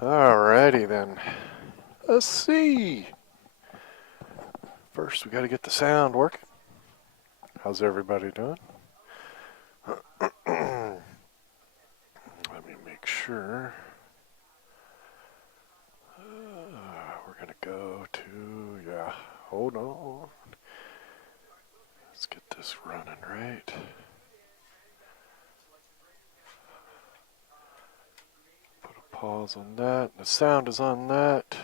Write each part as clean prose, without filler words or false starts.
Alrighty then. Let's see. First, we got to get the sound working. How's everybody doing? Let me make sure. We're going to go to, hold on. Let's get this running right. Put a pause on that. The sound is on that.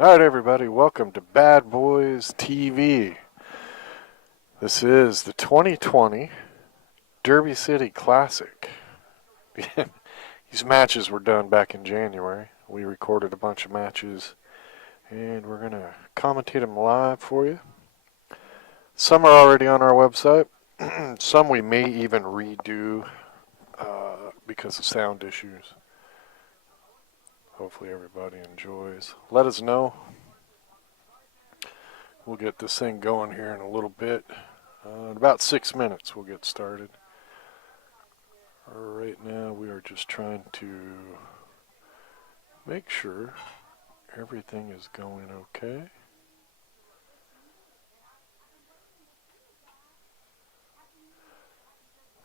Alright everybody, welcome to Bad Boys TV. This is the 2020 Derby City Classic. These matches were done back in January. We recorded a bunch of matches and we're going to commentate them live for you. Some are already on our website. Some we may even redo because of sound issues. Hopefully everybody enjoys. Let us know. We'll get this thing going here in a little bit. In about 6 minutes we'll get started. Right now we are just trying to make sure everything is going okay.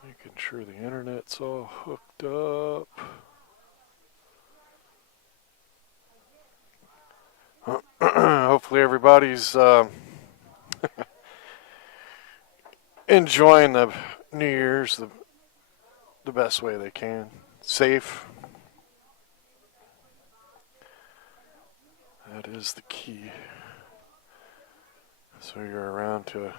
Making sure the internet's all hooked up. Hopefully everybody's enjoying the New Year's the best way they can. Safe. That is the key. So you're around to,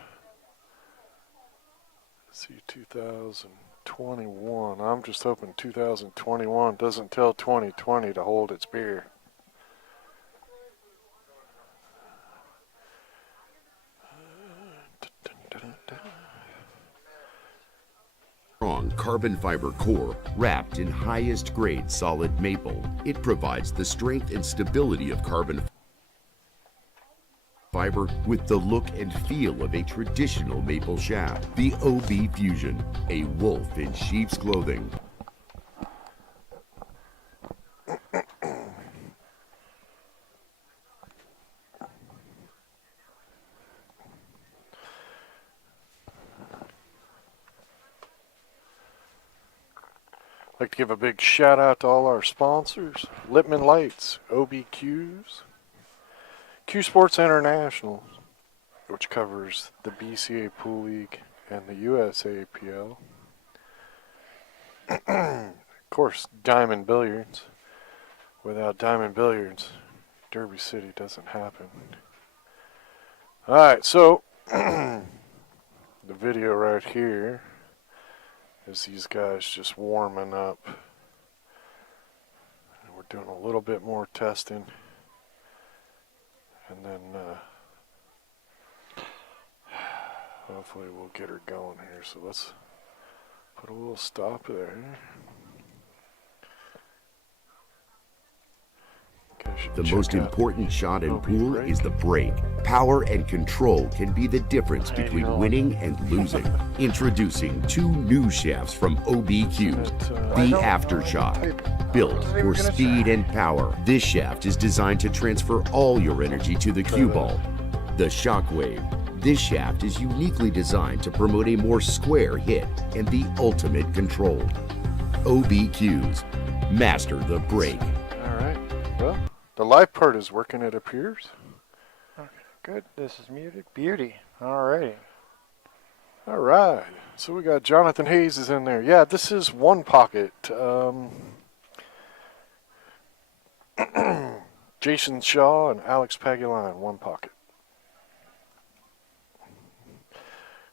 let's see, 2021. I'm just hoping 2021 doesn't tell 2020 to hold its beer. Strong carbon fiber core wrapped in highest grade solid maple. It provides the strength and stability of carbon fiber with the look and feel of a traditional maple shaft. The OB Fusion, a wolf in sheep's clothing. I'd like to give a big shout out to all our sponsors. Lippman Lights, OBQs, Q Sports International, which covers the BCA Pool League and the USAPL. Of course, Diamond Billiards. Without Diamond Billiards, Derby City doesn't happen. Alright, so the video right here is these guys just warming up. And we're doing a little bit more testing. And then hopefully we'll get her going here. So let's put a little stop there. The most important shot in pool is the break. Power and control can be the difference between winning and losing. Introducing two new shafts from OBQs. The Aftershock. Built for speed and power, this shaft is designed to transfer all your energy to the cue ball. The Shockwave. This shaft is uniquely designed to promote a more square hit and the ultimate control. OBQs. Master the break. All right. Well, the live part is working, it appears. Okay, good. This is muted. Beauty. Alrighty. All right. So we got Jonathan Hayes is in there. Yeah, this is One Pocket. Jason Shaw and Alex Pagulayan, One Pocket.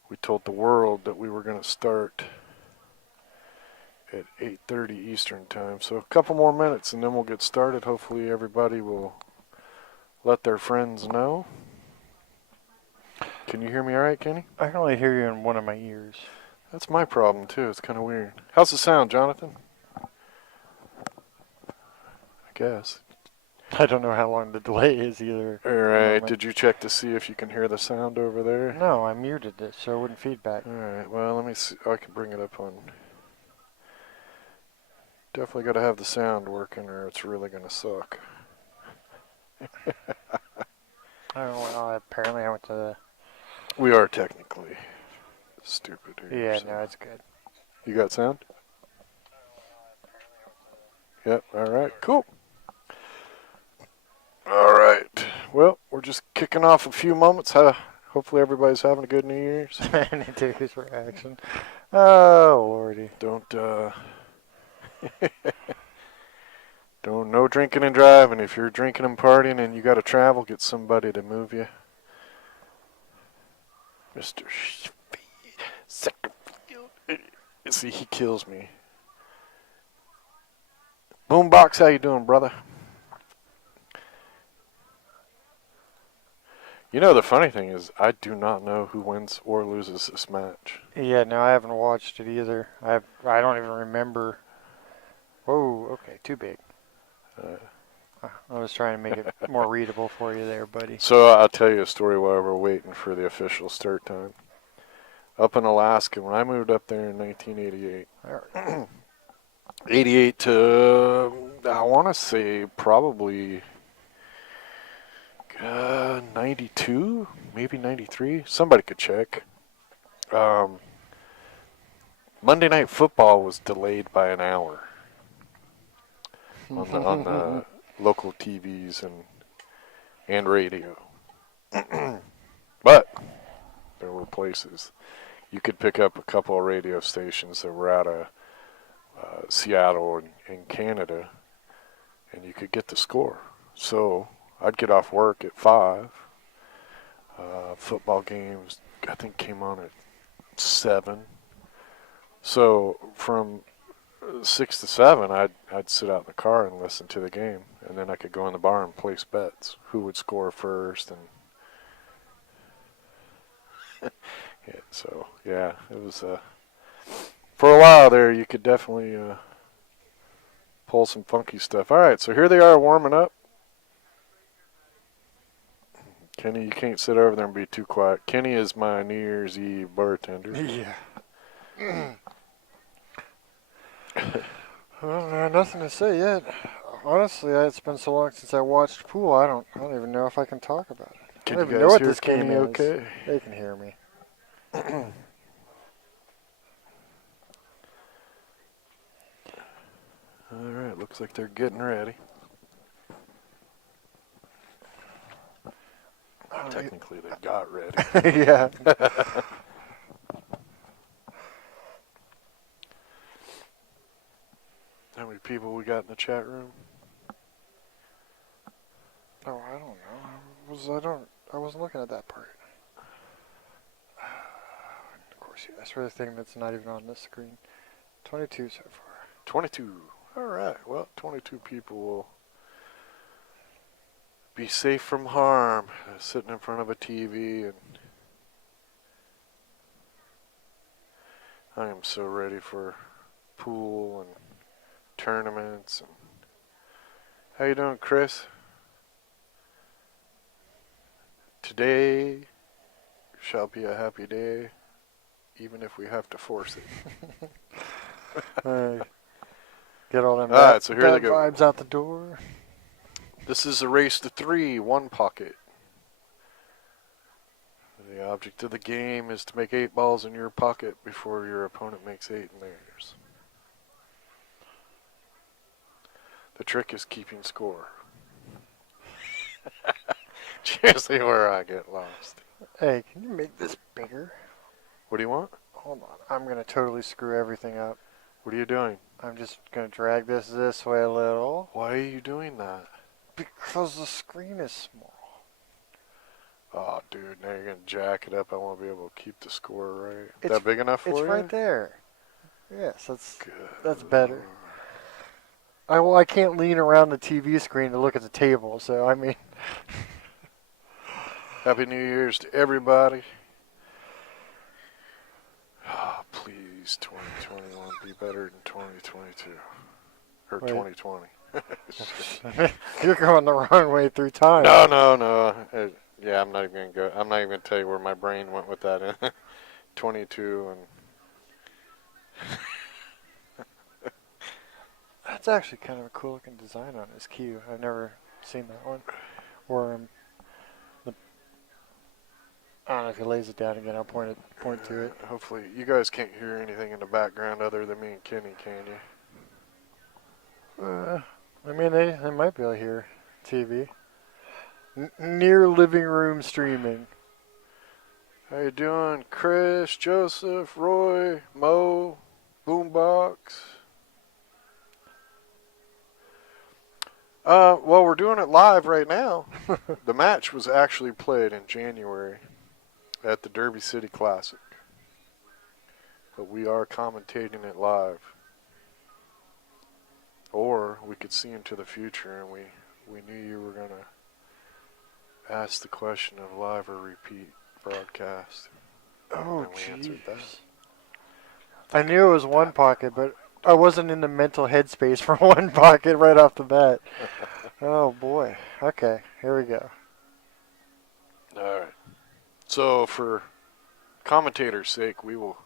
We told the world that we were going to start at 8:30 Eastern time. So a couple more minutes and then we'll get started. Hopefully everybody will let their friends know. Can you hear me all right, Kenny? I can only hear you in one of my ears. That's my problem too. It's kind of weird. How's the sound, Jonathan? I guess. I don't know how long the delay is either. All right. Did you check to see if you can hear the sound over there? No, I muted it so it wouldn't feedback. All right. Well, let me see. I can bring it up on Definitely got to have the sound working or it's really going to suck. Apparently I went to We are technically stupid the... here. Yeah, so. no, it's good. You got sound? Yep, alright, cool. Alright, well, we're just kicking off a few moments. Hopefully everybody's having a good New Year's. Any day's reaction. Oh, lordy. No drinking and driving. If you're drinking and partying and you got to travel, get somebody to move you. Mr. Seckerfield. See, he kills me. Boombox, how you doing, brother? You know, the funny thing is, I do not know who wins or loses this match. Yeah, no, I haven't watched it either. I don't even remember. Whoa, okay, too big. I was trying to make it more readable for you there, buddy. So I'll tell you a story while we're waiting for the official start time. Up in Alaska, when I moved up there in 1988, 88 to, I want to say probably 92, maybe 93. Somebody could check. Monday Night Football was delayed by an hour on the local TVs and radio. But there were places. You could pick up a couple of radio stations that were out of Seattle and Canada, and you could get the score. So I'd get off work at 5. Football games, I think, came on at 7. So from 6 to 7, I'd sit out in the car and listen to the game, and then I could go in the bar and place bets. Who would score first, and yeah, so yeah, it was for a while there. You could definitely pull some funky stuff. All right, so here they are warming up. Kenny, you can't sit over there and be too quiet. Kenny is my New Year's Eve bartender. Yeah. Well, nothing to say yet. Honestly, it's been so long since I watched pool. I don't even know if I can talk about it. Can I you don't even guys know what hear this game Kenny is. okay? They can hear me. All right, looks like they're getting ready. Technically, they got ready. Yeah. How many people we got in the chat room? Oh, I don't know. I wasn't looking at that part. Of course, you asked for the thing that's not even on this screen. 22 so far. 22. All right. Well, 22 people will be safe from harm sitting in front of a TV. And I am so ready for pool and tournaments. And how you doing, Chris? Today shall be a happy day, even if we have to force it. Get all them Alright, so here bad they go. vibes out the door. This is a race to 3, one pocket. The object of the game is to make 8 balls in your pocket before your opponent makes 8 in theirs. The trick is keeping score. Seriously, where I get lost. Hey, can you make this bigger? What do you want? Hold on. I'm going to totally screw everything up. What are you doing? I'm just going to drag this way a little. Why are you doing that? Because the screen is small. Oh, dude, now you're going to jack it up. I want to be able to keep the score right. It's, that big enough for you? It's right there. Yes, Good. that's better. I can't lean around the TV screen to look at the table, so I mean... Happy New Year's to everybody. Oh, please, 2021 be better than 2022. Or Wait. 2020. You're going the wrong way through time. No. Yeah, I'm not even going to go. I'm not even going to tell you where my brain went with that. 22 and... That's actually kind of a cool looking design on his cue. I've never seen that one. Or I don't know if he lays it down again. I'll point to it. Hopefully, you guys can't hear anything in the background other than me and Kenny, can you? I mean, they might be able to hear TV. Near living room streaming. How you doing, Chris, Joseph, Roy, Mo, Boombox? Well, we're doing it live right now. The match was actually played in January at the Derby City Classic, but we are commentating it live. Or we could see into the future, and we knew you were gonna ask the question of live or repeat broadcast. Oh, and we answered that. I knew it was one pocket, but I wasn't in the mental headspace for one pocket right off the bat. Oh boy. Okay, here we go. All right. So for commentator's sake, we will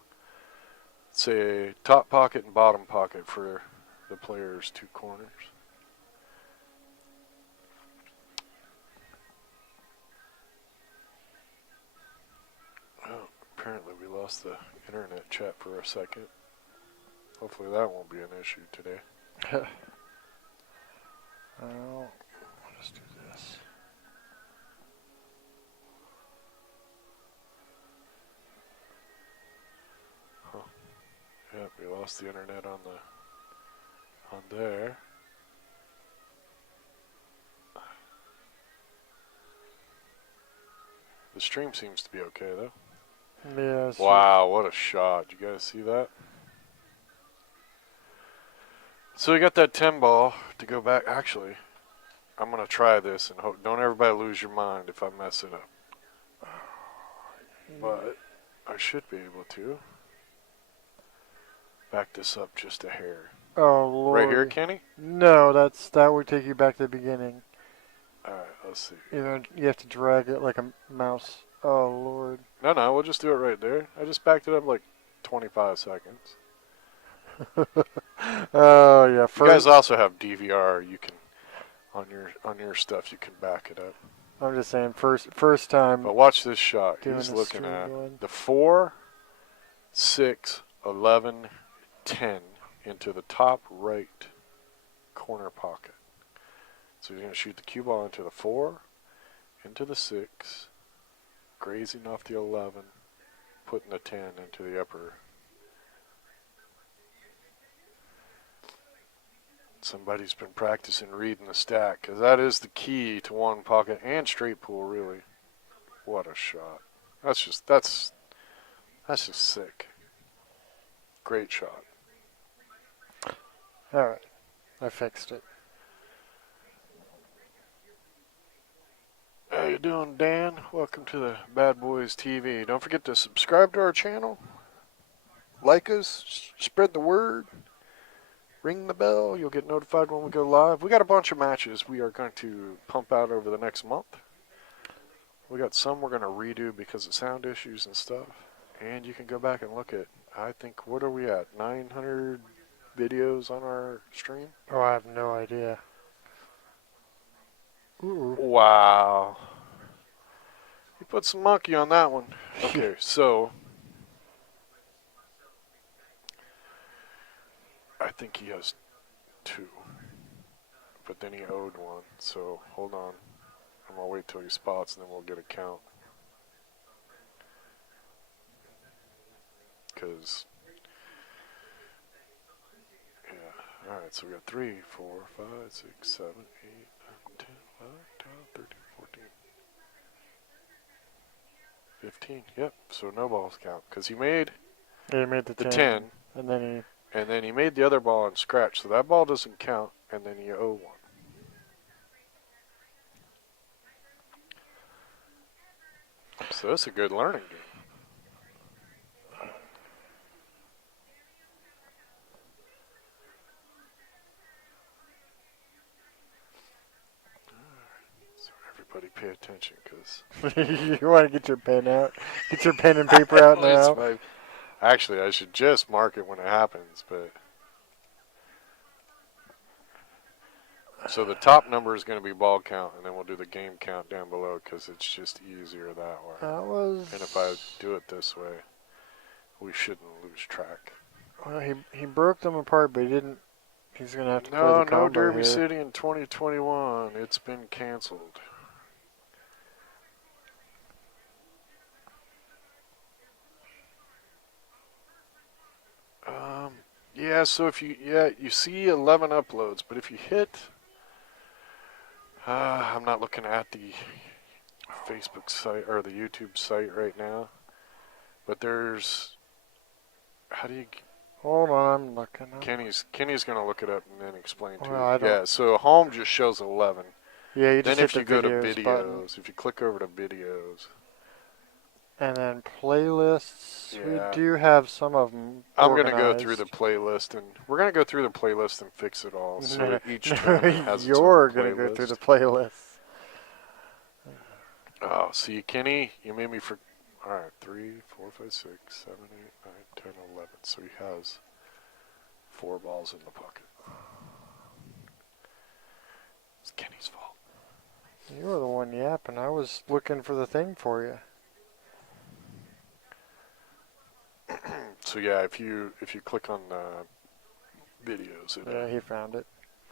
say top pocket and bottom pocket for the players' two corners. Oh, apparently we lost the internet chat for a second. Hopefully that won't be an issue today. Oh, let's do this. Huh. Yep, we lost the internet on there. The stream seems to be okay though. Yeah. Wow, what a shot. You guys see that? So we got that 10 ball to go back. Actually, I'm going to try this and hope. Don't everybody lose your mind if I mess it up. But I should be able to. Back this up just a hair. Oh, Lord. Right here, Kenny? No, that would take you back to the beginning. Alright, let's see. You have to drag it like a mouse. Oh, Lord. No, we'll just do it right there. I just backed it up like 25 seconds. Oh, yeah. You guys also have DVR. You can, on your stuff, you can back it up. I'm just saying, first time. But watch this shot. Doing He's a looking stream at going. the 4, 6, 11, 10 into the top right corner pocket. So he's going to shoot the cue ball into the 4, into the 6, grazing off the 11, putting the 10 into the upper. Somebody's been practicing reading the stack, because that is the key to one pocket and straight pool, really. What a shot. That's just sick. Great shot. All right. I fixed it. How you doing, Dan? Welcome to the Bad Boys TV. Don't forget to subscribe to our channel. Like us. Spread the word. Ring the bell. You'll get notified when we go live. We got a bunch of matches we are going to pump out over the next month. We got some we're going to redo because of sound issues and stuff. And you can go back and look at, I think, what are we at? 900 videos on our stream? Oh, I have no idea. Ooh. Wow. You put some monkey on that one. Okay, so I think he has 2. But then he owed 1. So hold on. I'm going to wait till he spots and then we'll get a count. Because, yeah. Alright, so we got 3, 4, 5, 6, 7, 8, 9, 10, 11, 12, 13, 14, 15. Yep, so no balls count. Because he made Yeah, he made the 10. And then And then he made the other ball on scratch, so that ball doesn't count, and then you owe 1. So that's a good learning game. So everybody pay attention, because you want to get your pen out. Get your pen and paper out now. Actually, I should just mark it when it happens, but So the top number is going to be ball count, and then we'll do the game count down below because it's just easier that way. That was. And if I do it this way, we shouldn't lose track. Well, he broke them apart, but he didn't. He's gonna have to play the No combo Derby here. City in 2021. It's been canceled. Yeah, so if you see 11 uploads, but if you hit, I'm not looking at the Facebook site or the YouTube site right now, but there's, how do you? Hold on, I'm looking. Kenny's gonna look it up and then explain to Well, you. I don't- Yeah, so home just shows 11. Yeah, you Then just if hit you the go to videos button. videos, if you click over to videos, And then playlists. Yeah. We do have some of them. I'm going to go through the playlist, and we're going to go through the playlist and fix it all. So each tournament has its You're own going to go playlist. through the playlist. Oh, see, Kenny, you made me for. All right, 3, 4, 5, 6, 7, 8, 9, 10, 11. So he has 4 balls in the pocket. It's Kenny's fault. You were the one yapping. I was looking for the thing for you. So yeah, if you click on videos, Yeah, he found it.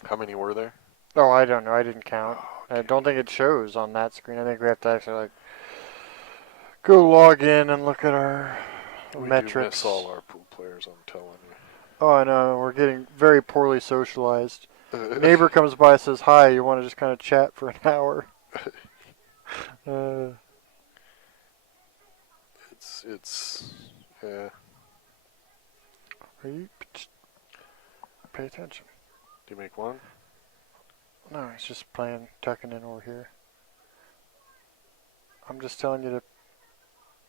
how many were there? Oh, I don't know. I didn't count. Oh, I don't think it shows on that screen. I think we have to actually like go log in and look at our we metrics. do miss all our pool players, I'm telling you. Oh, I know. We're getting very poorly socialized. Neighbor comes by and says, "Hi, you want to just kind of chat for an hour?" It's yeah. Are you? Pay attention. Do you make one? No, it's just playing, tucking in over here. I'm just telling you to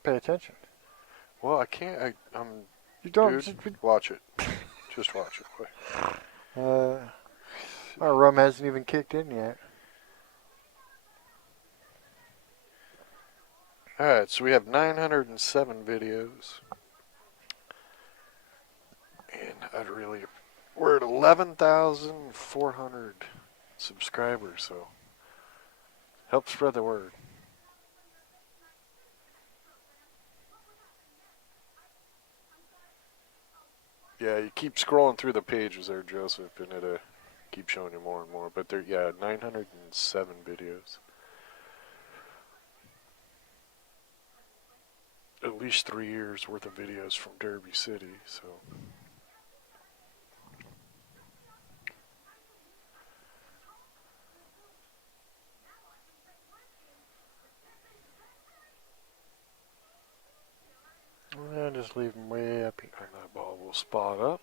pay attention. Well, I can't. I'm. You don't. Dude, watch it. Just watch it. Wait. Our rum hasn't even kicked in yet. Alright, so we have 907 videos. And we're at 11,400 subscribers, so help spread the word. Yeah, you keep scrolling through the pages there, Joseph, and it'll keep showing you more and more. But there, yeah, 907 videos. At least 3 years worth of videos from Derby City, so. Yeah, just leave them way up here. And that ball will spot up.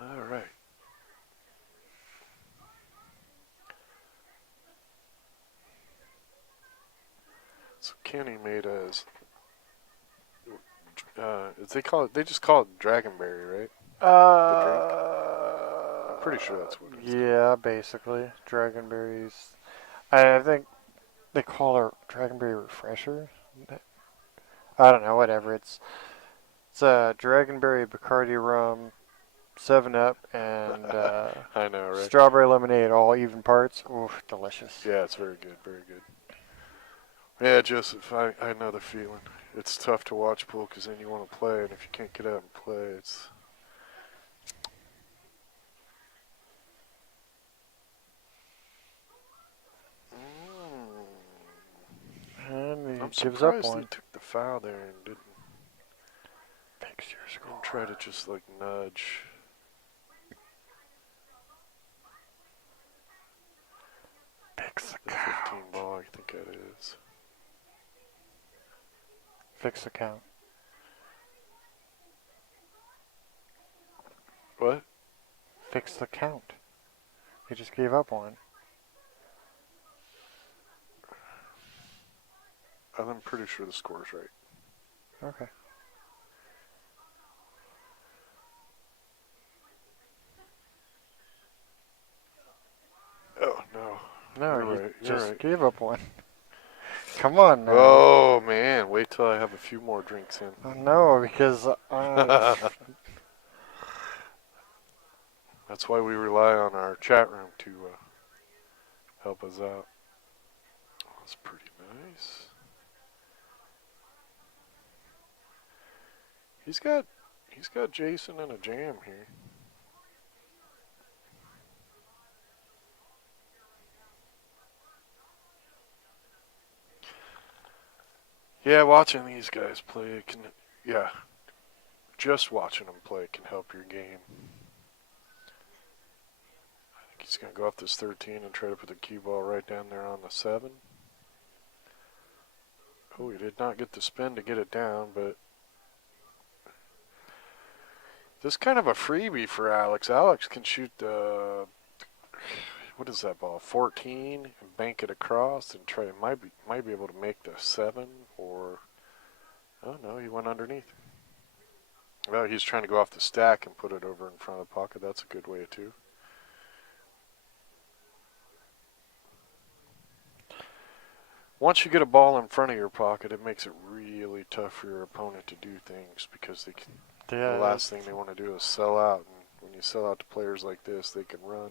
All right. So Kenny made us. They just call it Dragonberry, right? I'm pretty sure that's what it is. Yeah, basically. Dragonberries. I think they call it Dragonberry Refresher. I don't know, whatever. It's a Dragonberry Bacardi rum, 7-Up, and I know, right? strawberry lemonade, all even parts. Oof, delicious. Yeah, it's very good, very good. Yeah, Joseph, I know the feeling. It's tough to watch pool because then you want to play, and if you can't get out and play, it's... And he I'm gives up surprised one. he took the foul there and didn't Fix your score. try to just, like, nudge. Fix the The count. 15 ball, I think that is. Fix the count. What? Fix the count. He just gave up one. I'm pretty sure the score's right. Okay. No, You're you right. You're just right. gave up one. Come on now. Oh man, wait till I have a few more drinks in. Oh, no, because That's why we rely on our chat room to help us out. That's pretty nice. He's got Jason in a jam here. Yeah, watching these guys play can, yeah, just watching them play can help your game. I think he's gonna go off this 13 and try to put the cue ball right down there on the 7. Oh, he did not get the spin to get it down, but this is kind of a freebie for Alex. Alex can shoot the, what is that ball, 14, and bank it across and try, might be able to make the 7, or, oh no, he went underneath. Well, he's trying to go off the stack and put it over in front of the pocket. That's a good way too. Once you get a ball in front of your pocket, it makes it really tough for your opponent to do things because they can. yeah, The last thing they want to do is sell out, and when you sell out to players like this, they can run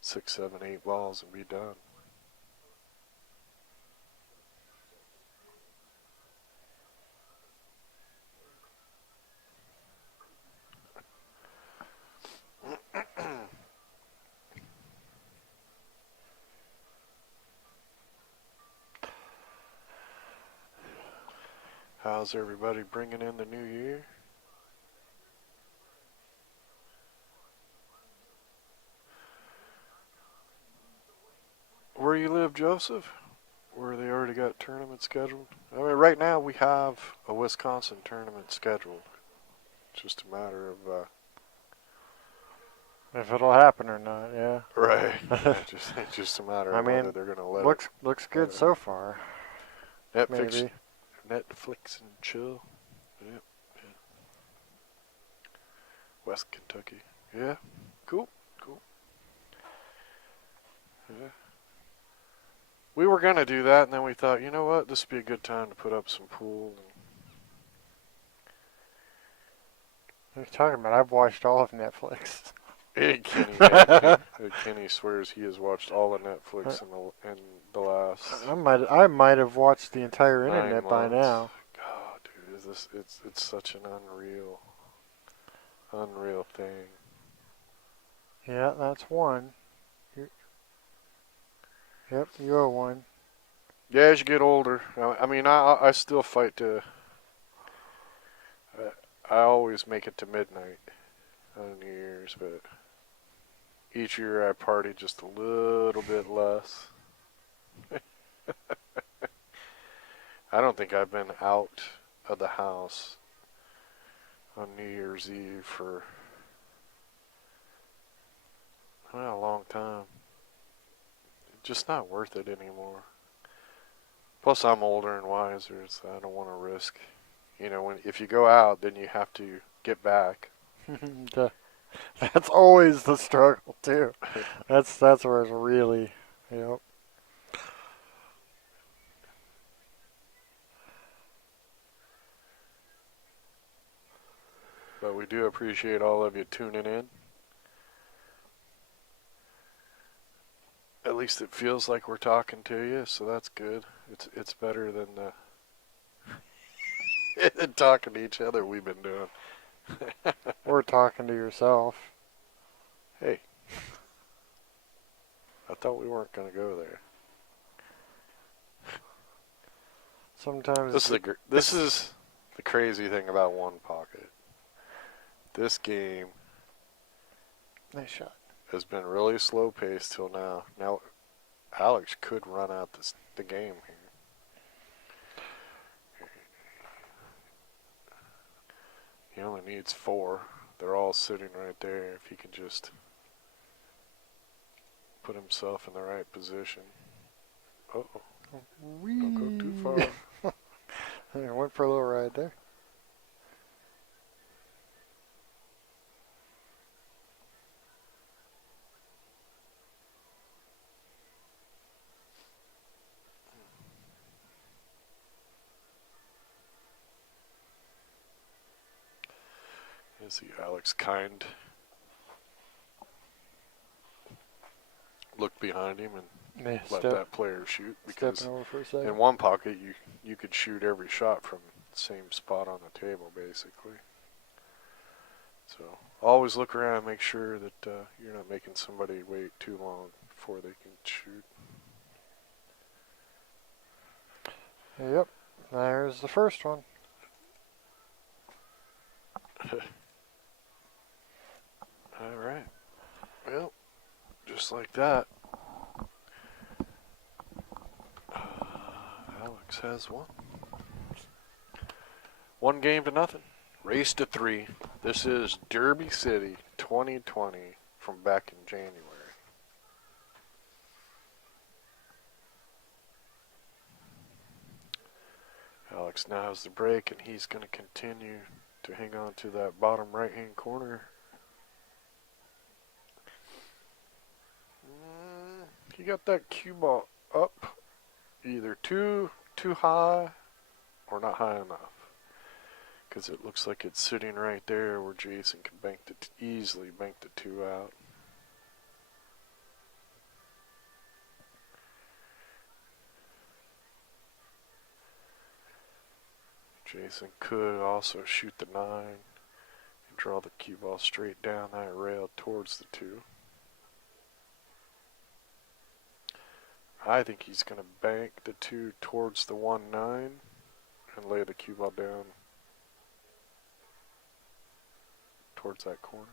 6, 7, 8 balls and be done. How's everybody bringing in the new year? Where you live, Joseph? Where they already got tournament scheduled? I mean, right now we have a Wisconsin tournament scheduled. It's just a matter of if it'll happen or not, yeah. right. It's just a matter of whether they're going to let looks good so far. Netflix, Maybe. Netflix and chill. Yep. Yeah. West Kentucky. Yeah. Cool. Yeah. We were going to do that, and then we thought, you know what? This would be a good time to put up some pool. What are you talking about? I've watched all of Netflix. Hey, Kenny swears he has watched all of Netflix in the last I might have watched the entire 9 internet by months. now. God, dude, it's such an unreal thing. Yeah, that's one. Yep, you're one. Yeah, as you get older, I mean, I still fight to. I always make it to midnight on New Year's, but each year I party just a little bit less. I don't think I've been out of the house on New Year's Eve for a long time. Just not worth it anymore. Plus, I'm older and wiser, so I don't want to risk. You know, if you go out, then you have to get back. That's always the struggle too. That's where it's really, yep. But we do appreciate all of you tuning in. At least it feels like we're talking to you, so that's good. It's better than talking to each other we've been doing. Or talking to yourself. Hey, I thought we weren't going to go there. Sometimes this is the crazy thing about One Pocket. This game nice shot. has been really slow paced till now. Now, Alex could run out the game here. He only needs 4. They're all sitting right there. If he can just put himself in the right position. Uh-oh. Don't go too far. I went for a little ride there. see Alex kind look behind him and Yeah, let that player shoot, because stepping over for a second. in one pocket you could shoot every shot from the same spot on the table, basically. So always look around and make sure that you're not making somebody wait too long before they can shoot. Yep. There's the first one. All right. Well, just like that, Alex has won. 1-0. Race to 3. This is Derby City 2020 from back in January. Alex now has the break, and he's going to continue to hang on to that bottom right-hand corner. He got that cue ball up either too high or not high enough, because it looks like it's sitting right there where Jason can easily bank the 2 out. Jason could also shoot the 9 and draw the cue ball straight down that rail towards the 2. I think he's going to bank the 2 towards the 1-9 and lay the cue ball down towards that corner.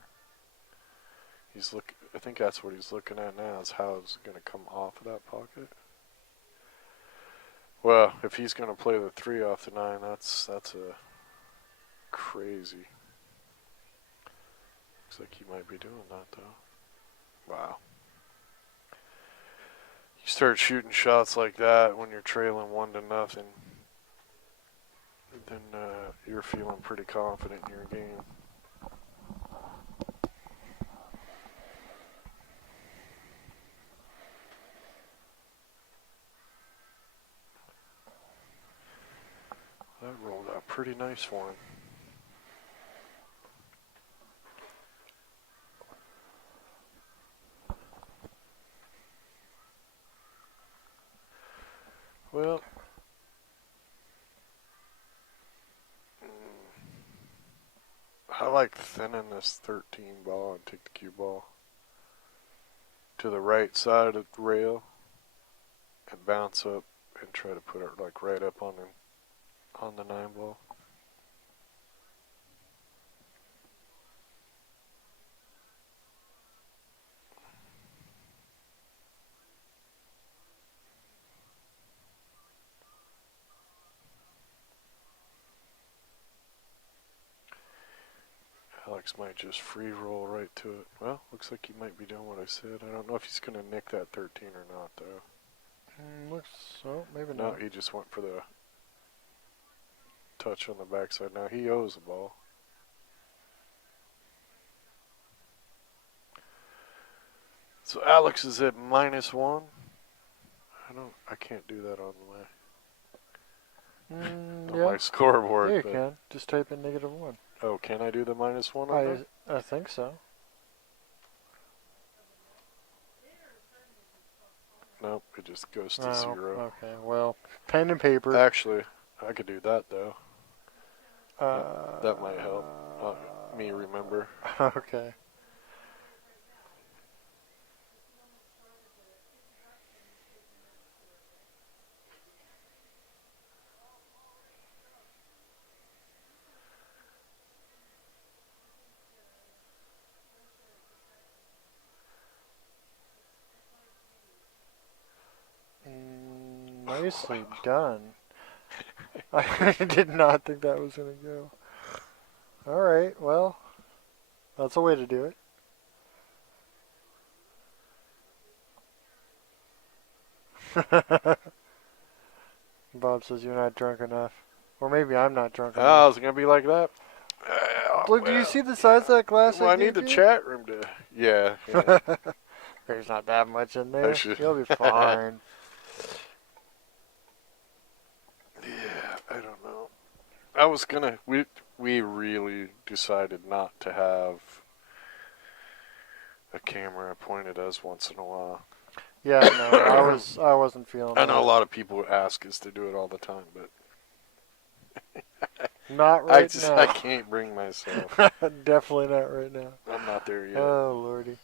I think that's what he's looking at now, is how it's going to come off of that pocket. Well, if he's going to play the 3 off the 9, that's a crazy. Looks like he might be doing that, though. Wow. You start shooting shots like that when you're trailing 1-0, then you're feeling pretty confident in your game. That rolled out pretty nice for him. Well, I like thinning this 13 ball and take the cue ball to the right side of the rail and bounce up and try to put it like right up on the 9 ball. Alex might just free roll right to it. Well, looks like he might be doing what I said. I don't know if he's going to nick that 13 or not, though. Looks so. Maybe No, not. he just went for the touch on the backside. Now he owes the ball. So Alex is at -1. I can't do that on my Yeah. scoreboard. Yeah, you but- can. Just type in -1. Oh, can I do the -1 on there? I think so. Nope, it just goes to Oh, 0. okay. Well, pen and paper. Actually, I could do that though. Uh, That might help me remember. Okay. Nicely done. I did not think that was going to go. Alright, well, that's a way to do it. Bob says you're not drunk enough. Or maybe I'm not drunk Oh, enough. is it going to be like that? Look, do you see the size of that glass? Well, I need gave the you? chat room to... Yeah. yeah. There's not that much in there. should- You'll be fine. Yeah, I don't know. I was gonna. we really decided not to have a camera pointed at us once in a while. Yeah, no, I wasn't feeling I that. know a lot of people ask us to do it all the time, but Not right now. I can't bring myself. Definitely not right now. I'm not there yet. Oh, Lordy.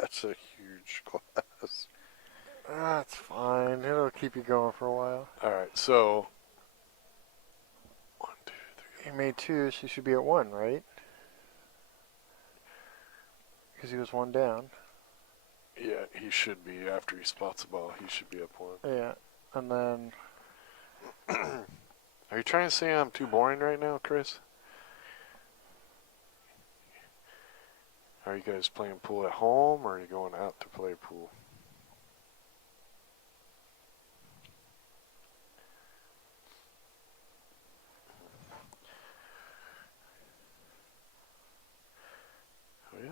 That's a huge glass. That's fine. It'll keep you going for a while. All right, so 1, 2, 3. He made 2, so he should be at 1, right? Because he was 1 down. Yeah, he should be. After he spots the ball, he should be up 1. Yeah, and then... Are you trying to say I'm too boring right now, Chris? Are you guys playing pool at home, or are you going out to play pool? Oh, yeah?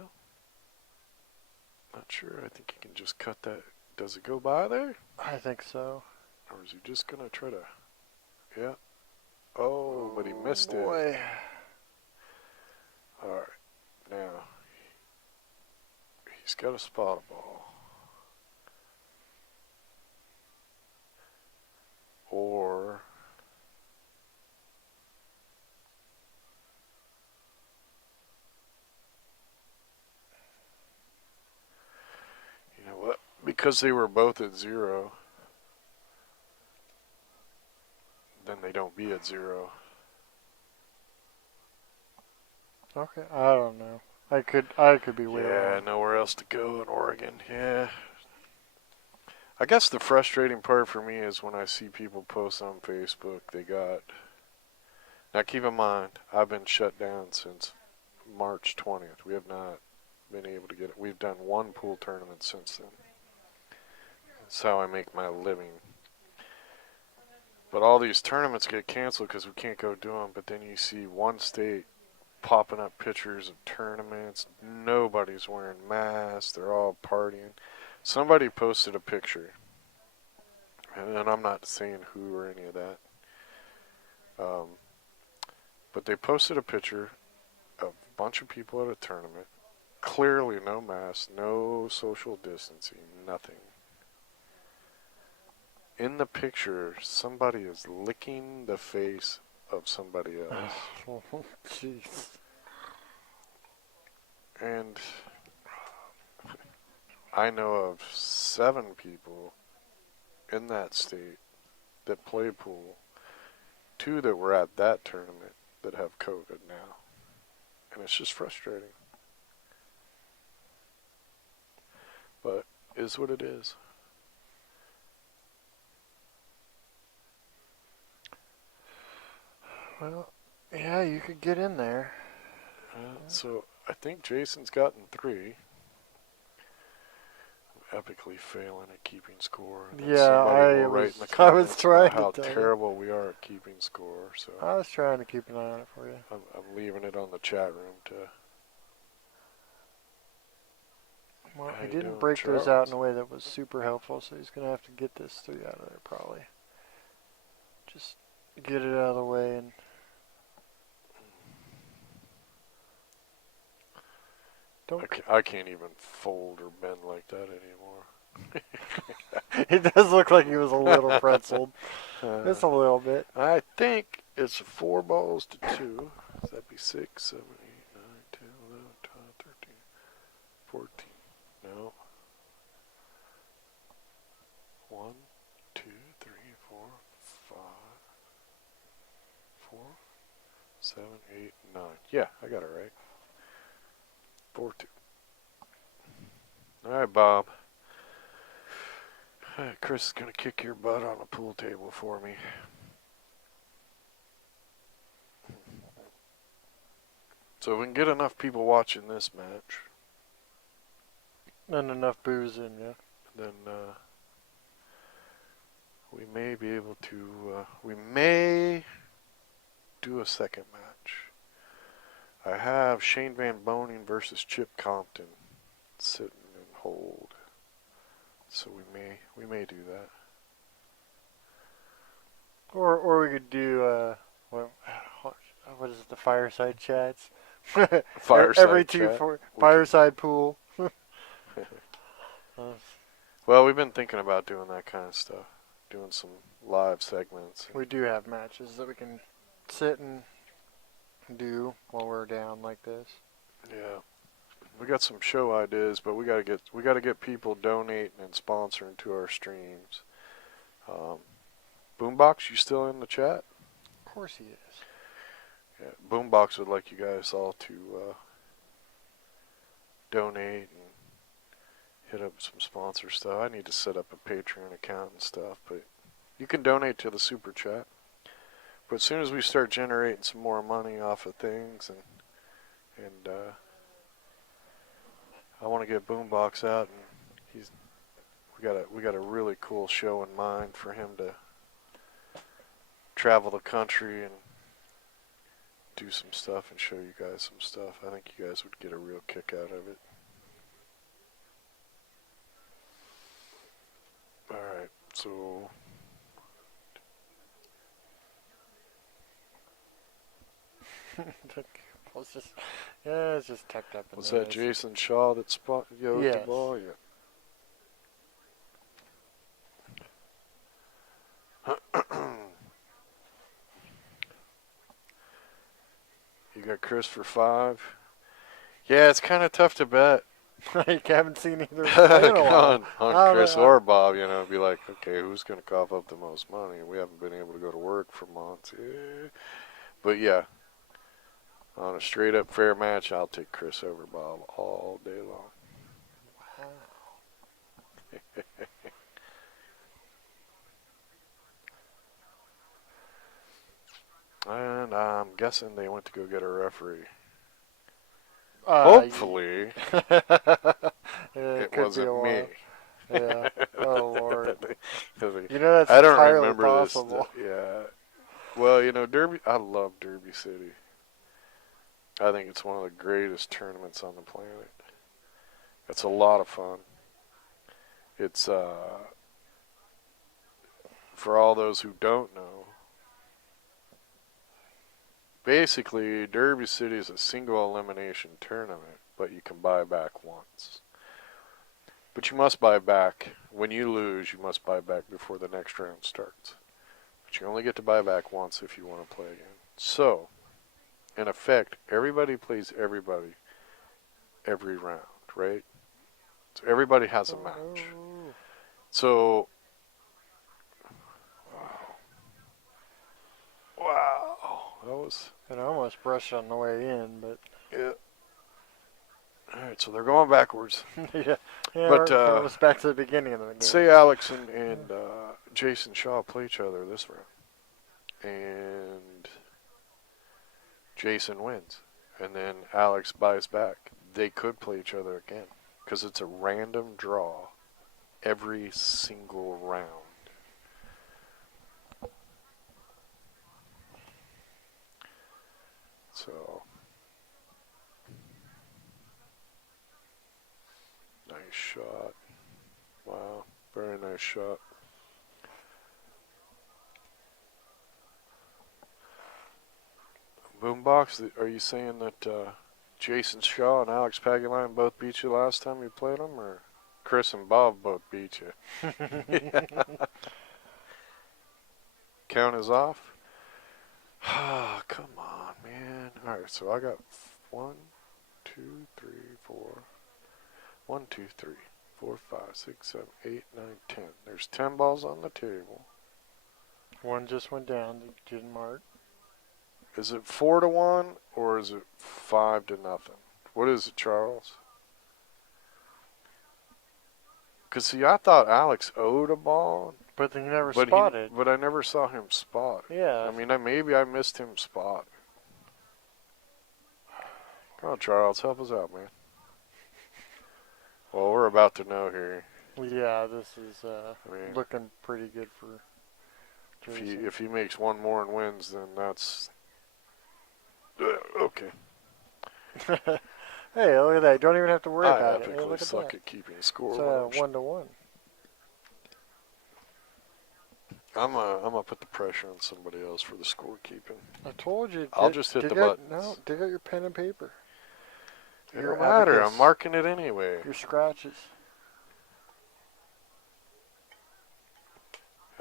Not sure. I think he can just cut that. Does it go by there? I think so. Or is he just going to try to... Yeah. Oh, but he missed it. Boy. All right. Now, he's got to spot a ball. Or... You know what? Because they were both at 0, then they don't be at 0. Okay, I don't know. I could be way Yeah, wrong. nowhere else to go in Oregon. Yeah. I guess the frustrating part for me is when I see people post on Facebook, they got... Now keep in mind, I've been shut down since March 20th. We have not been able to get it. We've done 1 pool tournament since then. That's how I make my living. But all these tournaments get canceled because we can't go do them. But then you see one state popping up pictures of tournaments. Nobody's wearing masks. They're all partying. Somebody posted a picture. And I'm not saying who or any of that. But they posted a picture of a bunch of people at a tournament. Clearly no mask, no social distancing, nothing. In the picture, somebody is licking the face of somebody else. Oh, jeez. And I know of 7 people in that state that play pool, 2 that were at that tournament that have COVID now. And it's just frustrating. But it is what it is. Well, yeah, you could get in there. So I think Jason's gotten 3. Epically failing at keeping score. And then Yeah, somebody will write in the comments trying about how to tell you. terrible we are at keeping score. So I was trying to keep an eye on it for you. I'm leaving it on the chat room to... Well, How he you didn't doing, break those out Charles? in a way that was super helpful, so he's going to have to get this 3 out of there probably. Just get it out of the way and... I can't even fold or bend like that anymore. It does look like he was a little pretzeled. Just a little bit. I think it's 4 balls to 2. So that'd be 6, 7, 8, 9, 10, 11, 12, 13, 14. No. 1, 2, 3, 4, 5, 4, 7, 8, 9. Yeah, I got it right. 4, 2. All right, Bob. Chris is going to kick your butt on a pool table for me. So if we can get enough people watching this match, And enough booze in you. then we may be able to, we may do a second match. I have Shane Van Boning versus Chip Compton sitting and hold. So we may do that. Or we could do what is it, the fireside chats? Fireside Every two chat. for We fireside pool. Well, we've been thinking about doing that kind of stuff, doing some live segments. We do have matches that we can sit and do while we're down like this. Yeah, we got some show ideas, but we gotta get people donating and sponsoring to our streams. Boombox, you still in the chat? Of course he is. Yeah, Boombox would like you guys all to donate and hit up some sponsor stuff. I need to set up a Patreon account and stuff, but you can donate to the super chat. But as soon as we start generating some more money off of things, and I want to get Boombox out, and we got a really cool show in mind for him to travel the country and do some stuff and show you guys some stuff. I think you guys would get a real kick out of it. Alright, so It's just tucked up in was there. that Jason Shaw that yoed Yes. the ball? Yeah. You got Chris for 5. Yeah, it's kind of tough to bet You haven't seen either play in a while. on Chris or Bob. You know, be like, okay, who's going to cough up the most money? We haven't been able to go to work for months. Yeah. But yeah, on a straight up fair match, I'll take Chris over Bob all day long. And I'm guessing they went to go get a referee. Hopefully, it could wasn't be a me. while. Yeah. Oh Lord. I You know that's don't entirely remember possible. this. Yeah. Well, you know, Derby. I love Derby City. I think it's one of the greatest tournaments on the planet. It's a lot of fun. It's for all those who don't know. Basically, Derby City is a single elimination tournament, but you can buy back once. But you must buy back. When you lose, you must buy back before the next round starts. But you only get to buy back once if you want to play again. So, in effect, everybody plays everybody every round, right? So everybody has a match. So, wow, that was... And I almost brushed on the way in, but Yeah. Alright, so they're going backwards. yeah, But, it was back to the beginning of the game. Say Alex and Jason Shaw play each other this round. And Jason wins. And then Alex buys back. They could play each other again. Because it's a random draw every single round. So, nice shot. Wow, very nice shot. Boombox, are you saying that Jason Shaw and Alex Pagulayan both beat you last time you played them, or Chris and Bob both beat you? Count is off? Ah, come on, man. Alright, so I got 1, 2, 3, 4. 1, 2, 3, 4, 5, 6, 7, 8, 9, 10. There's 10 balls on the table. One just went down. Didn't mark. Is it 4-1 or is it 5-0? What is it, Charles? Because, see, I thought Alex owed a ball. But he never spotted. But I never saw him spot. Yeah. I mean, maybe I missed him spot. Come on, Charles, help us out, man. Well, we're about to know here. Yeah, this is looking pretty good for Jason. If he makes one more and wins, then that's... okay. Hey, look at that. You don't even have to worry I about it. Hey, epically look at suck that. at keeping score. It's 1-1. I'm gonna put the pressure on somebody else for the scorekeeping. I told you. I'll just hit the buttons. No, dig out your pen and paper. It Your don't matter. abacus. I'm marking it anyway. Your scratches.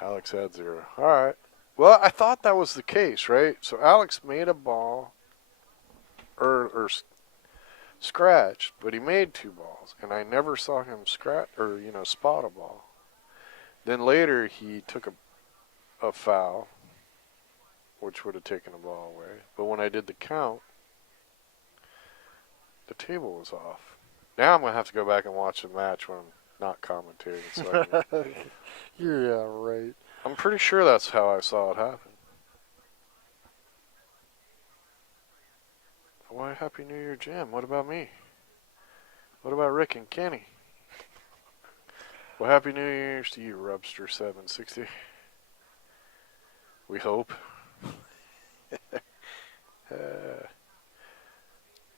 Alex had 0. All right. Well, I thought that was the case, right? So Alex made a ball, or scratched, but he made 2 balls, and I never saw him scratch or spot a ball. Then later he took a foul, which would have taken a ball away. But when I did the count, the table was off. Now I'm gonna have to go back and watch the match when I'm not commentating. So I can, Yeah, right. I'm pretty sure that's how I saw it happen. Why, Happy New Year, Jim? What about me? What about Rick and Kenny? Well, Happy New Year's to you, Rubster760. We hope.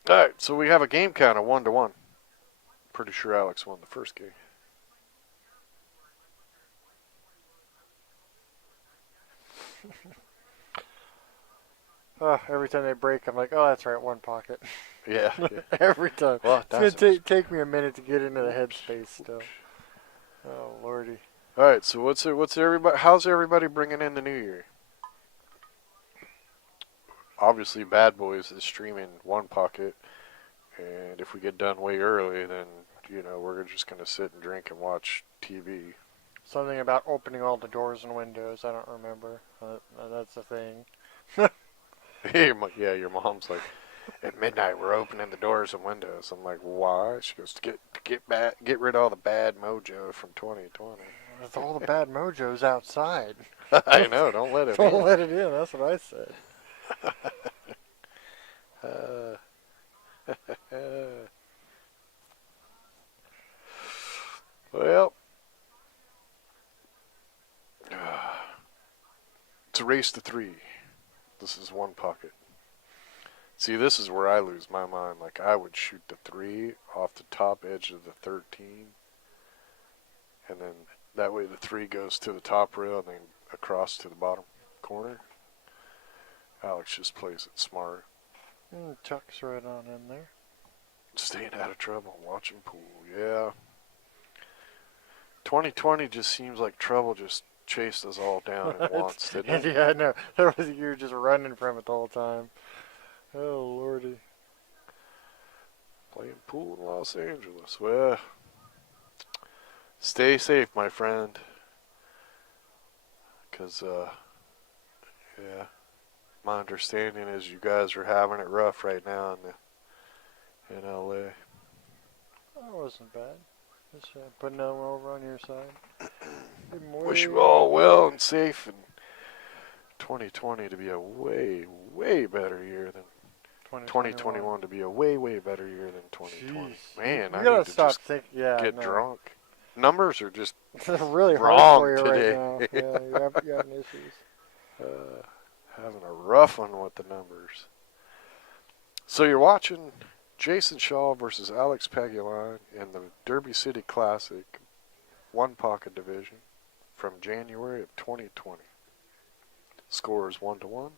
Alright, so we have a game count of 1-1. Pretty sure Alex won the first game. Every time they break, I'm like, oh, that's right, one pocket. Yeah. Every time. Well, It's going to take me a minute to get into the headspace still. Oh, lordy. All right, so what's everybody? How's everybody bringing in the new year? Obviously, Bad Boys is streaming one pocket, and if we get done way early, then we're just gonna sit and drink and watch TV. Something about opening all the doors and windows. I don't remember. That's a thing. Yeah, your mom's like, at midnight we're opening the doors and windows. I'm like, why? She goes to get rid of all the bad mojo from 2020. With all the bad mojos outside. I know. Don't let it. Don't let it in. That's what I said. Well, it's a race to 3. This is one pocket. See, this is where I lose my mind. Like, I would shoot the 3 off the top edge of the 13, and then that way the 3 goes to the top rail and then across to the bottom corner. Alex just plays it smart. Tucks right on in there. Staying out of trouble, watching pool, yeah. 2020 just seems like trouble just chased us all down at once, didn't it? Yeah, I know. That was you were just running from it the whole time. Oh, lordy. Playing pool in Los Angeles. Well, stay safe, my friend. Because, yeah, my understanding is you guys are having it rough right now in LA. That wasn't bad. Just putting them over on your side. Wish you all well and safe, and 2020 to be a way, way better year than 2021 to be a way, way better year than 2020. Jeez. Man, you I gotta need to stop just thinking. Yeah, get no. drunk. Numbers are just really wrong hard for you today. right now. Yeah, you're having issues. having a rough one with the numbers. So you're watching Jason Shaw versus Alex Pagulayan in the Derby City Classic one pocket division from January of 2020. Score is 1-1.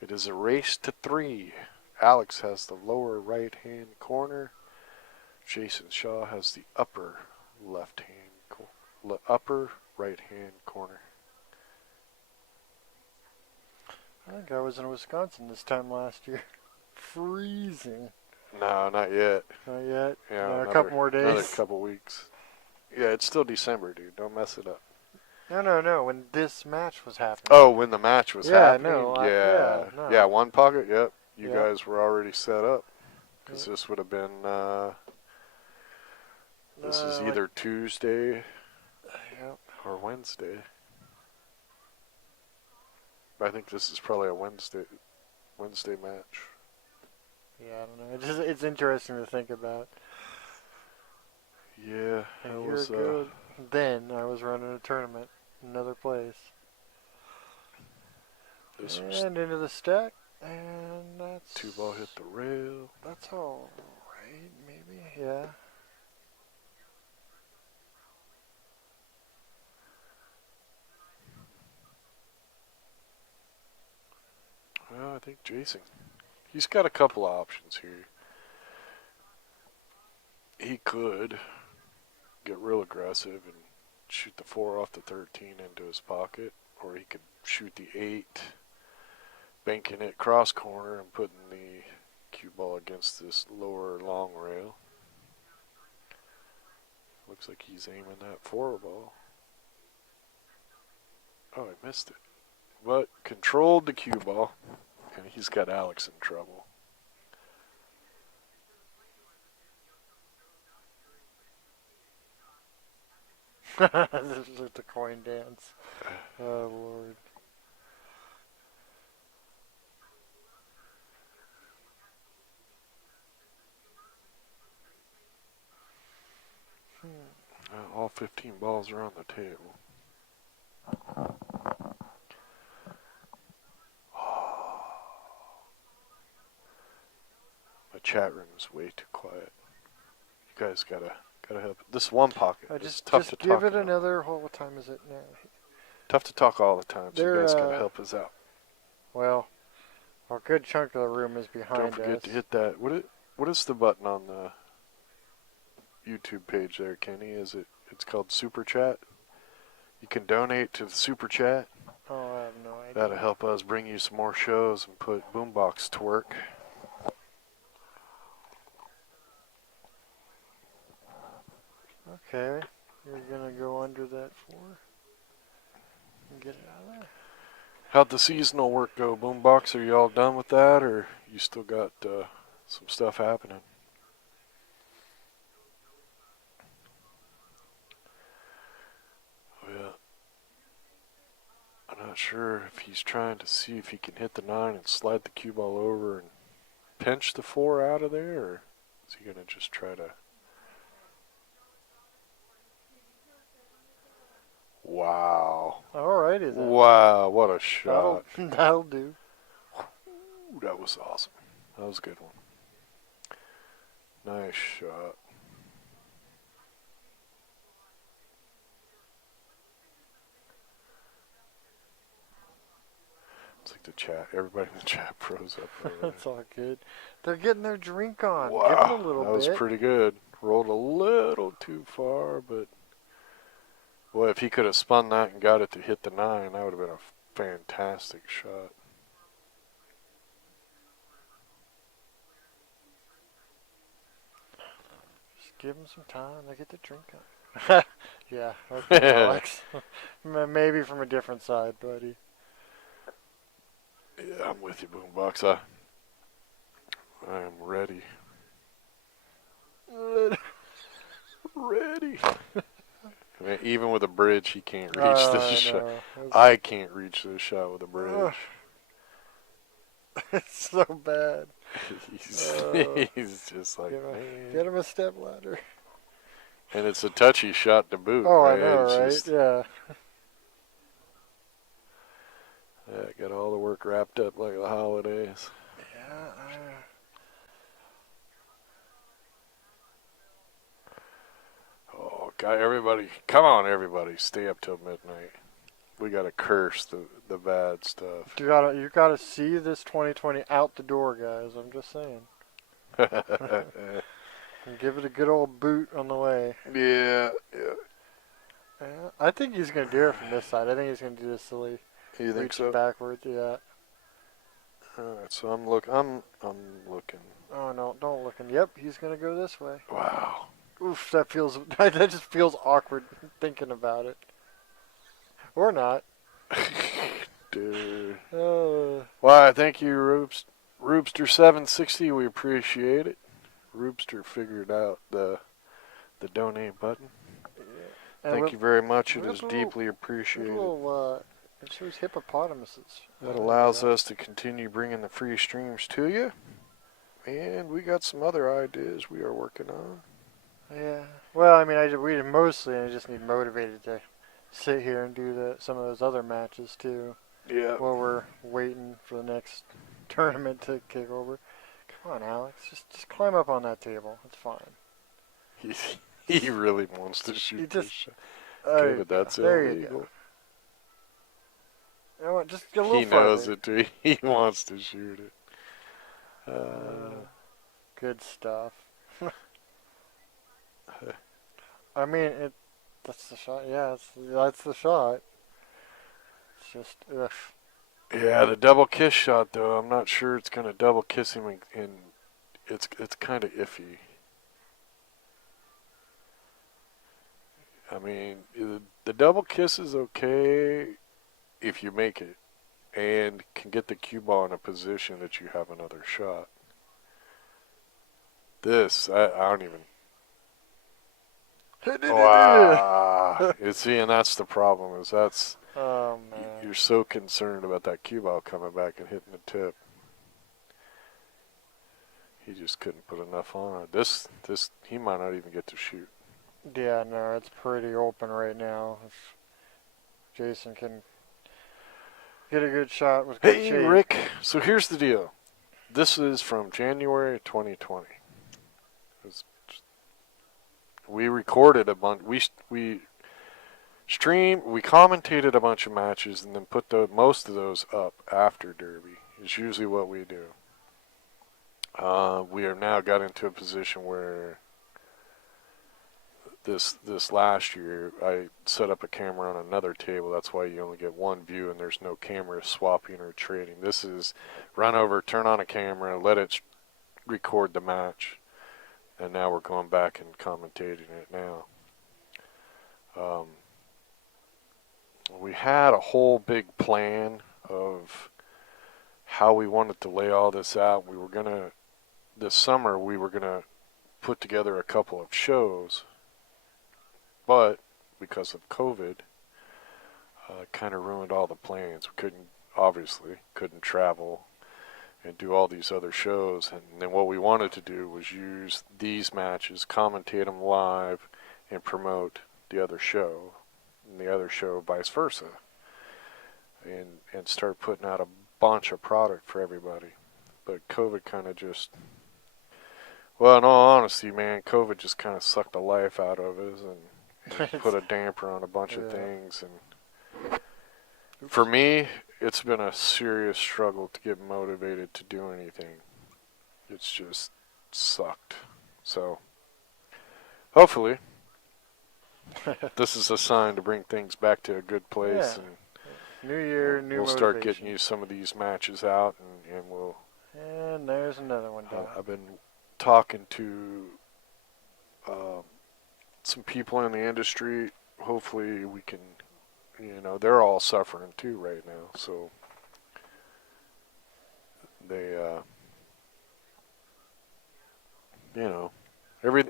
It is a race to 3. Alex has the lower right-hand corner. Jason Shaw has the upper upper right-hand corner. I think I was in Wisconsin this time last year. Freezing. No, not yet. Not yet. Yeah, a couple more days. Another couple weeks. Yeah, it's still December, dude. Don't mess it up. No. When this match was happening. Oh, when the match was happening? No, Yeah, one pocket, yep. You Yep. guys were already set up. Because this would have been, this is either Tuesday or Wednesday. I think this is probably a Wednesday match. Yeah, I don't know. It's interesting to think about. Yeah, A that year was, ago, then I was running a tournament in another place. this was And into the stack, and that's... 2 ball hit the rail. That's all right, maybe, yeah. think Jason, he's got a couple of options here. He could get real aggressive and shoot the 4 off the 13 into his pocket, or he could shoot the 8, banking it cross corner and putting the cue ball against this lower long rail. Looks like he's aiming that 4 ball. Oh, I missed it. But controlled the cue ball, and he's got Alex in trouble. This is the coin dance. Oh, Lord. All 15 balls are on the table. My chat room is way too quiet. You guys gotta help. This one pocket. It's tough to talk. Just give it about. another. What time is it now? Tough to talk all the time, so you guys gotta help us out. Well, a good chunk of the room is behind us. Don't forget to hit that. What is the button on the YouTube page there, Kenny? It's called Super Chat. You can donate to the Super Chat. Oh, I have no idea. That'll help us bring you some more shows and put Boombox to work. Okay, you're gonna go under that 4 and get it out of there. How'd the seasonal work go, Boombox? Are you all done with that, or you still got some stuff happening? Oh, yeah. I'm not sure if he's trying to see if he can hit the 9 and slide the cue ball over and pinch the 4 out of there, or is he going to just try to... Wow. Alrighty then. Wow, what a shot. That'll do. Ooh, that was awesome. That was a good one. Nice shot. It's like the chat. Everybody in the chat froze up. Over there. That's all good. They're getting their drink on. Wow, Give them a little that was bit. pretty good. Rolled a little too far, but boy, if he could have spun that and got it to hit the 9, that would have been a fantastic shot. Just give them some time. They get the drink on. Yeah, okay, Alex. Maybe from a different side, buddy. Yeah, I'm with you, Boombox. I am ready. Ready. I mean, even with a bridge, he can't reach this shot. I can't reach this shot with a bridge. It's so bad. He's just like, man. Get him a step ladder. And it's a touchy shot to boot. Oh, right? I know, It's right? just, Yeah. Got all the work wrapped up like the holidays. Yeah. Oh, God, everybody, come on, everybody, stay up till midnight. We gotta curse the bad stuff. You gotta see this 2020 out the door, guys. I'm just saying. And give it a good old boot on the way. Yeah. Yeah, I think he's gonna do it from this side. I think he's gonna do this silly. You think reach so? backwards, yeah. All right, so I'm looking. Oh no, don't look. Yep, he's gonna go this way. Wow. Oof, that just feels awkward thinking about it. Or not. Dude. Well, Thank you, Roopster760. We appreciate it. Roopster figured out the donate button. yeah. Thank you very much. It is little- deeply appreciated. It shows hippopotamuses. That allows us to continue bringing the free streams to you. And we got some other ideas we are working on. Yeah. Well, I mean, we mostly I just need motivated to sit here and do some of those other matches too. Yeah. While we're waiting for the next tournament to kick over. Come on, Alex. Just climb up on that table. It's fine. He really wants to shoot this shot. There Okay, you but go. that's There you illegal. go. Just get a little He farther. knows it too. He wants to shoot it. Good stuff. I mean, that's the shot. Yeah, that's the shot. It's just, ugh. Yeah, the double kiss shot though. I'm not sure it's gonna double kiss him, and it's kind of iffy. I mean, the double kiss is okay if you make it and can get the cue ball in a position that you have another shot. This, I don't even. Wow. You see, and that's the problem. Is that's Oh man. you're so concerned about that cue ball coming back and hitting the tip. He just couldn't put enough on it. This, he might not even get to shoot. Yeah, no, it's pretty open right now. If Jason can get a good shot with good Hey, shape. Rick. So here's the deal. This is from January 2020. We recorded a bunch. We commentated a bunch of matches and then put most of those up after Derby. Is usually what we do. We have now got into a position where this last year I set up a camera on another table. That's why you only get one view and there's no camera swapping or trading. This is run over, turn on a camera, let it record the match, and now we're going back and commentating it now. We had a whole big plan of how we wanted to lay all this out. This summer we were gonna put together a couple of shows, but because of COVID, kind of ruined all the plans. We couldn't travel and do all these other shows. And then what we wanted to do was use these matches, commentate them live, and promote the other show, and the other show vice versa, and start putting out a bunch of product for everybody. But COVID kind of just, well, in all honesty, man, COVID just kind of sucked the life out of us and put a damper on a bunch of things. And for me, it's been a serious struggle to get motivated to do anything. It's just sucked. So, hopefully, this is a sign to bring things back to a good place. Yeah. And New year, new we'll motivation. start getting you some of these matches out, and we'll. And there's another one down. I've been talking to some people in the industry. Hopefully, we can. They're all suffering too right now, so they,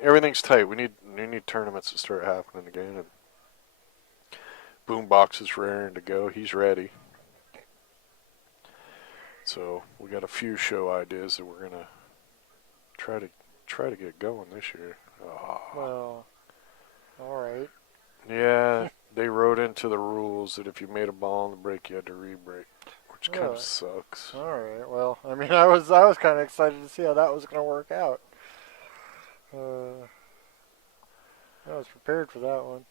everything's tight. We need tournaments to start happening again, and Boombox is raring to go. He's ready. So we got a few show ideas that we're gonna try to get going this year. Oh. Well, all right. Yeah, they wrote into the rules that if you made a ball in the break, you had to re-break, which kind of sucks. All right. Well, I mean, I was kind of excited to see how that was going to work out. I was prepared for that one.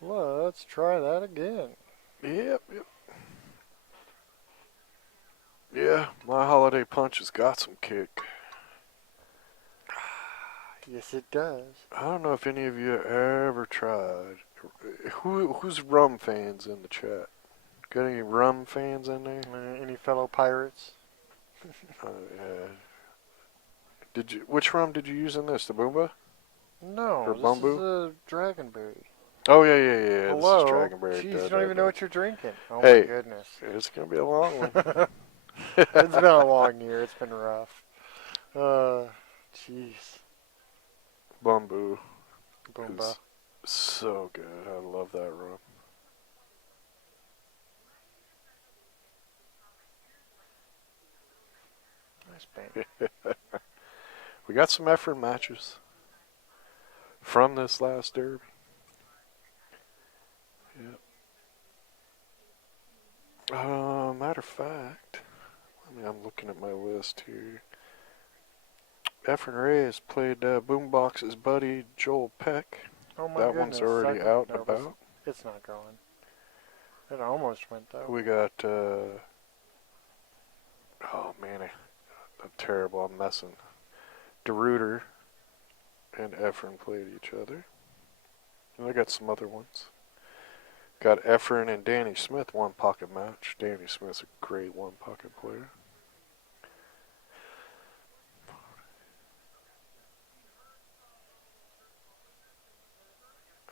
Let's try that again. Yep. Yeah, my holiday punch has got some kick. Yes, it does. I don't know if any of you ever tried. Who's rum fans in the chat? Got any rum fans in there? Any fellow pirates? Yeah. Which rum did you use in this? The Boomba? No, Or this Bumbu? is a Dragonberry. Oh yeah. Hello. This is Dragonberry. Jeez, you don't even know what you're drinking. Oh Hey. my goodness. It's gonna be a long one. It's been a long year. It's been rough. Jeez. Bumbu. Boomba. So good. I love that rum. Nice band. We got some effort matches from this last Derby. Yep. Matter of fact, I'm looking at my list here. Efren Reyes played Boombox's buddy Joel Peck. Oh my That goodness. one's already Second? out and No, about. it's not going. It almost went though. We got, oh man, I'm terrible. I'm messing. DeRuiter and Efren played each other. And I got some other ones. Got Efren and Danny Smith one pocket match. Danny Smith's a great one pocket player.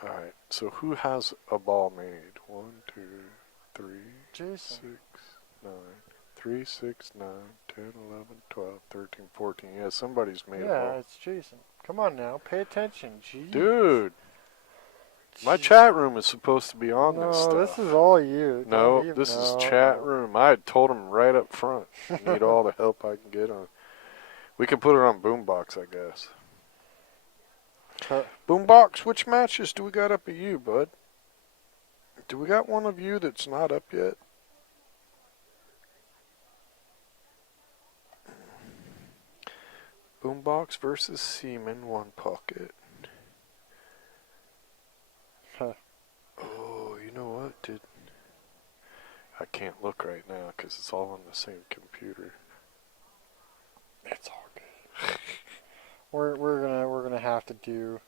Alright, so who has a ball made? 1, 2, 3, Jason. 6, 9. 3, 6, 9, 10, 11, 12, 13, 14. Yeah, somebody's made a Yeah, ball. it's Jason. Come on now, pay attention. Jeez. Dude, my Jeez. chat room is supposed to be on No, this stuff. this is all you. No, Don't even- this is no, chat no. room. I had told him right up front. Need all the help I can get on. We can put it on Boombox, I guess. Boombox, which matches do we got up at you, bud? Do we got one of you that's not up yet? Boombox versus Seaman, one pocket. Huh. Oh, you know what? I can't look right now because it's all on the same computer. It's all good. we're gonna have to do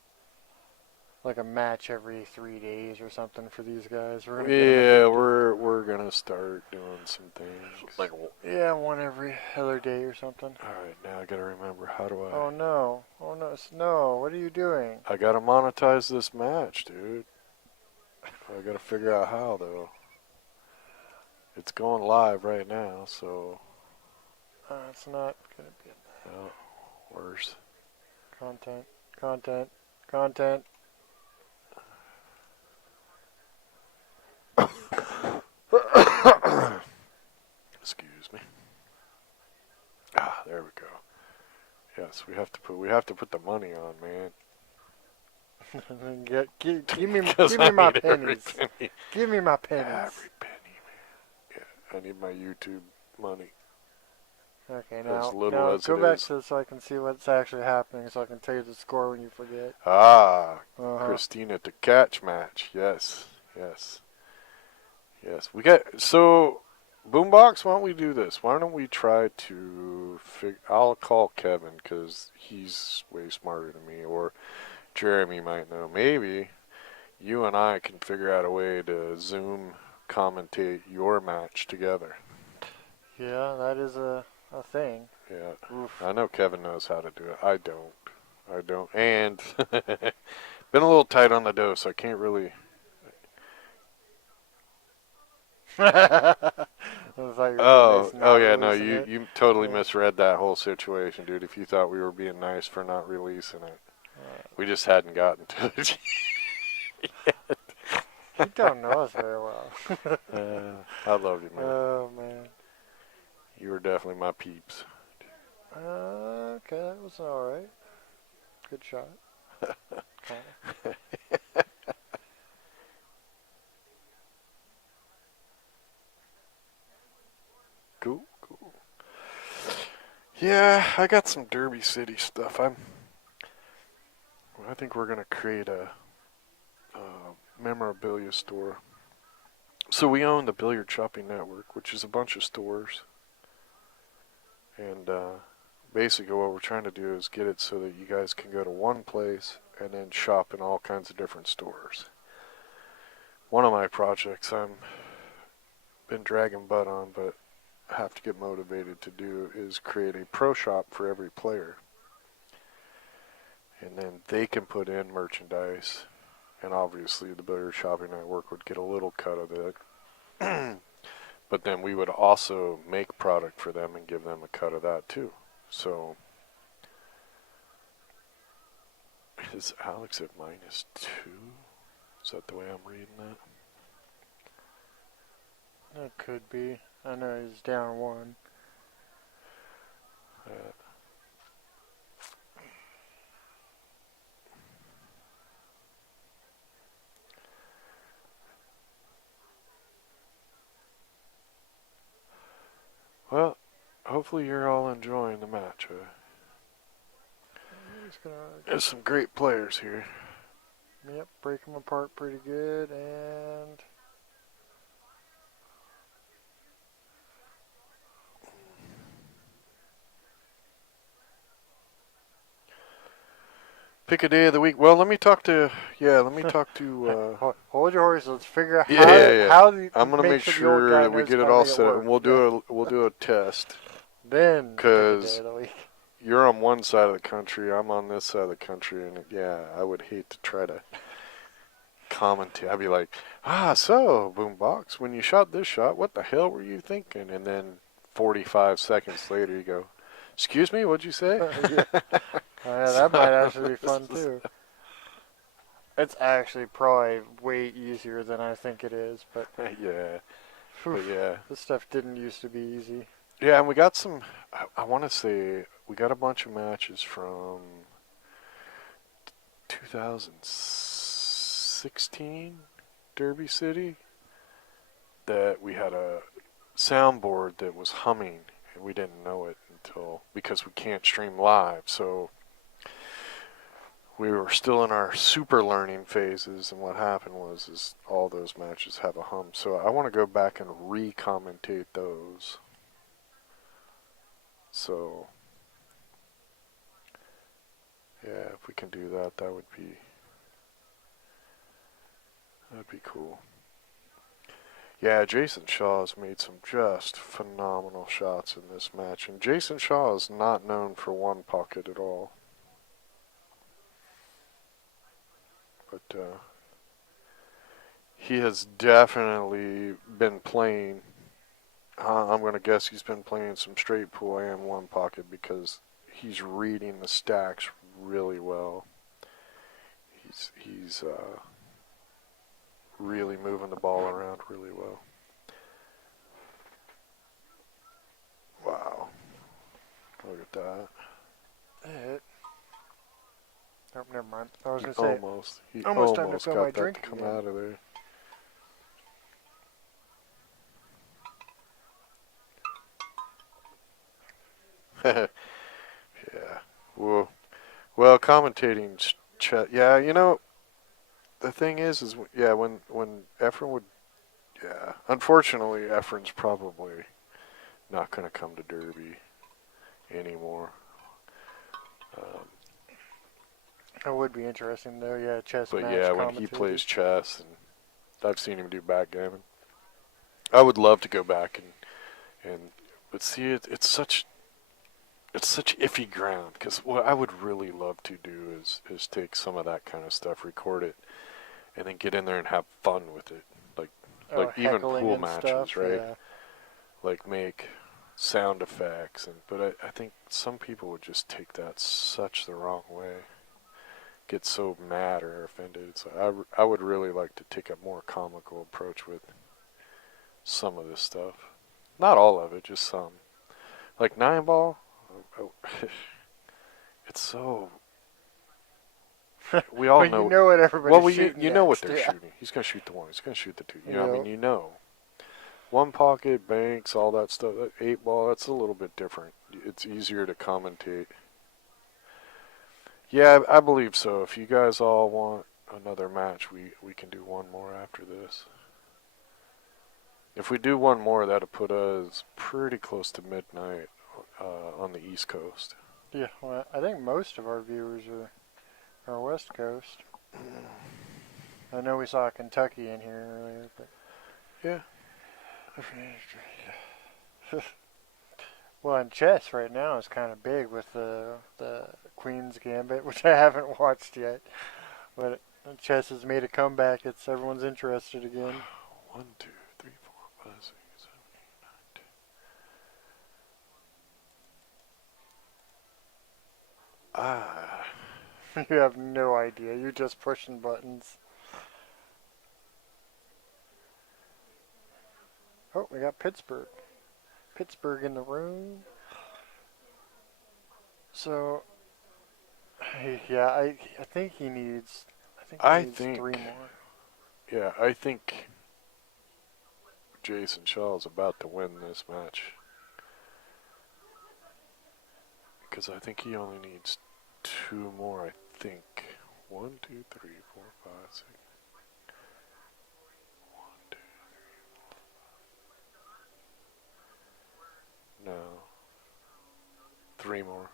like a match every 3 days or something for these guys. We're gonna get 'em Yeah, addicted. we're gonna start doing some things. like one every other day or something. All right, now I gotta remember how do I? Oh no! Oh no! No! What are you doing? I gotta monetize this match, dude. I gotta figure out how though. It's going live right now, so It's not gonna be worse. content. Excuse me. Ah, there we go. Yes, we have to put the money on, man. give me Because my I need every pennies. penny. Give me my pennies. Every penny, man. Yeah, I need my YouTube money. Okay, As now little as go it back is. to so I can see what's actually happening, so I can tell you the score when you forget. Christina to catch match. Yes. We got so Boombox. Why don't we do this? Why don't we try to I'll call Kevin because he's way smarter than me, or Jeremy might know. Maybe you and I can figure out a way to Zoom commentate your match together. Yeah, that is a thing. Yeah. Oof. I know Kevin knows how to do it. I don't. And been a little tight on the dose. I can't really. Oh yeah, no, you totally misread that whole situation, dude. If you thought we were being nice for not releasing it, we just hadn't gotten to it. You don't know us very well. I love you, man. Oh man. You were definitely my peeps. Okay, that was all right. Good shot. Cool. Yeah, I got some Derby City stuff. I think we're gonna create a memorabilia store. So we own the Billiard Shopping Network, which is a bunch of stores. And basically what we're trying to do is get it so that you guys can go to one place and then shop in all kinds of different stores. One of my projects I'm been dragging butt on, but I have to get motivated to do, is create a pro shop for every player. And then they can put in merchandise, and obviously the Billiard Shopping Network would get a little cut of it. But then we would also make product for them and give them a cut of that too. So is Alex at -2? Is that the way I'm reading that? It could be. I know he's down 1. Well, hopefully you're all enjoying the match. just gonna. There's some great players here. Yep, break them apart pretty good, and Pick a day of the week. Well, let me talk to. Let me talk to. hold your horses. Let's figure out Yeah. how do you I'm gonna make sure the old guy sure we knows get how it to all make set up, work. and we'll do a test. Then pick a day 'Cause of the week. You're on one side of the country, I'm on this side of the country, and I would hate to try to commentate. I'd be like, so Boombox, when you shot this shot, what the hell were you thinking? And then 45 seconds later, you go, excuse me, what'd you say? Yeah, that might actually be fun too. It's actually probably way easier than I think it is, but yeah. this stuff didn't used to be easy. Yeah, and we got some, I want to say, we got a bunch of matches from 2016 Derby City that we had a soundboard that was humming, and we didn't know it until, because we can't stream live, so we were still in our super learning phases, and what happened was all those matches have a hum. So I want to go back and re-commentate those. So yeah, if we can do that, that'd be cool. Yeah, Jason Shaw's made some just phenomenal shots in this match, and Jason Shaw is not known for one pocket at all. But he has definitely been playing. I'm going to guess he's been playing some straight pool and one pocket, because he's reading the stacks really well. He's really moving the ball around really well. Wow. Look at that. Oh, never mind. I was going to say, He almost time to almost fill got my that drink to come again. out of there. Yeah. Whoa. Well, commentating, yeah, the thing is when Efren would, unfortunately, Efren's probably not going to come to Derby anymore. It would be interesting though, chess But match yeah, when he commentating. plays chess, and I've seen him do backgammon, I would love to go back but see, it's such iffy ground, because what I would really love to do is take some of that kind of stuff, record it, and then get in there and have fun with it, like even pool matches, stuff, right? Yeah. Like make sound effects, but I think some people would just take that such the wrong way, get so mad or offended. So I would really like to take a more comical approach with some of this stuff. Not all of it, just some. Like 9-ball, it's so. We all But know. you know what everybody's shooting you know what next, they're yeah. shooting. He's gonna shoot the one. He's gonna shoot the two. I Yeah. mean, one pocket, banks, all that stuff. That 8-ball, that's a little bit different. It's easier to commentate. Yeah, I believe so. If you guys all want another match, we can do one more after this. If we do one more, that'll put us pretty close to midnight on the East Coast. Yeah, well, I think most of our viewers are West Coast. I know we saw Kentucky in here earlier, but Yeah. well, in chess right now is kind of big with the Queen's Gambit, which I haven't watched yet. But chess has made a comeback. Everyone's interested again. 1, 2, 3, 4, 5, 6, 7, 8, 9, 10. You have no idea. You're just pushing buttons. Oh, we got Pittsburgh. Pittsburgh in the room. So, yeah, I think he needs. I think 3 more. Yeah, I think Jason Shaw is about to win this match, because I think he only needs two more, I think. 1, 2, 3, 4, 5, 6. 1, 2. No. 3 more.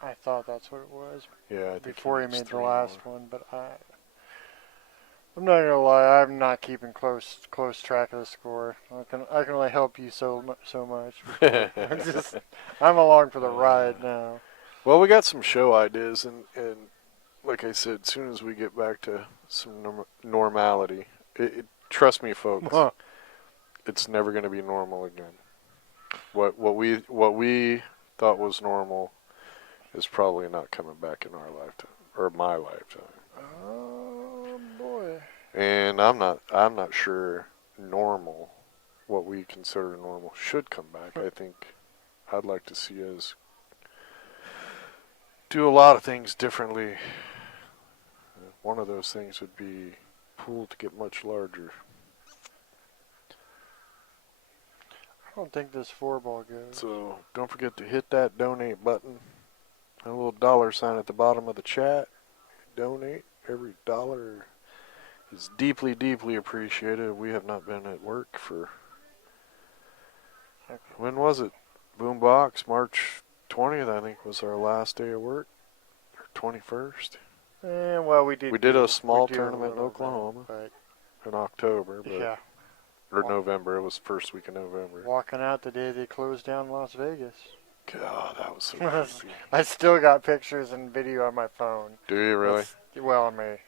I thought that's what it was Yeah, I think before he needs made the 3 last more. one, but I'm not gonna lie, I'm not keeping close track of the score. I can only help you so much. I'm along for the ride now. Well, we got some show ideas, and like I said, as soon as we get back to some normality, trust me, folks, Huh. it's never going to be normal again. What we thought was normal is probably not coming back in our lifetime or my lifetime. Oh boy. And I'm not sure normal, what we consider normal, should come back. I think I'd like to see us do a lot of things differently. One of those things would be pool to get much larger. I don't think this 4-ball goes. So don't forget to hit that donate button. A little dollar sign at the bottom of the chat. Donate. Every dollar is deeply, deeply appreciated. We have not been at work for... When was it? Boombox, March 20th, I think, was our last day of work. Or 21st. Well, we did. We did a do small a tournament in little bit, Oklahoma but in October, but yeah, or November. It was first week of November. walking out the day they closed down Las Vegas. God, that was so creepy. I still got pictures and video on my phone. Do you really? Well, on my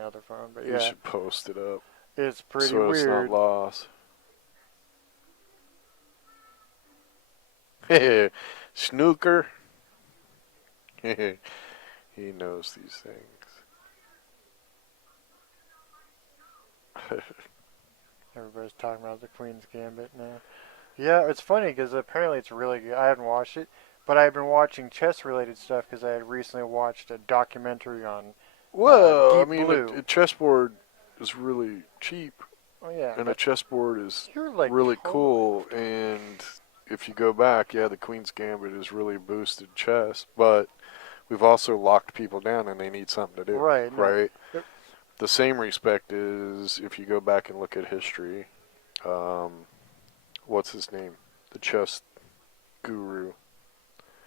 other phone, but You should post it up. it's pretty so weird. It's not lost. Snooker. He knows these things. Everybody's talking about the Queen's Gambit now. Yeah, it's funny because apparently it's really good. I haven't watched it, but I've been watching chess-related stuff because I had recently watched a documentary on Well, I Deep mean, Blue. a chessboard is really cheap, Oh yeah, and a chessboard is you're like really totally cool. And if you go back, yeah, the Queen's Gambit is really boosted chess, but we've also locked people down, and they need something to do. Right, no. Right. Yep. The same respect is if you go back and look at history. What's his name? The chess guru.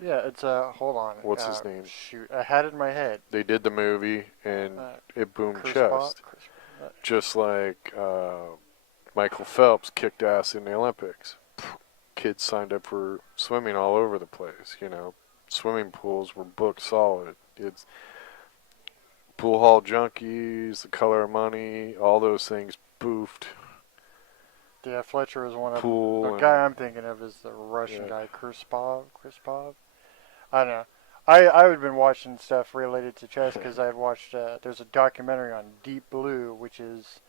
Yeah, it's hold on. What's his name? Shoot, I had it in my head. They did the movie, and it boomed chess. Just like Michael Phelps kicked ass in the Olympics. Kids signed up for swimming all over the place. You know, swimming pools were booked solid. It's pool hall junkies, the color of money, all those things boofed. Yeah, Fletcher is one of Pool them. The and- guy I'm thinking of is the Russian guy, Krispov. I don't know. I had been watching stuff related to chess because I had watched. There's a documentary on Deep Blue, which is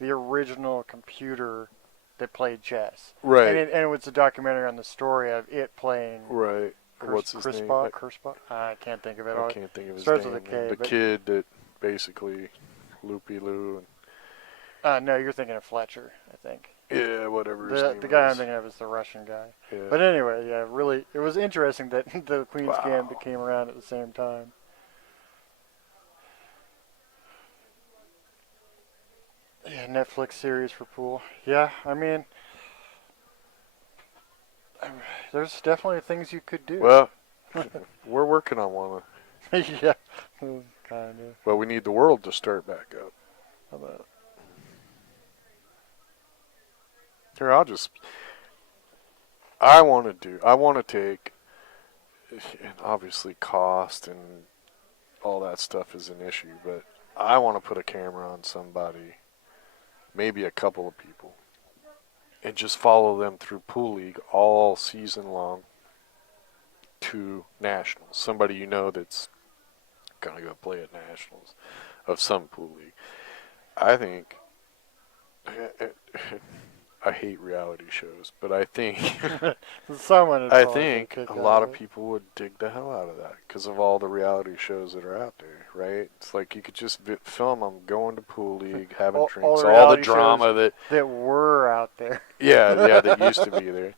the original computer that played chess. Right. And it was a documentary on the story of it playing. Right. What's his name? Krispov? I can't think of it. I can't think of his Starts name. with a K, The but- kid that basically loopy-loo. No, you're thinking of Fletcher, I think. Yeah, whatever his name The guy I'm is. thinking of is the Russian guy. Yeah. But anyway, yeah, really, it was interesting that the Queen's Wow. Gambit came around at the same time. Yeah, Netflix series for pool. Yeah, I mean, there's definitely things you could do. Well, we're working on one. Yeah, kind of. But we need the world to start back up. How about Here, I want to take, and obviously cost and all that stuff is an issue, but I want to put a camera on somebody, maybe a couple of people, and just follow them through Pool League all season long to Nationals. Somebody you know that's going to go play at Nationals of some Pool League. I think... I hate reality shows, but I think someone? I think a lot of people would dig the hell out of that because of all the reality shows that are out there, right? It's like you could just film them going to Pool League, having All drinks, the all the reality drama shows that that were out there. yeah, that used to be there.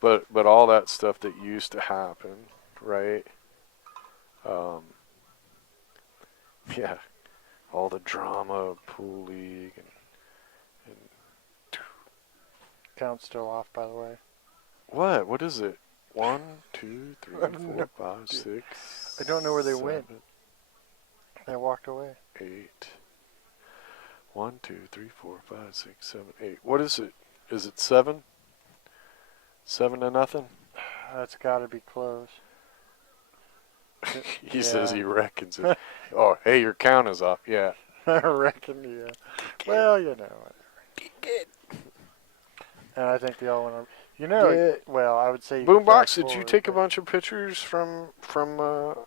But all that stuff that used to happen, right? Um, yeah, all the drama of pool league and Count's still off, by the way. what? What is it? 1, 2, 3, I don't 4, know, 5, dude. 6. I don't know where they 7, went. They walked away. 8. 1, 2, 3, 4, 5, 6, 7, 8. What is it? Is it 7? 7-0? That's got to be close. He says he reckons it. Oh, hey, your count is off. Yeah. I reckon, yeah. Well, you know. And I think they all went up. You know, Yeah. well, I would say. Boombox, did you take a bunch of pictures from the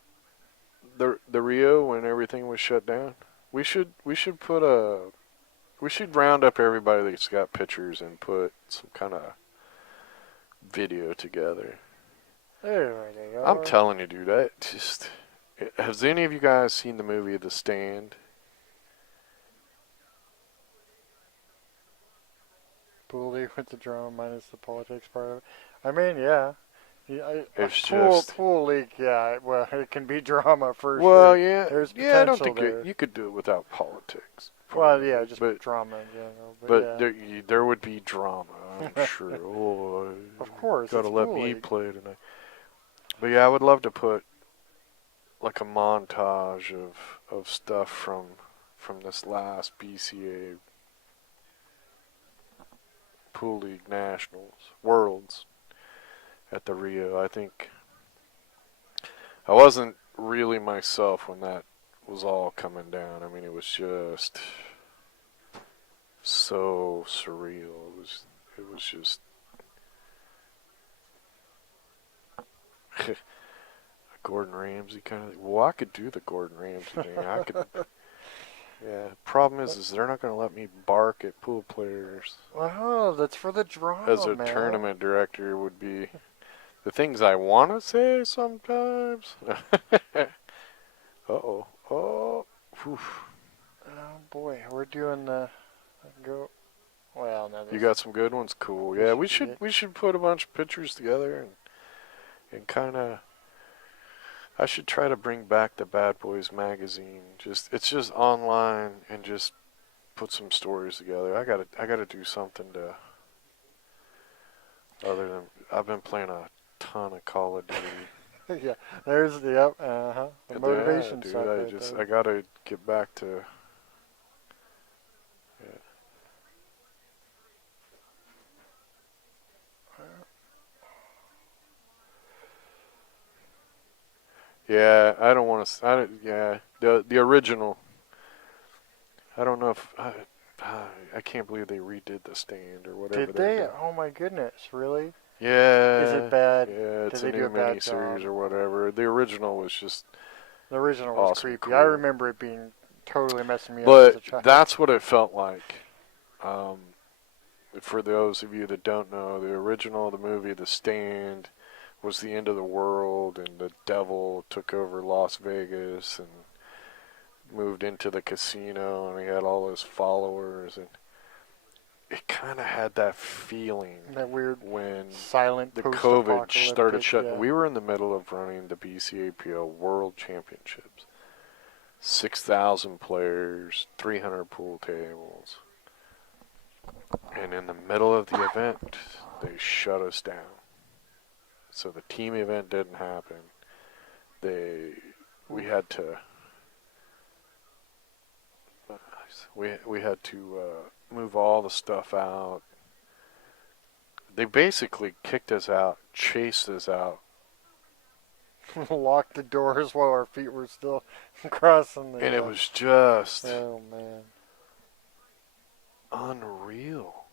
Rio when everything was shut down? We should round up everybody that's got pictures and put some kind of video together. There they are. I'm telling you, dude, has any of you guys seen the movie The Stand? Pool league with the drama minus the politics part of it. I mean, yeah. It's Pool league, yeah. Well, it can be drama for well, sure. yeah, There's yeah. I don't potential think there. you could do it without politics. Well, yeah, just but drama in general. but yeah. there would be drama, I'm sure. Oh, Of course, gotta it's let pool me league. play tonight. But yeah, I would love to put like a montage of stuff from this last BCA Pool League Nationals Worlds at the Rio. I think I wasn't really myself when that was all coming down. I mean, it was just so surreal. It was just Gordon Ramsay kind of. Well, I could do the Gordon Ramsay thing. I could. Yeah. Problem is they're not going to let me bark at pool players. Oh, that's for the drama, As a man. tournament director would be the things I want to say sometimes. Uh-oh. Oh. Whew. Oh boy, we're doing the go. Well, no. You got some good ones? Cool. Yeah, we should put a bunch of pictures together and kind of. I should try to bring back the Bad Boys magazine. It's just online and just put some stories together. I gotta do something to. Other than I've been playing a ton of Call of Duty. Yeah, there's the the motivation dude, side. I gotta get back to. Yeah, I don't want to. Yeah, the original. I don't know if I can't believe they redid The Stand or whatever. Did they? Oh my goodness, really? Yeah. Is it bad? Yeah, it's Did a they new do a bad miniseries job? or whatever. The original was just. The original was awesome, creepy. cool. I remember it being totally messing me up But as a child. that's what it felt like. For those of you that don't know, the original, the movie The Stand, was the end of the world, and the devil took over Las Vegas and moved into the casino, and he had all his followers, and it kind of had that feeling. That weird when silent the COVID started shutting. Yeah. We were in the middle of running the BCAPL World Championships. 6,000 players, 300 pool tables. And in the middle of the event, they shut us down. So the team event didn't happen. We had to move all the stuff out. They basically kicked us out, chased us out. Locked the doors while our feet were still crossing the. And it was just Oh man. unreal.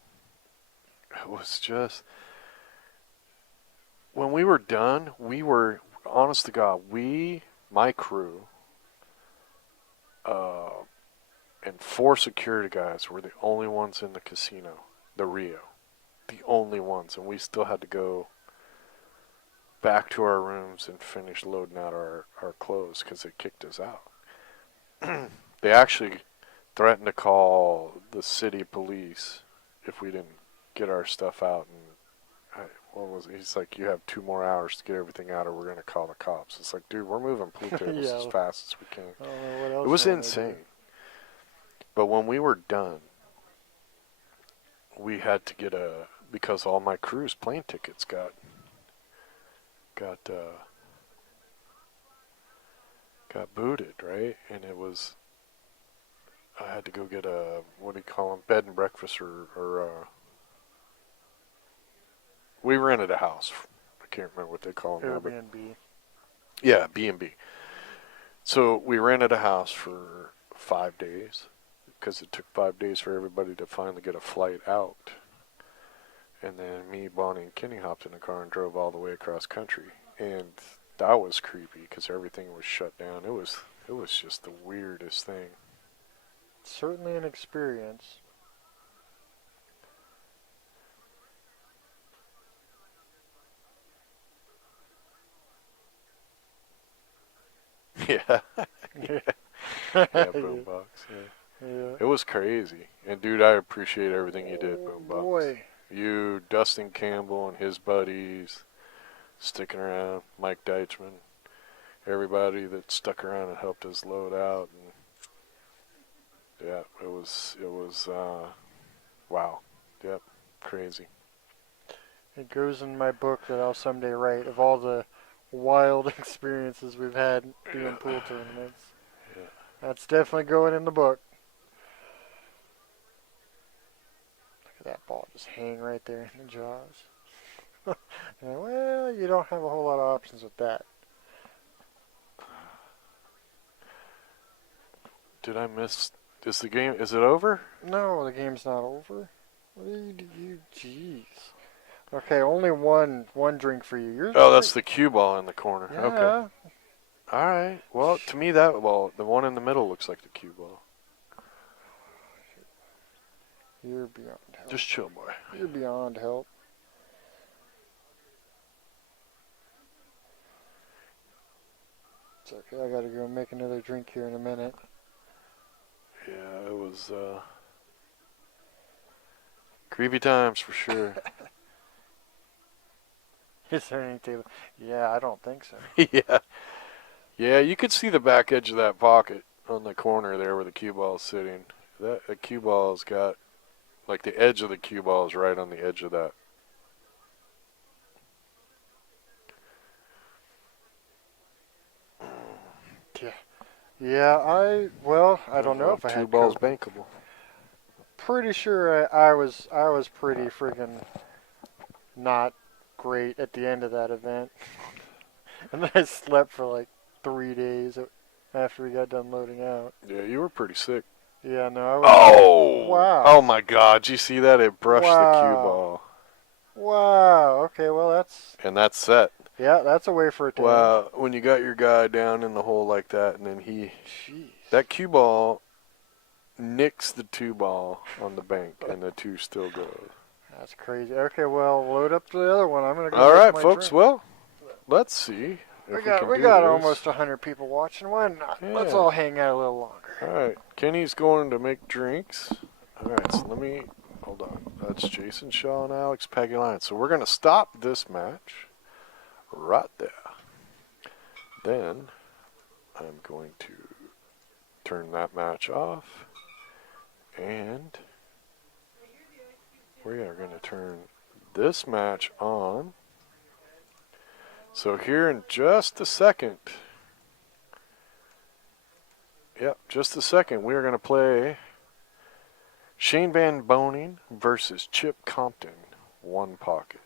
It was just. When we were done, we were, honest to God, my crew, and 4 security guys were the only ones in the casino, the Rio. The only ones. And we still had to go back to our rooms and finish loading out our clothes because they kicked us out. They actually threatened to call the city police if we didn't get our stuff out. And what was it? He's like, you have 2 more hours to get everything out or we're going to call the cops. It's like, dude, we're moving pool tables Yeah. as fast as we can. I don't know what else It was they wanna insane. do. But when we were done, we had to get because all my cruise plane tickets got booted, right? And I had to go get a, what do you call them, bed and breakfast we rented a house. I can't remember what they call them now, but Airbnb. yeah, B&B. So we rented a house for 5 days because it took 5 days for everybody to finally get a flight out. And then me, Bonnie, and Kenny hopped in the car and drove all the way across country. And that was creepy because everything was shut down. It was just the weirdest thing. Certainly an experience. Yeah. Yeah, Boombox. Yeah. Yeah. It was crazy. And dude, I appreciate everything you did, Oh, Boombox. boy. You, Dustin Campbell and his buddies sticking around, Mike Deichman, everybody that stuck around and helped us load out. And yeah, it was wow. Yep, crazy. It goes in my book that I'll someday write of all the wild experiences we've had doing pool tournaments. Yeah. That's definitely going in the book. Look at that ball just hang right there in the jaws. And, well, you don't have a whole lot of options with that. Did I miss? Is it over? No, the game's not over. What do you? Jeez. Okay, only one drink for you. Yours Oh, that's the cue ball in the corner. yeah. Okay. All right. Well, to me, the one in the middle looks like the cue ball. You're beyond help. Just chill, boy. You're beyond help. It's okay. I gotta go make another drink here in a minute. Yeah, it was creepy times for sure. Is there any table? Yeah, I don't think so. Yeah. Yeah, you could see the back edge of that pocket on the corner there where the cue ball's sitting. The cue ball's got, like, the edge of the cue ball is right on the edge of that. Yeah, I don't know if I had two balls coke. bankable. Pretty sure I was pretty friggin' not great at the end of that event. And then I slept for like 3 days after we got done loading out. Yeah, you were pretty sick. Yeah, no, I was. Oh! Wow. Oh my God! Did you see that? It brushed the cue Wow. ball. Wow. Okay, well that's. And that's set. Yeah, that's a way for it to. Well, when you got your guy down in the hole like that, and then Jeez. that cue ball nicks the 2 ball on the bank, and the 2 still goes. That's crazy. Okay, well, load up the other one. I'm gonna go. All make right, my folks. drink. Well, let's see. If We got almost 100 people watching. Why not? Let's Yeah. all hang out a little longer. All right, Kenny's going to make drinks. All right, so let me hold on. That's Jason Shaw and Alex Pagulayan. So we're gonna stop this match right there. Then I'm going to turn that match off, and we are going to turn this match on. So here in just a second, just a second, we are going to play Shane Van Boning versus Chip Compton, one pocket.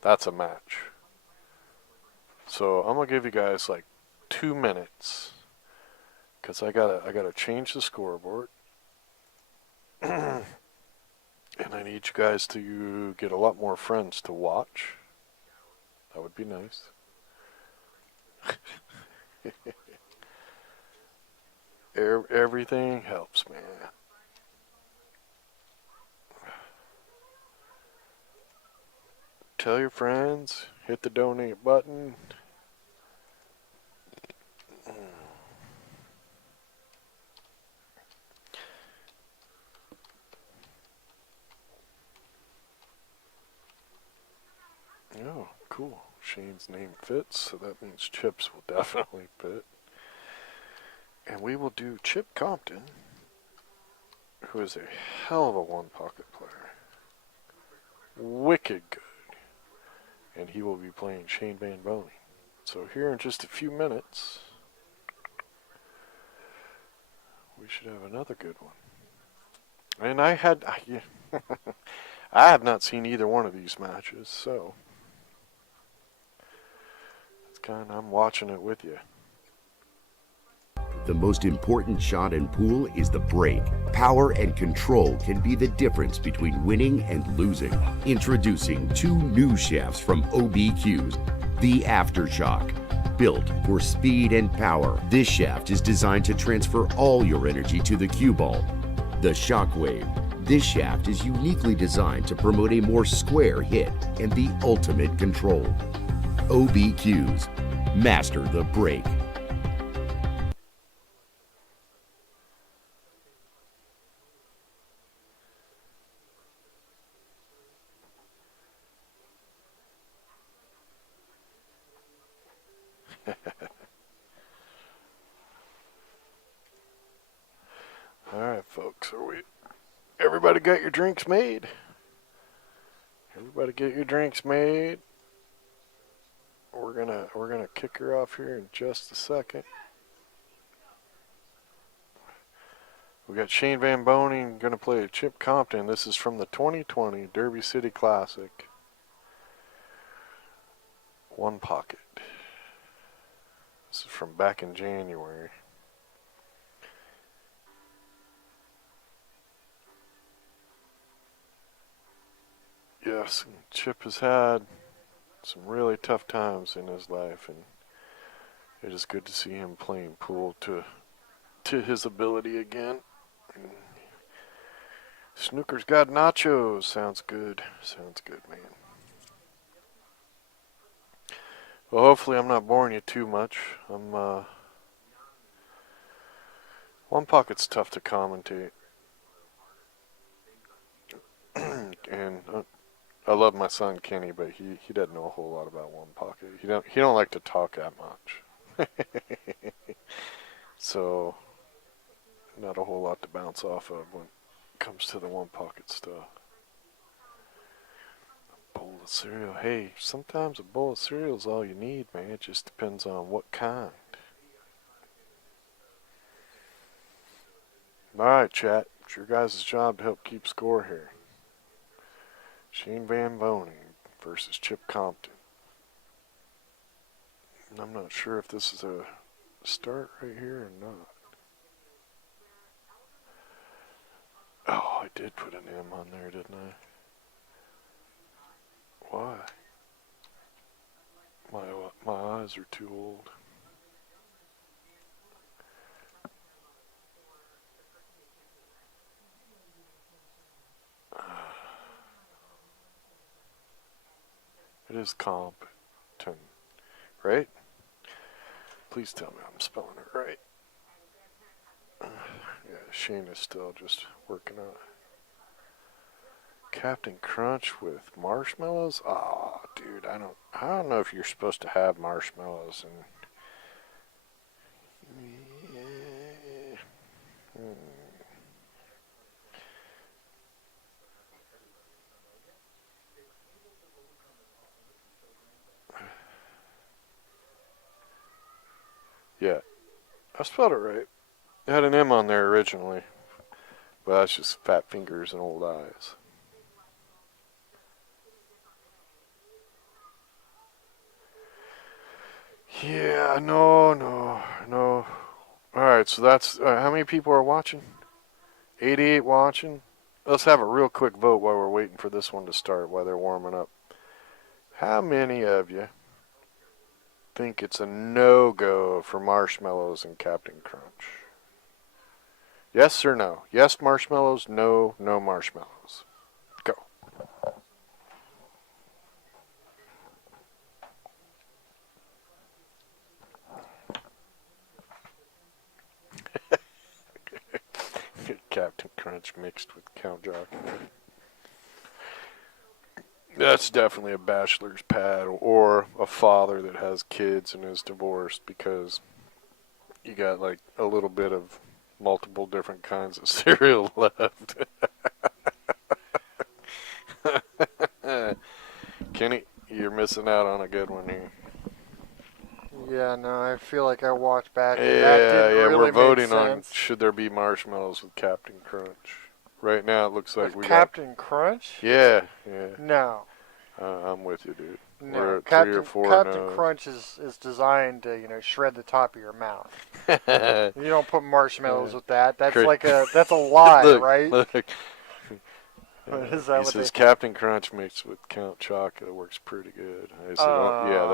That's a match. So I'm going to give you guys like 2 minutes because I gotta change the scoreboard. And I need you guys to get a lot more friends to watch. That would be nice. Everything helps, man. Tell your friends, hit the donate button. Oh, cool. Shane's name fits, so that means Chips will definitely fit. And we will do Chip Compton, who is a hell of a one-pocket player. Wicked good. And he will be playing Shane Van Boening. So here in just a few minutes, we should have another good one. And I have not seen either one of these matches, so it's I'm watching it with you. The most important shot in pool is the break. Power and control can be the difference between winning and losing. Introducing two new shafts from OBQ's, the Aftershock. Built for speed and power, this shaft is designed to transfer all your energy to the cue ball. The Shockwave. This shaft is uniquely designed to promote a more square hit and the ultimate control. OBQ's. Master the break. Alright, folks, everybody got your drinks made? Everybody get your drinks made. We're gonna kick her off here in just a second. We got Shane Van Boening gonna play Chip Compton. This is from the 2020 Derby City Classic. One pocket. This is from back in January. Yes, Chip has had some really tough times in his life, and it is good to see him playing pool to his ability again. And Snooker's got nachos. Sounds good. Sounds good, man. Well, hopefully I'm not boring you too much. One pocket's tough to commentate. And I love my son Kenny, but he doesn't know a whole lot about one pocket. He don't like to talk that much. So not a whole lot to bounce off of when it comes to the one pocket stuff. A bowl of cereal. Hey, sometimes a bowl of cereal is all you need, man. It just depends on what kind. Alright, chat. It's your guys' job to help keep score here. Shane Van Boening versus Chip Compton. I'm not sure if this is a start right here or not. Oh, I did put an M on there, didn't I? Why? My eyes are too old. It is Compton, right? Please tell me I'm spelling it right. Yeah, Shane is still just working on it. Captain Crunch with marshmallows? Oh, dude, I don't know if you're supposed to have marshmallows and yeah, I spelled it right. It had an M on there originally, but that's just fat fingers and old eyes. Yeah, no. Alright, so that's, how many people are watching? 88 watching? Let's have a real quick vote while we're waiting for this one to start, while they're warming up. How many of you think it's a no-go for marshmallows and Captain Crunch? Yes or no? Yes marshmallows, no marshmallows. Go. Captain Crunch mixed with Count Jockey. That's definitely a bachelor's pad or a father that has kids and is divorced because you got like a little bit of multiple different kinds of cereal left. Kenny, you're missing out on a good one here. Yeah, no, I feel like I walked back and that Yeah, didn't yeah, really we're make voting on sense. should there be marshmallows with Captain Crunch. Right now it looks like With we Captain Crunch? got... Yeah, yeah. No. I'm with you, dude. No. We're at 3 or 4 Captain now. Crunch is designed to, shred the top of your mouth. You don't put marshmallows with that. That's that's a lie, look, right? Look. Is that He what says Captain Crunch mixed with Count Chocolate works pretty good. I said, oh, yeah,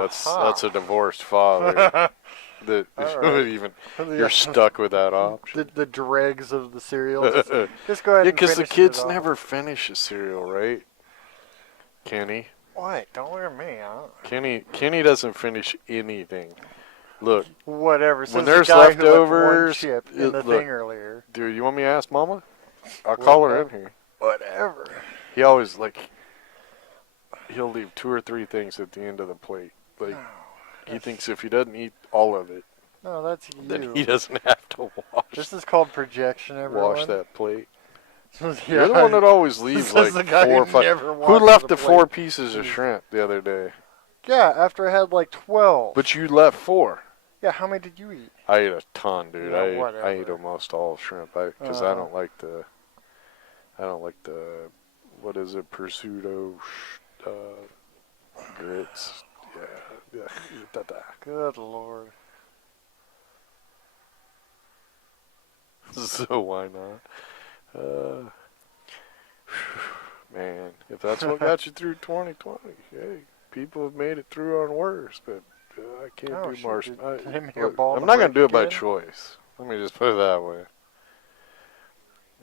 that's a divorced father. That right. even you're stuck with that option. The dregs of the cereal. Just go ahead and because the finish kids it off. never finish a cereal, right? Kenny. What? Don't look at me. Kenny doesn't finish anything. Look. Whatever. When there's leftovers, chip in the thing earlier. Dude, you want me to ask Mama? I'll call her in here. Whatever. He always he'll leave 2 or 3 things at the end of the plate. He thinks if he doesn't eat all of it, no, that's you. then he doesn't have to wash. This is called projection, everyone. Wash that plate. Yeah, You're the one that always leaves this is the guy 4 or 5. Who left the 4 pieces of shrimp the other day? Yeah, after I had 12. But you left 4. Yeah, how many did you eat? I ate a ton, dude. Yeah, I ate almost all shrimp because I don't like the what is it, prosciutto grits. Yeah. Good Lord. So why not? Man, if that's what got you through 2020, hey, people have made it through on worse, but I can't do marshmallows. I'm not going to do it by choice. Let me just put it that way.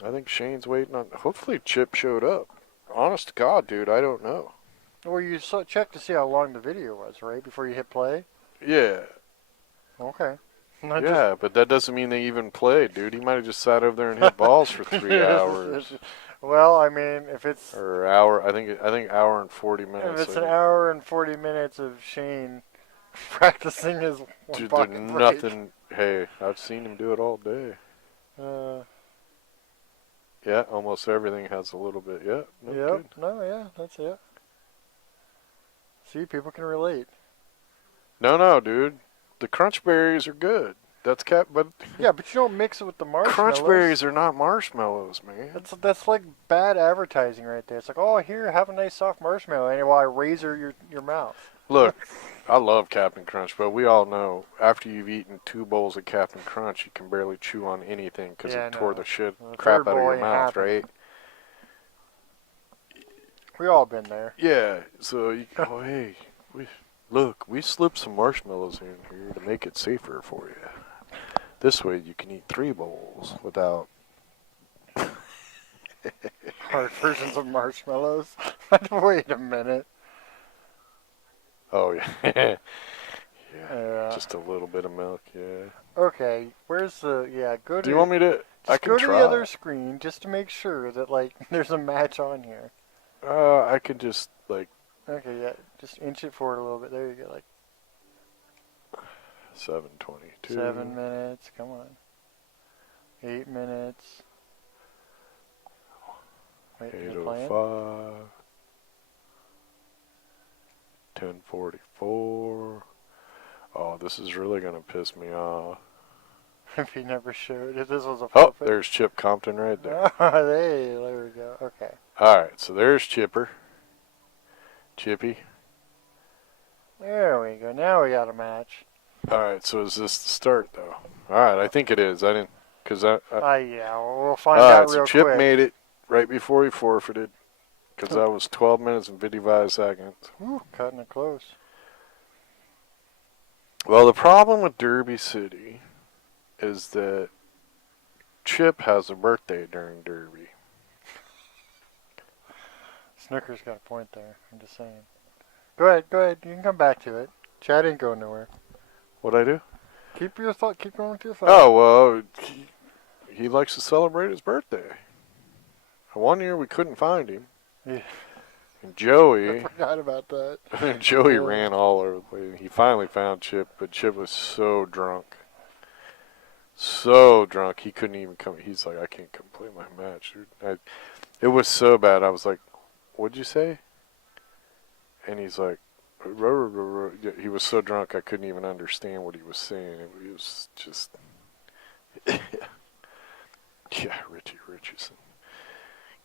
I think Shane's waiting on... Hopefully Chip showed up. Honest to God, dude, I don't know. Well, you checked to see how long the video was, right? Before you hit play? Yeah. Okay. Yeah, but that doesn't mean they even played, dude. He might have just sat over there and hit balls for 3 hours. Well, I mean, if it's... Or hour, I think hour and 40 minutes. If it's an hour and 40 minutes of Shane practicing his dude, bucket there's break. nothing... Hey, I've seen him do it all day. Yeah, almost everything has a little bit. Yeah. No, yep. good. No, yeah, that's it. See, people can relate. No, dude. The crunch berries are good. But yeah, but you don't mix it with the marshmallows. Crunch berries are not marshmallows, man. That's like bad advertising right there. It's like, oh, here, have a nice soft marshmallow, and while I razor your mouth. Look, I love Captain Crunch, but we all know after you've eaten 2 bowls of Captain Crunch, you can barely chew on anything because it tore the crap out of your mouth, right? We all been there. Yeah. So you go, hey, we slipped some marshmallows in here to make it safer for you. This way you can eat 3 bowls without... Hard versions of marshmallows? Wait a minute. Oh, yeah. Just a little bit of milk, yeah. Okay, where's the... Yeah, go to... Do you want me to... I can go try. to the other screen just to make sure that, there's a match on here. I could just, Okay, yeah, just inch it forward a little bit. There you go, 7:22. 7 minutes, come on. 8 minutes. Wait, 8:05. 10:44. Oh, this is really gonna piss me off. If he never showed, if this was a Oh, there's Chip Compton right there. There we go. Okay. All right, so there's Chippy. There we go. Now we got a match. All right, so is this the start though? All right, I think it is. I didn't, cause yeah, we'll find out real quick. So Chip made it right before he forfeited, cause that was 12 minutes and 55 seconds. Ooh, cutting it close. Well, the problem with Derby City is that Chip has a birthday during Derby. Snooker's got a point there. I'm just saying. Go ahead. You can come back to it. Chad ain't going nowhere. What'd I do? Keep going with your thought. Oh, well, he likes to celebrate his birthday. One year we couldn't find him. Yeah. And I Joey, forgot about that. Joey Yeah. ran all over the place. He finally found Chip, but Chip was so drunk. So drunk, he couldn't even come. He's like, I can't come play my match, dude. It was so bad. I was like, what'd you say? And he's like, "Ruh, ruh, ruh, ruh." Yeah, he was so drunk I couldn't even understand what he was saying. It was just, yeah, Richie Richardson.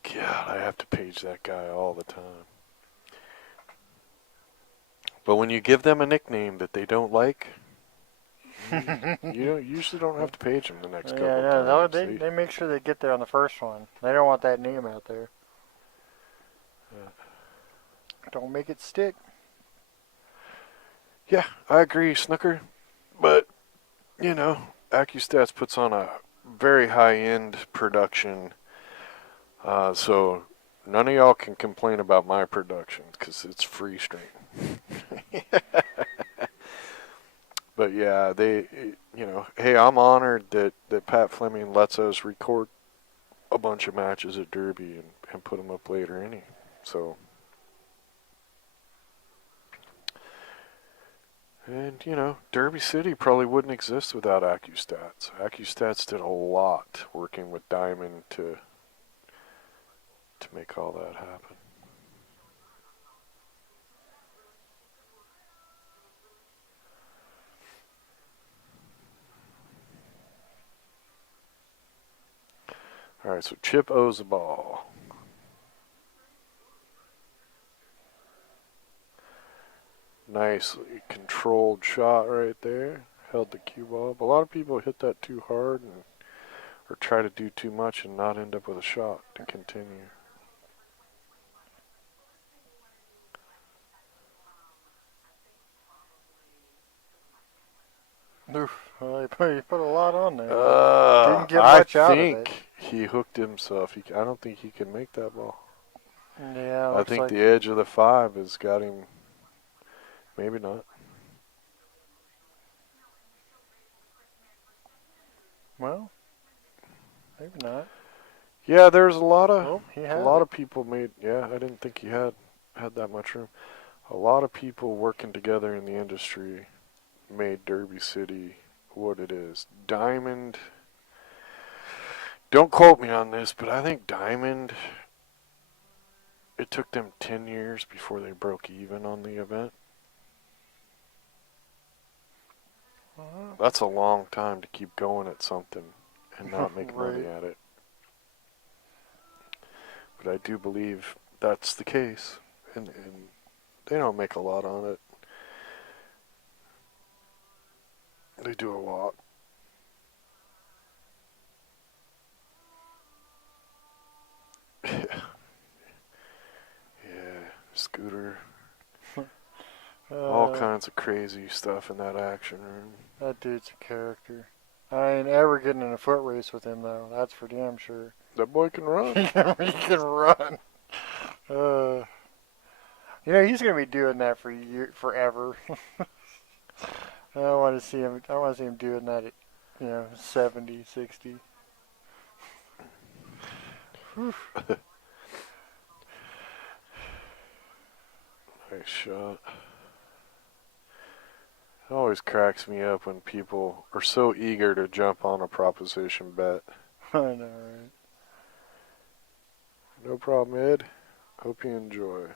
God, I have to page that guy all the time. But when you give them a nickname that they don't like, you usually don't have to page them the next couple Yeah, of no, times. they make sure they get there on the first one. They don't want that name out there. Don't make it stick. Yeah, I agree, Snooker. But, AccuStats puts on a very high-end production. So none of y'all can complain about my production because it's free stream. But yeah, hey, I'm honored that Pat Fleming lets us record a bunch of matches at Derby and put them up later anyway. So, and Derby City probably wouldn't exist without AccuStats. AccuStats did a lot working with Diamond to make all that happen. All right, so Chip owes the ball. Nicely controlled shot right there. Held the cue ball up. A lot of people hit that too hard or try to do too much and not end up with a shot to continue. Oof, well, he put a lot on there. Didn't get I much out of it. think he hooked himself. I don't think he can make that ball. Yeah, I looks think like the edge of the 5 has got him. Maybe not. well, maybe not. Yeah, there's a lot Oh, he had it. of people made. Yeah, I didn't think he had that much room. A lot of people working together in the industry made Derby City what it is. Diamond. Don't quote me on this, but I think Diamond. It took them 10 years before they broke even on the event. That's a long time to keep going at something and not make money Right. at it. But I do believe that's the case. And they don't make a lot on it. They do a lot. Yeah, Scooter. All kinds of crazy stuff in that action room. That dude's a character. I ain't ever getting in a foot race with him though. That's for damn sure. That boy can run. He can run. He's gonna be doing that for forever. I want to see him. I want to see him doing that at 70, 60. Nice shot. It always cracks me up when people are so eager to jump on a proposition bet. I know, right? No problem, Ed. Hope you enjoy.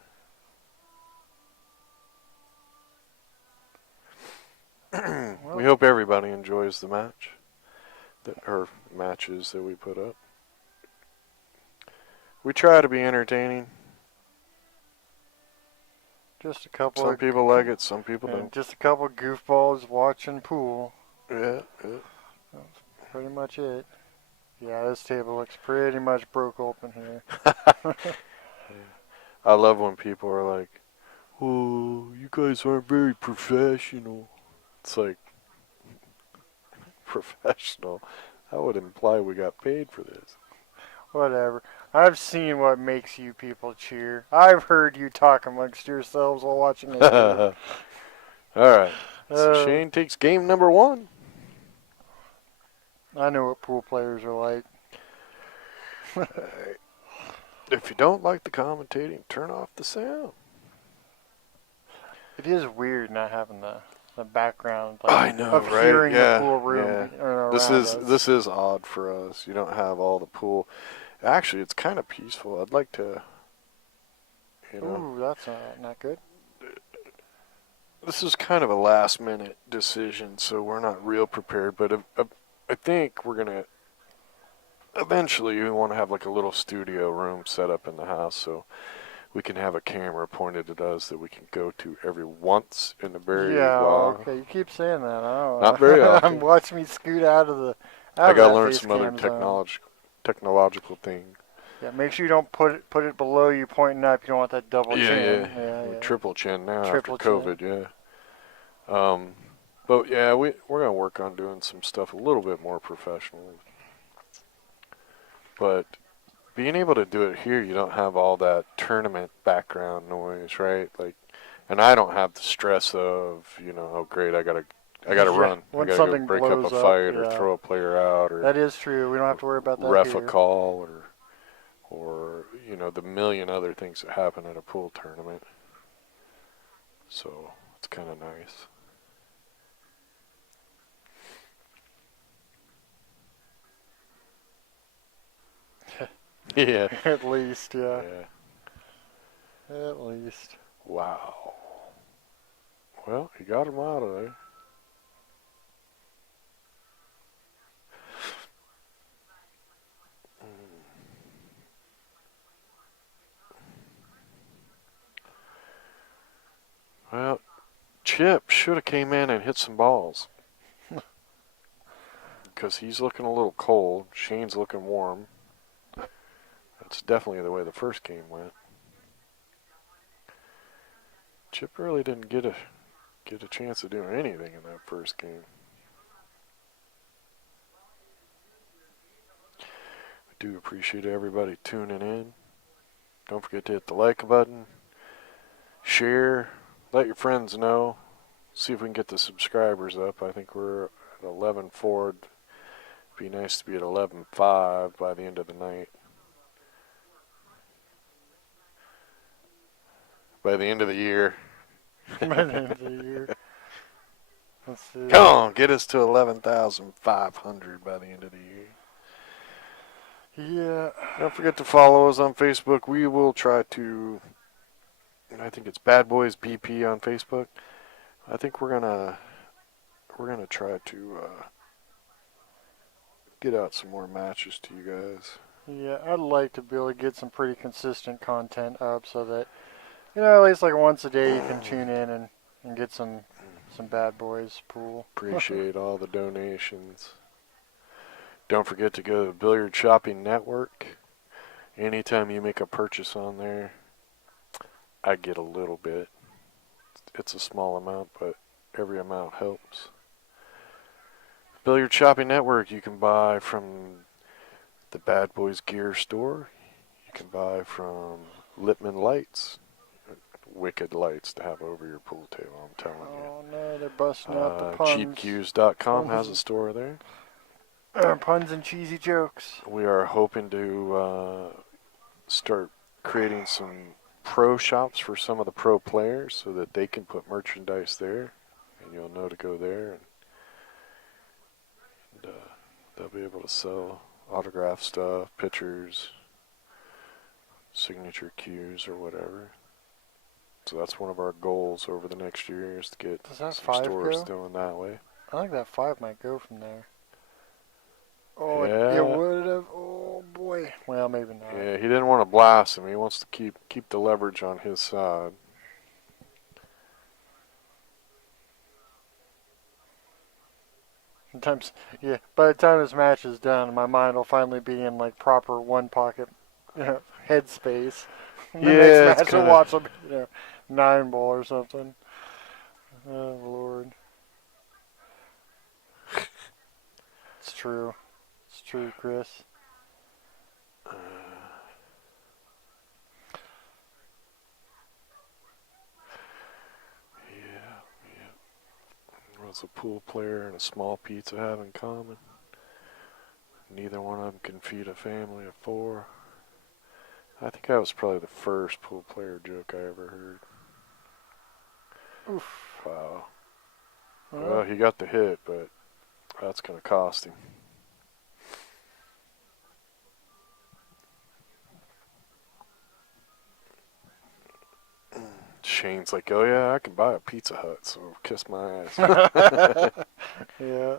We hope everybody enjoys the match, or matches that we put up. We try to be entertaining. Just a couple. Some people like it, some people don't. Just a couple goofballs watching pool. Yeah. That's pretty much it. Yeah, this table looks pretty much broke open here. I love when people are like, "Oh, you guys aren't very professional." It's like, professional? That would imply we got paid for this. Whatever. I've seen what makes you people cheer. I've heard you talk amongst yourselves while watching it. All right. So Shane takes game number 1. I know what pool players are like. If you don't like the commentating, turn off the sound. It is weird not having the background like, I know, of right? hearing Yeah, the pool room yeah. around us. This is odd for us. You don't have all the pool. Actually, it's kind of peaceful. I'd like to, you know. Ooh, that's not good. This is kind of a last minute decision, so we're not real prepared. But I think we're gonna eventually we want to have like a little studio room set up in the house, so we can have a camera pointed at us that we can go to every once in a very Yeah, while. okay. You keep saying that. I don't know. Not very often. I'm watching me scoot out of the. I gotta that learn face some other cam zone. technological thing. Yeah, make sure you don't put it below you pointing up. You don't want that double chin. Yeah. Yeah. Triple chin now Triple after COVID. chin. Yeah. But yeah, we're gonna work on doing some stuff a little bit more professional. But being able to do it here, you don't have all that tournament background noise, right? Like, and I don't have the stress of, oh great, I gotta run, I When gotta go something break up a blows up, fight or yeah. throw a player out or That is true. We don't have to worry about that ref here. a call or the million other things that happen at a pool tournament. So it's kind of nice. Yeah. At least, yeah. Yeah. At least. Wow. Well, he got him out of there. Well, Chip should have came in and hit some balls. Because he's looking a little cold. Shane's looking warm. That's definitely the way the first game went. Chip really didn't get a chance of doing anything in that first game. We do appreciate everybody tuning in. Don't forget to hit the like button, share, let your friends know. See if we can get the subscribers up. I think we're at 11.4. It'd be nice to be at 11.5 by the end of the night. By the end of the year. By the end of the year. Let's see. Come on, get us to 11,500 by the end of the year. Yeah. Don't forget to follow us on Facebook. We will try to, I think it's Bad Boys BP on Facebook. I think we're gonna try to get out some more matches to you guys. Yeah, I'd like to be able to get some pretty consistent content up so that, at least like once a day you can tune in and get some Bad Boys pool. Appreciate all the donations. Don't forget to go to the Billiard Shopping Network. Anytime you make a purchase on there, I get a little bit. It's a small amount, but every amount helps. Billiard Shopping Network, you can buy from the Bad Boys Gear Store. You can buy from Lippman Lights. Wicked lights to have over your pool table, I'm telling you. Oh no, they're busting out the puns. Cheapcues.com has a store there. Puns and cheesy jokes. We are hoping to start creating some pro shops for some of the pro players so that they can put merchandise there, and you'll know to go there, and they'll be able to sell autograph stuff, pictures, signature cues, or whatever. So that's one of our goals over the next year is to get some stores going that way. I think that 5 might go from there. Oh, yeah. It would have. Oh boy. Well, maybe not. Yeah, he didn't want to blast him. He wants to keep the leverage on his side. Sometimes, yeah. By the time this match is done, my mind will finally be in like proper one pocket headspace. The next match to watch will be 9-ball or something. Oh Lord. It's true. It's true, Chris. What's a pool player and a small pizza have in common? Neither one of them can feed a family of 4. I think that was probably the first pool player joke I ever heard. Oof. Wow. Well, Well, he got the hit, but that's going to cost him. Shane's like, oh yeah, I can buy a Pizza Hut, so kiss my ass. yeah.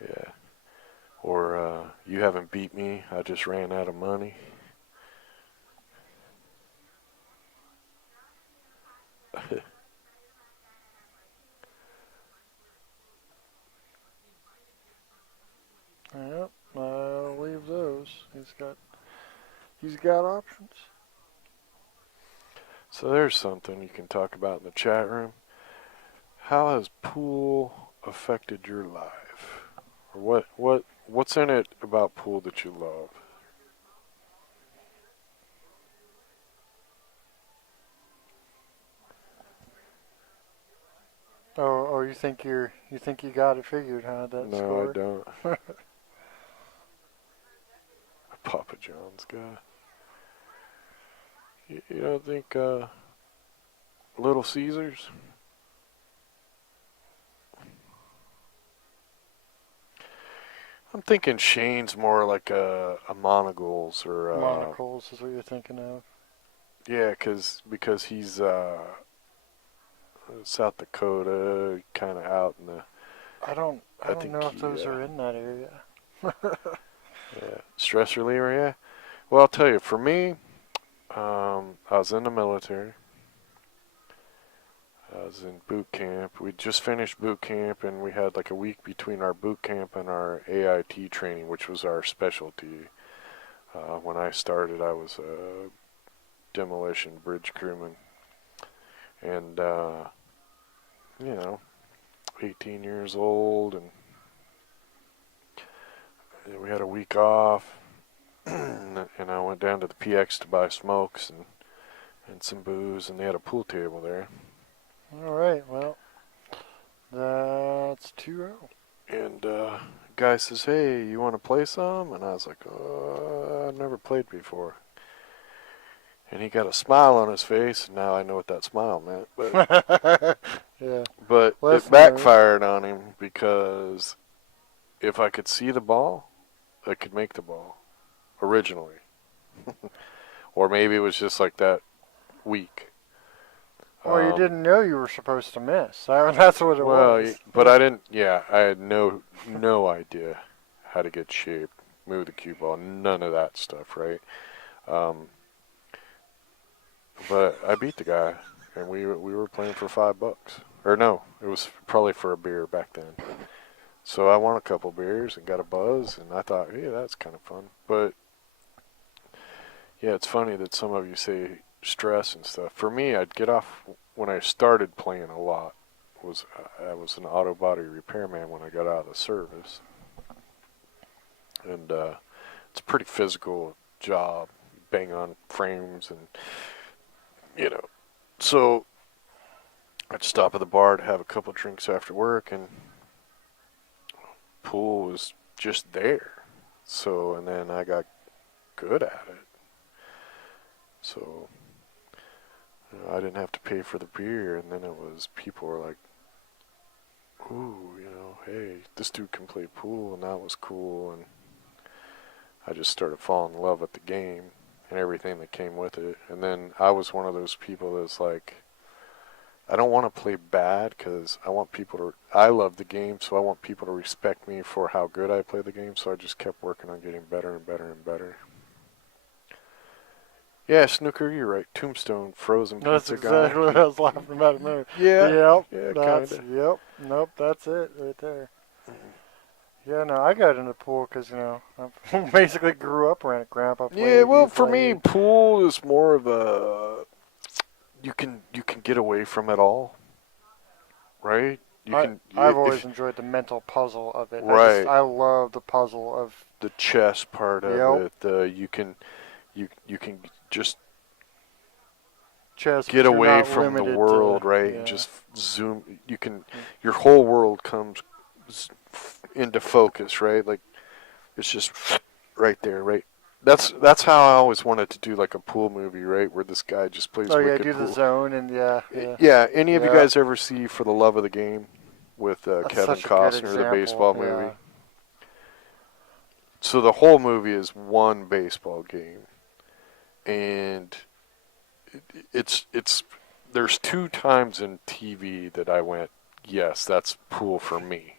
Yeah. Or, you haven't beat me, I just ran out of money. Yep. I'll leave those. He's got options. So there's something you can talk about in the chat room. How has pool affected your life? Or what's in it about pool that you love? Oh, you think you got it figured, huh? That No, score. I don't. Papa John's guy. You don't think Little Caesars? I'm thinking Shane's more like a Monogles or Monocles is what you're thinking of. yeah, because he's South Dakota, kind of out in the. I don't think know if those are in that area. Yeah, stress reliever. Yeah. Well, I'll tell you. For me, I was in the military. I was in boot camp. We just finished boot camp, and we had like a week between our boot camp and our AIT training, which was our specialty. When I started, I was a demolition bridge crewman, and 18 years old, and we had a week off, and I went down to the PX to buy smokes and some booze, and they had a pool table there. All right, well, that's 2-0. And guy says, hey, you want to play some? And I was like, I've never played before. And he got a smile on his face, and now I know what that smile meant. But yeah. but Lesson it backfired on him, because if I could see the ball, I could make the ball originally. Or maybe it was just like that week. Well, you didn't know you were supposed to miss. That's what it was. But I didn't. Yeah, I had no idea how to get shaped, move the cue ball, none of that stuff, right? But I beat the guy, and we were playing for $5, or no, it was probably for a beer back then. So I won a couple beers and got a buzz, and I thought, hey, that's kind of fun. But yeah, it's funny that some of you say stress and stuff. For me, I'd get off when I started playing a lot. I was an auto body repairman when I got out of the service, and it's a pretty physical job, bang on frames, and so I'd stop at the bar to have a couple drinks after work, and pool was just there. So, and then I got good at it. So I didn't have to pay for the beer, and then it was, people were like, ooh, hey, this dude can play pool, and that was cool, and I just started falling in love with the game and everything that came with it. And then I was one of those people that's like, I don't want to play bad, because I love the game, so I want people to respect me for how good I play the game, so I just kept working on getting better and better and better. Yeah, Snooker, you're right. Tombstone, frozen That's pizza guy. exactly what I was laughing about a minute. Yeah. Yep. Yeah, Yep. Nope. That's it right there. Yeah. No, I got into pool because I basically grew up around it. Grandpa played. Yeah. Well, you for me, played. pool is more of a you can get away from it all, right? I've always enjoyed the mental puzzle of it. Right. I love the puzzle of the chess part of Yep. it. You can just chess. get but you're away not from the limited world, to, right? Yeah. And just zoom. You can, your whole world comes into focus, right? Like it's just right there, right? That's how I always wanted to do like a pool movie, right? Where this guy just plays Oh yeah, wicked do the pool. zone and yeah. Yeah. Any of you Yeah. guys ever see For the Love of the Game with That's Kevin such a good Costner, the example. baseball Yeah. movie? So the whole movie is one baseball game, and it's there's two times in TV that I went, yes, that's pool for me.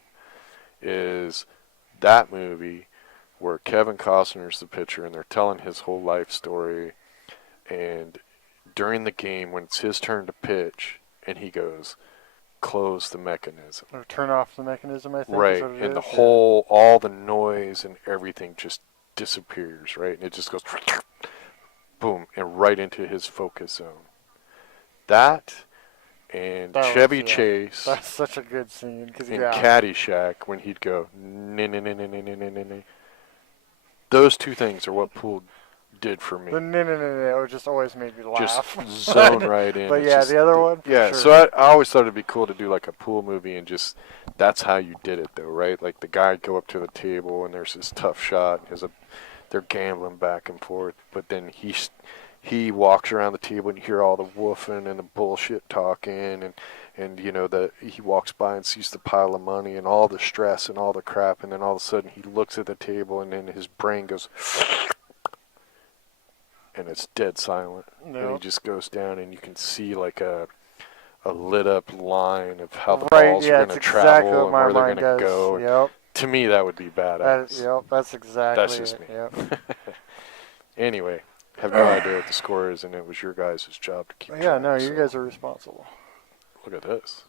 Is that movie where Kevin Costner's the pitcher and they're telling his whole life story, and during the game when it's his turn to pitch and he goes, close the mechanism. Or turn off the mechanism, I think. Right, Is what it and the is. whole, all the noise and everything just disappears, right? And it just goes, boom, and right into his focus zone. That and That Chevy was, yeah. Chase That's such a good scene. Cause, in yeah. Caddyshack when he'd go, nah. Those two things are what pool did for me. The no, it just always made me laugh. Just zone right in. But It's yeah, just, the other one, for yeah. sure. So I always thought it'd be cool to do like a pool movie and just that's how you did it though, right? Like the guy go up to the table and there's this tough shot. They're gambling back and forth, but then he walks around the table and you hear all the woofing and the bullshit talking and you know he walks by and sees the pile of money and all the stress and all the crap, and then all of a sudden he looks at the table and then his brain goes and it's dead silent. No. And he just goes down and you can see like a lit up line of how the Right, balls yeah, are going to it's travel exactly what and my where they're mind going to does. go. Yep. To me, that would be badass. Yep, that's exactly That's just it. me. Yep. Anyway, I have no idea what the score is, and it was your guys' job to keep Yeah, track. no, you so guys are responsible. Look at this.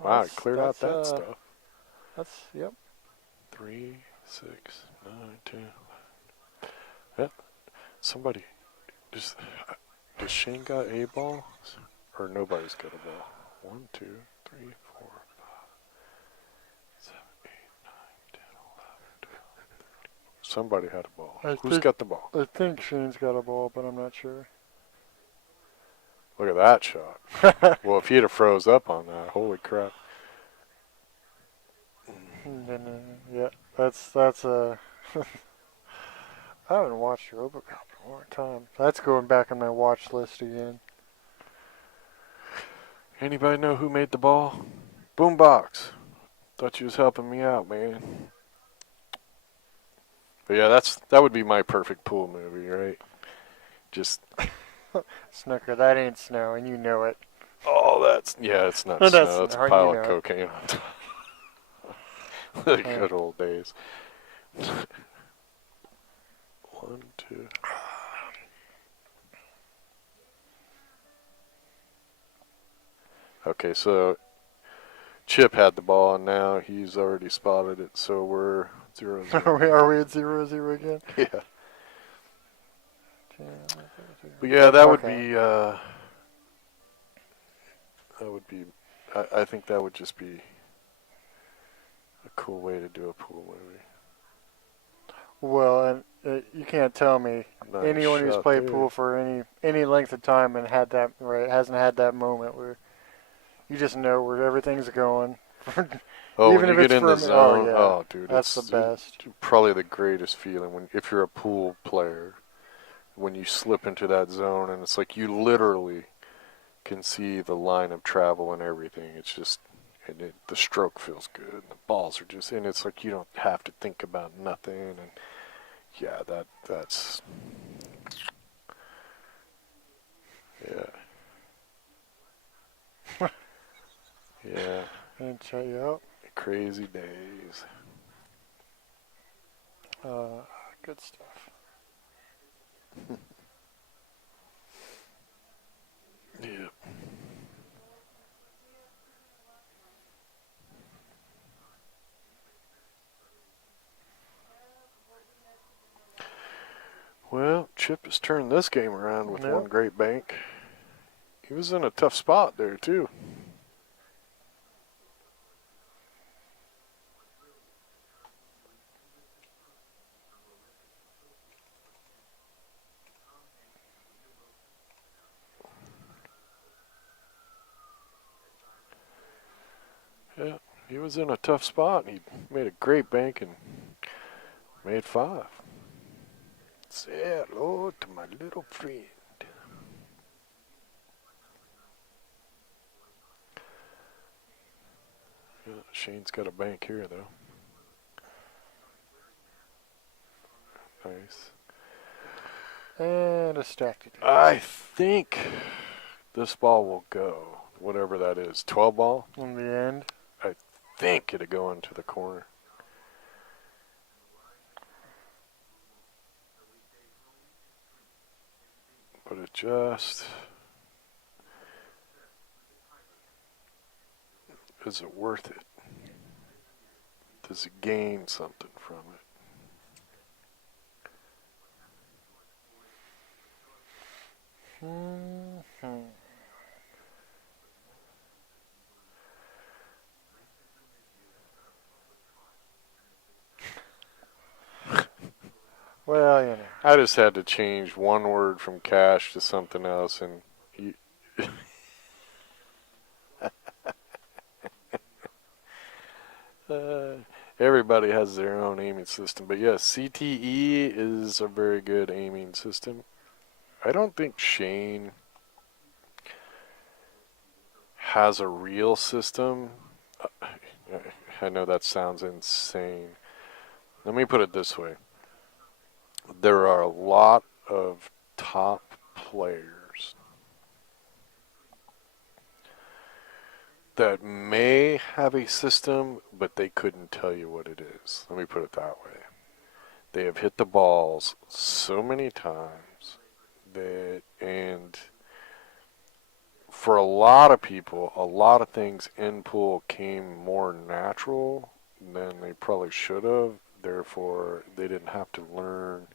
Wow, I That's- cleared out that that's, stuff. That's, yep. 3, 6, 9, 10, 11. Yeah. Somebody. Does Shane got a ball? Or nobody's got a ball? 1, 2, 3, 4, 5, 7, 8, 9, 10, 11, 12, 13. Somebody had a ball. Who's got the ball? I think Shane's got a ball, but I'm not sure. Look at that shot. Well, if he'd have froze up on that, holy crap. Yeah, that's I haven't watched RoboCop in a long time. That's going back on my watch list again. Anybody know who made the ball? Boombox. Thought you was helping me out, man. But yeah, that would be my perfect pool movie, right? Just Snooker, that ain't snow, and you know it. it's not That's snow. It's a snow, pile you of know. cocaine. The good old days. 1, 2. Okay, so Chip had the ball, and now he's already spotted it, so we're 0-0. Are we at 0-0 again? Yeah. But yeah, that would be, I think that would just be a cool way to do a pool movie. Well, and you can't tell me Nice anyone who's shot played there. pool for any length of time and had that hasn't had that moment where you just know where everything's going. Oh, Even when if you it's get in the for me- zone, oh, yeah. dude, That's it's the best. probably the greatest feeling if you're a pool player, when you slip into that zone and it's like you literally can see the line of travel and everything. It's just, the stroke feels good. The balls are just, and it's like you don't have to think about nothing. And yeah, that's, yeah. Yeah. And check you out. Crazy days. Good stuff. Yeah. Well, Chip has turned this game around with Yep. one great bank. He was in a tough spot there, too. he was in a tough spot. He made a great bank and made 5. Say hello to my little friend. Yeah, Shane's got a bank here, though. Nice. And distracted. I think this ball will go, whatever that is. 12 ball? In the end. I think it'll go into the corner. But it just... is it worth it? Does it gain something from it? Well, you know. I just had to change one word from cash to something else, and you, everybody has their own aiming system. But yes, CTE is a very good aiming system. I don't think Shane has a real system. I know that sounds insane. Let me put it this way. There are a lot of top players that may have a system, but they couldn't tell you what it is. Let me put it that way. They have hit the balls so many times that, and for a lot of people, a lot of things in pool came more natural than they probably should have. Therefore, they didn't have to learn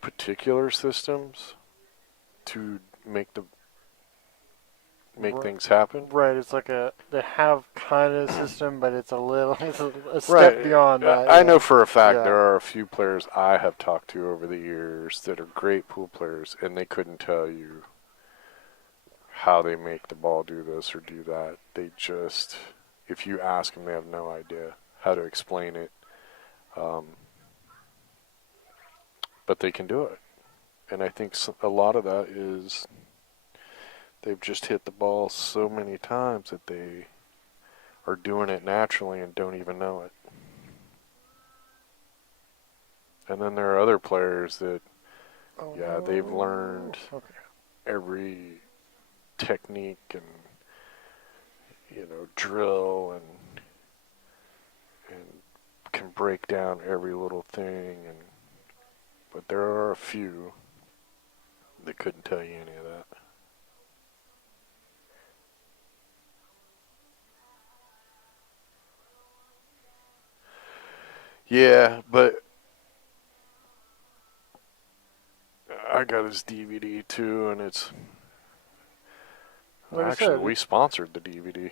particular systems to make Right. things happen. Right, it's like they have kind of system, but it's a step Right. beyond that. I yeah. know for a fact Yeah. there are a few players I have talked to over the years that are great pool players, and they couldn't tell you how they make the ball do this or do that. They just, if you ask them, they have no idea how to explain it. But they can do it. And I think a lot of that is they've just hit the ball so many times that they are doing it naturally and don't even know it. And then there are other players that, yeah, they've learned every technique and, drill and can break down every little thing. But there are a few that couldn't tell you any of that. Yeah, but I got his DVD too, and it's Like I actually said, we sponsored the DVD.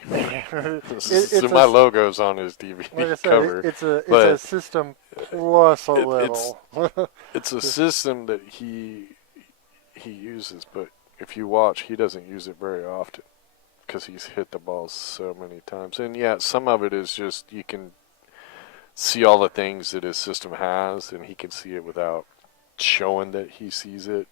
it's My logo's on his DVD like I said, cover. it's a but system plus a it- little. it's a system that he uses, but if you watch, he doesn't use it very often because he's hit the ball so many times. And yeah, some of it is just you can see all the things that his system has, and he can see it without showing that he sees it.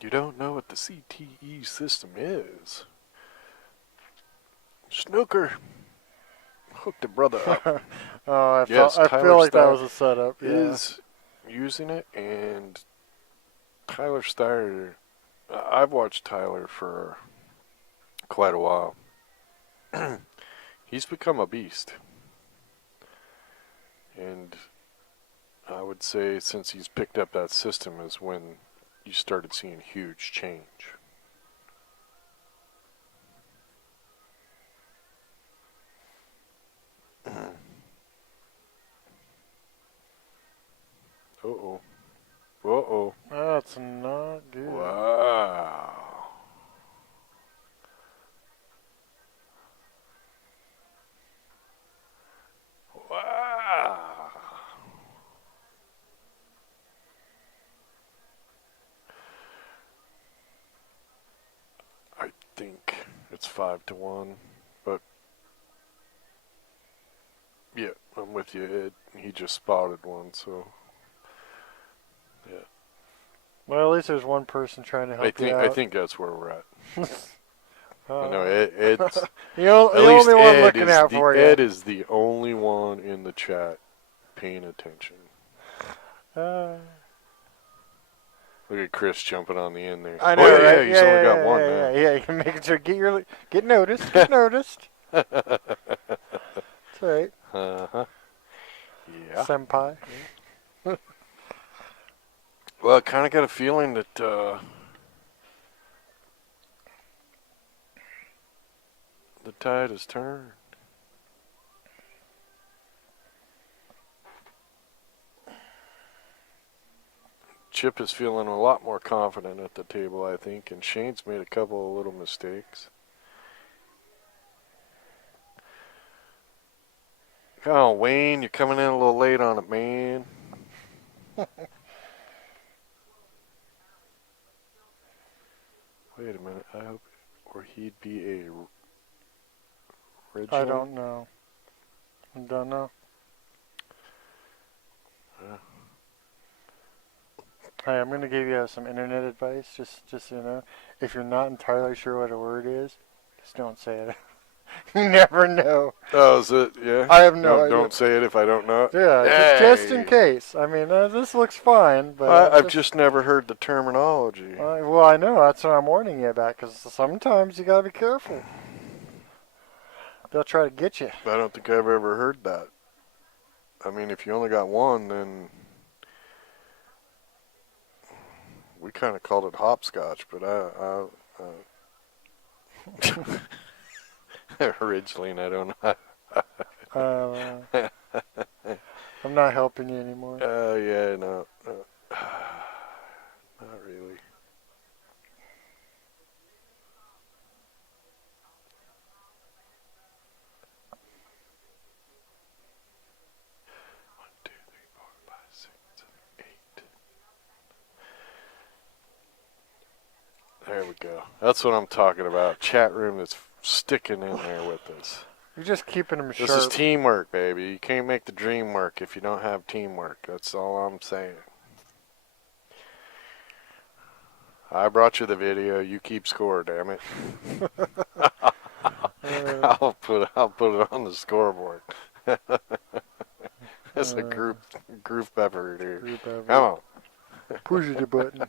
You don't know what the CTE system is. Snooker. Hook the brother up. I Yes, feel Tyler like that Steyer was a setup. Yeah. is using it, and Tyler Steyer, I've watched Tyler for quite a while. He's become a beast. And I would say since he's picked up that system is when you started seeing huge change. Uh-oh. Uh-oh. That's not good. Wow. Wow. think it's 5-1, but yeah, I'm with you, Ed. He just spotted one, so yeah. Well, at least there's one person trying to help you out. I think that's where we're at. I know Ed's the at least only one Ed looking is out for you. Ed is the only one in the chat paying attention. Look at Chris jumping on the end there. I know, yeah, right? Yeah, he's only got one now. Yeah, you can make it sure get noticed. Get noticed. That's right. Uh-huh. Yeah. Senpai. Well, I kind of got a feeling that the tide has turned. Chip is feeling a lot more confident at the table, I think, and Shane's made a couple of little mistakes. Oh, Wayne, you're coming in a little late on it, man. Wait a minute. I hope, or he'd be a original. I don't know. I don't know. Hey, I'm going to give you some internet advice, just so you know. If you're not entirely sure what a word is, just don't say it. You never know. Oh, is it? Yeah. I have no idea. Don't say it if I don't know it. Yeah, just in case. I mean, this looks fine, but I've just never heard the terminology. Well, I know. That's what I'm warning you about, because sometimes you got to be careful. They'll try to get you. I don't think I've ever heard that. I mean, if you only got one, then we kind of called it hopscotch, but originally, and I don't know. I'm not helping you anymore. Yeah, no. Not really. One, two, three, four, five, six, seven, 8. There we go. That's what I'm talking about. Chat room that's sticking in there with us. You're just keeping them sharp. This is teamwork, baby. You can't make the dream work if you don't have teamwork. That's all I'm saying. I brought you the video. You keep score, damn it. I'll put it on the scoreboard. That's a group effort here. Group effort. Come on. Push the button.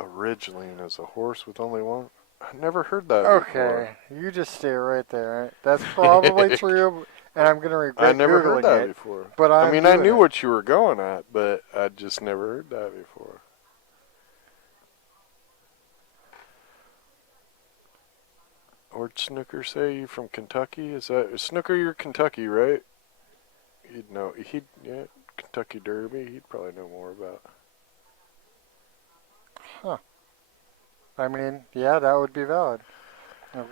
Originally, as a horse with only one. I never heard that Okay, before. you just stay right there. Right? That's probably true, and I'm going to regret I never heard that it, before. But I mean, I knew it. what you were going at, but I just never heard that before. Where'd Snooker say you from Kentucky? Is Snooker? You're Kentucky, right? He'd know. Yeah, Kentucky Derby. He'd probably know more about. Huh. I mean, yeah, that would be valid.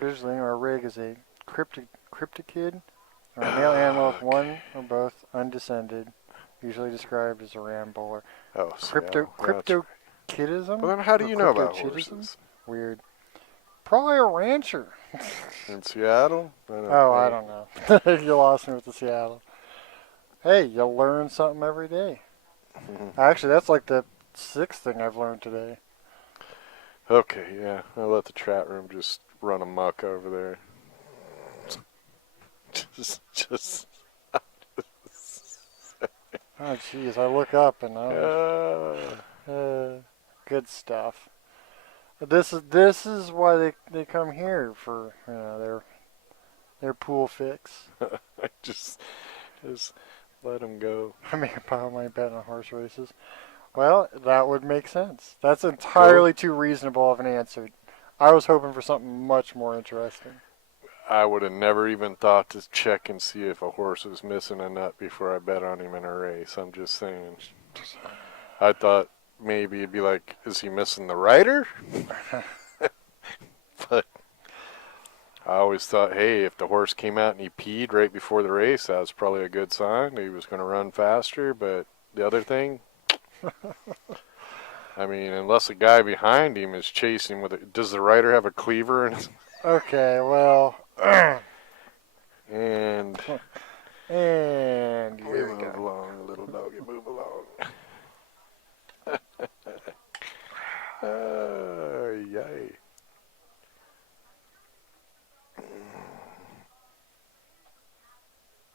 Originally, our rig is a cryptid, or a male animal with one or both undescended, usually described as a ram bowler. Oh, Cryptokidism? Well, then how do you know about horses? Weird. Probably a rancher. In Seattle? I don't know. You lost me with the Seattle. Hey, you learn something every day. Actually, that's like the 6th thing I've learned today. Okay, yeah. I'll let the chat room just run amok over there. just. Oh, jeez. I look up and good stuff. This is why they come here for their pool fix. just let them go. I make a pile of money betting on horse races. Well, that would make sense. That's entirely too reasonable of an answer. I was hoping for something much more interesting. I would have never even thought to check and see if a horse was missing a nut before I bet on him in a race. I'm just saying. I thought maybe it'd be like, is he missing the rider? But I always thought, hey, if the horse came out and he peed right before the race, that was probably a good sign. He was going to run faster. But the other thing, I mean, unless a guy behind him is chasing with it, does the rider have a cleaver? Okay, well, And and we here we move go. along, little doggy, move along. Yay.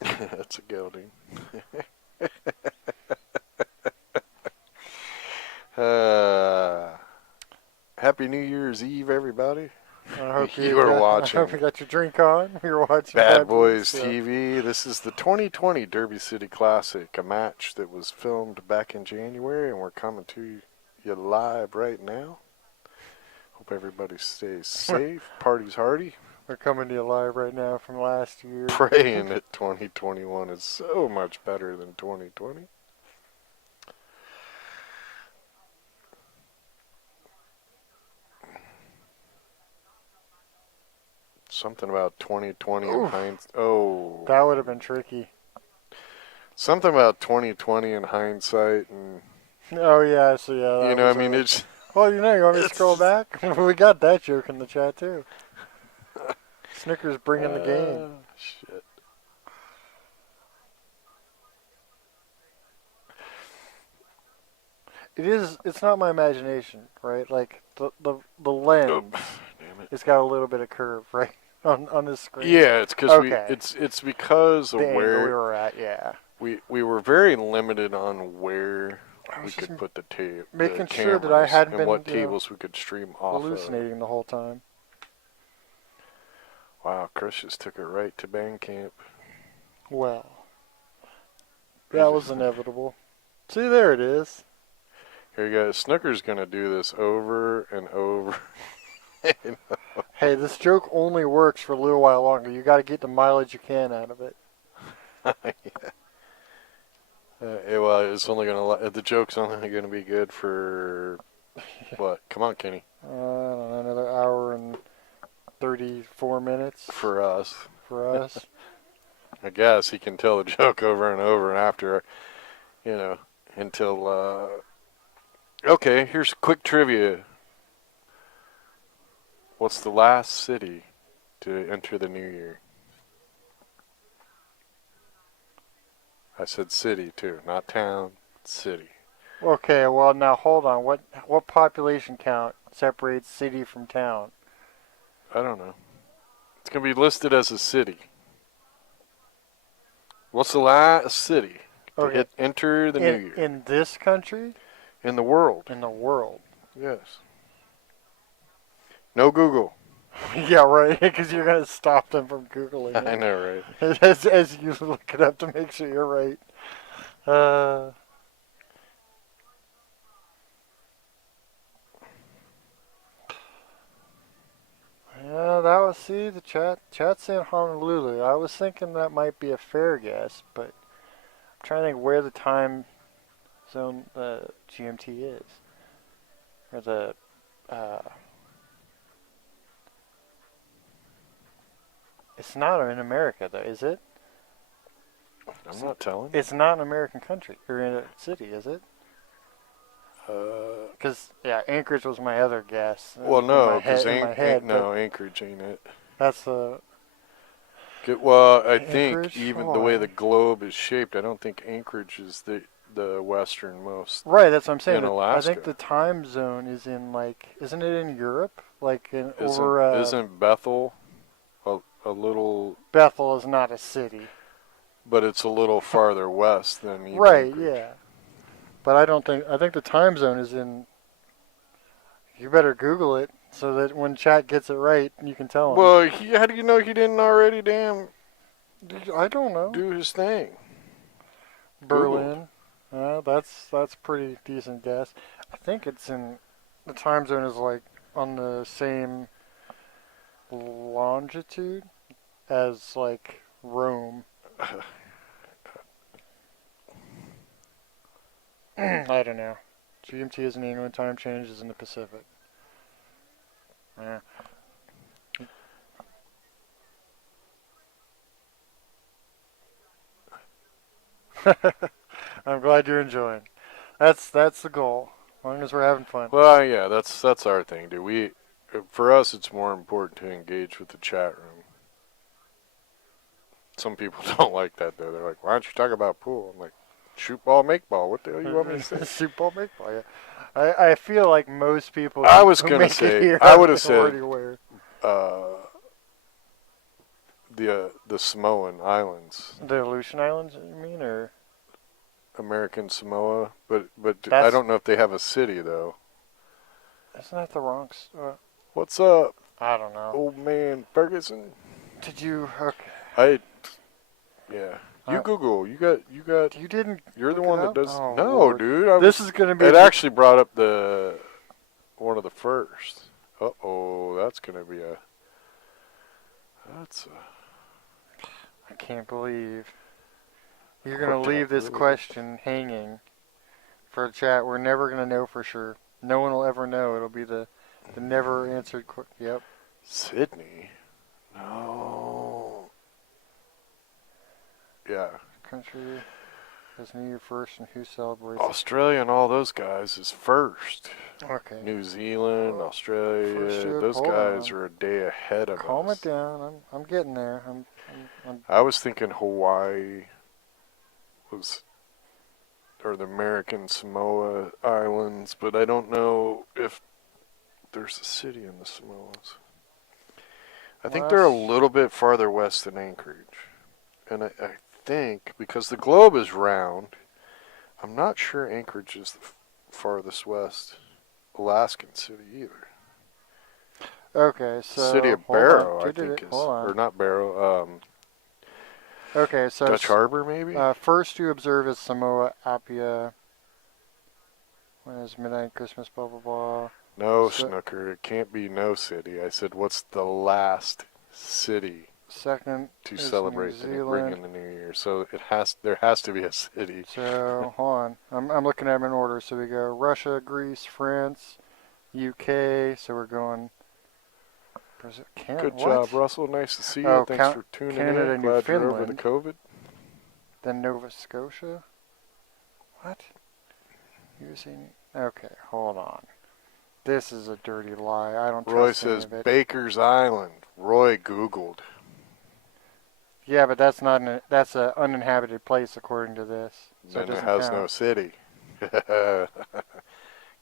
That's a gelding. Happy New Year's Eve, everybody. I hope You are I watching hope you got your drink on. You're watching Bad Boys so. TV. This is the 2020 Derby City Classic, a match that was filmed back in January, and we're coming to you live right now. Hope everybody stays safe, party's hardy. We're coming to you live right now from last year. Praying that 2021 is so much better than 2020. Something about 2020 in hindsight. Oh. That would have been tricky. Something about 2020 in hindsight. And Oh, yeah, so yeah. you know, I mean, it's... Well, you want me to scroll back? We got that joke in the chat, too. Snickers bringing the game. Shit. It's not my imagination, right? Like, the lens, Oh, damn it. it's got a little bit of curve, right? On this screen. Yeah, it's because Okay. it's because of The angle where we were at, yeah. we were very limited on where I we was could just put the tape, making the sure that I cameras, hadn't and been, what you know, tables we could stream off hallucinating the whole time. of. Wow, Chris just took it right to Bandcamp. Well, that was inevitable. See, there it is. Here you go. Snooker's gonna do this over and over. Hey, this joke only works for a little while longer. You got to get the mileage you can out of it. Well, it's only gonna. The joke's only gonna be good for what? Come on, Kenny. I don't know, another hour and 34 minutes For us, for us. I guess he can tell the joke over and over and after, you know, until. Okay, here's quick trivia. What's the last city to enter the new year? I said city too, not town, city. Okay, well now hold on. What population count separates city from town? I don't know. It's going to be listed as a city. What's the last city to Okay. enter the new year? In this country? In the world. In the world. Yes. No Google. Yeah, right. Because you're gonna stop them from googling it. I know, right? As you look it up to make sure you're right. Yeah, that was, see, the chat's in Honolulu. I was thinking that might be a fair guess, but I'm trying to think where the time zone GMT is. Or the, it's not in America though, is it? I'm not telling. It's not an American country, or in a city, is it? Because, yeah, Anchorage was my other guess. Well, no, because no, Anchorage ain't it. that's the... Well, I Anchorage? think even Hold the way on. the globe is shaped, I don't think Anchorage is the westernmost. Right, that's what I'm saying. In I Alaska. think the time zone is in, like, isn't it in Europe? Like, Isn't Bethel a little... Bethel is not a city. But it's a little farther west than even Right, Anchorage. yeah. But I think the time zone is in... You better Google it so that when chat gets it right, you can tell him. Well, how do you know he didn't already I don't know. do his thing? Berlin. That's pretty decent guess. I think it's in... The time zone is, like, on the same longitude as, like, Rome. I don't know. GMT is in England, time change is in the Pacific. Yeah. I'm glad you're enjoying. That's the goal. As long as we're having fun. Well, yeah, that's our thing, dude. For us, it's more important to engage with the chat room. Some people don't like that though. They're like, "Why don't you talk about pool?" I'm like, "Shoot ball, make ball. What the hell you want me to say?" Shoot ball, make ball. Yeah. I feel like most people I was who gonna make say, it here I would are have said, already aware. the Samoan Islands, The Aleutian Islands, you mean, or American Samoa, but I that's don't know if they have a city though. isn't that the wrong? What's up, I don't know. old man Ferguson? Did you? Okay. I Yeah. You Uh, Google. You got. You didn't. You're the look it one that up? does. Oh, No, Lord. dude. This is gonna be. It actually brought up one of the first. Uh-oh, that's gonna be a. That's a. I can't believe you're gonna Worked out leave this really good. question hanging for a chat. We're never gonna know for sure. No one will ever know. It'll be the never answered. Yep. Sydney. No. Yeah. Country has New Year first, and who celebrates? Australia and all those guys is first. Okay. New Zealand, First Australia, year, those hold guys on. are a day ahead of Calm us. it down. I'm getting there. I'm I was thinking Hawaii was, or the American Samoa Islands, but I don't know if there's a city in the Samoas. I think they're a little bit farther west than Anchorage. And I think, because the globe is round, I'm not sure Anchorage is the farthest west Alaskan city either. Okay, so City of hold on. Barrow, I You did think it. is, Hold on. or not Barrow, Okay, so Dutch Harbor maybe? first you observe is Samoa Apia. When is midnight Christmas? Blah blah blah. No, so- Snooker, it can't be no city. I said, what's the last city Second to is celebrate New the ring Zealand. in the New Year? So there has to be a city. So hold on. I'm looking at them in order. So we go Russia, Greece, France, UK. So we're going. Brazil, Good what? job, Russell. Nice to see you. Oh, Thanks for tuning Canada, in. New Glad you're over the Finland. COVID. Then Nova Scotia. What? Using. Okay, hold on. This is a dirty lie. I don't Roy trust any says of it. Baker's Island. Roy Googled. Yeah, but that's not that's an uninhabited place according to this. So Then it doesn't has count. no city.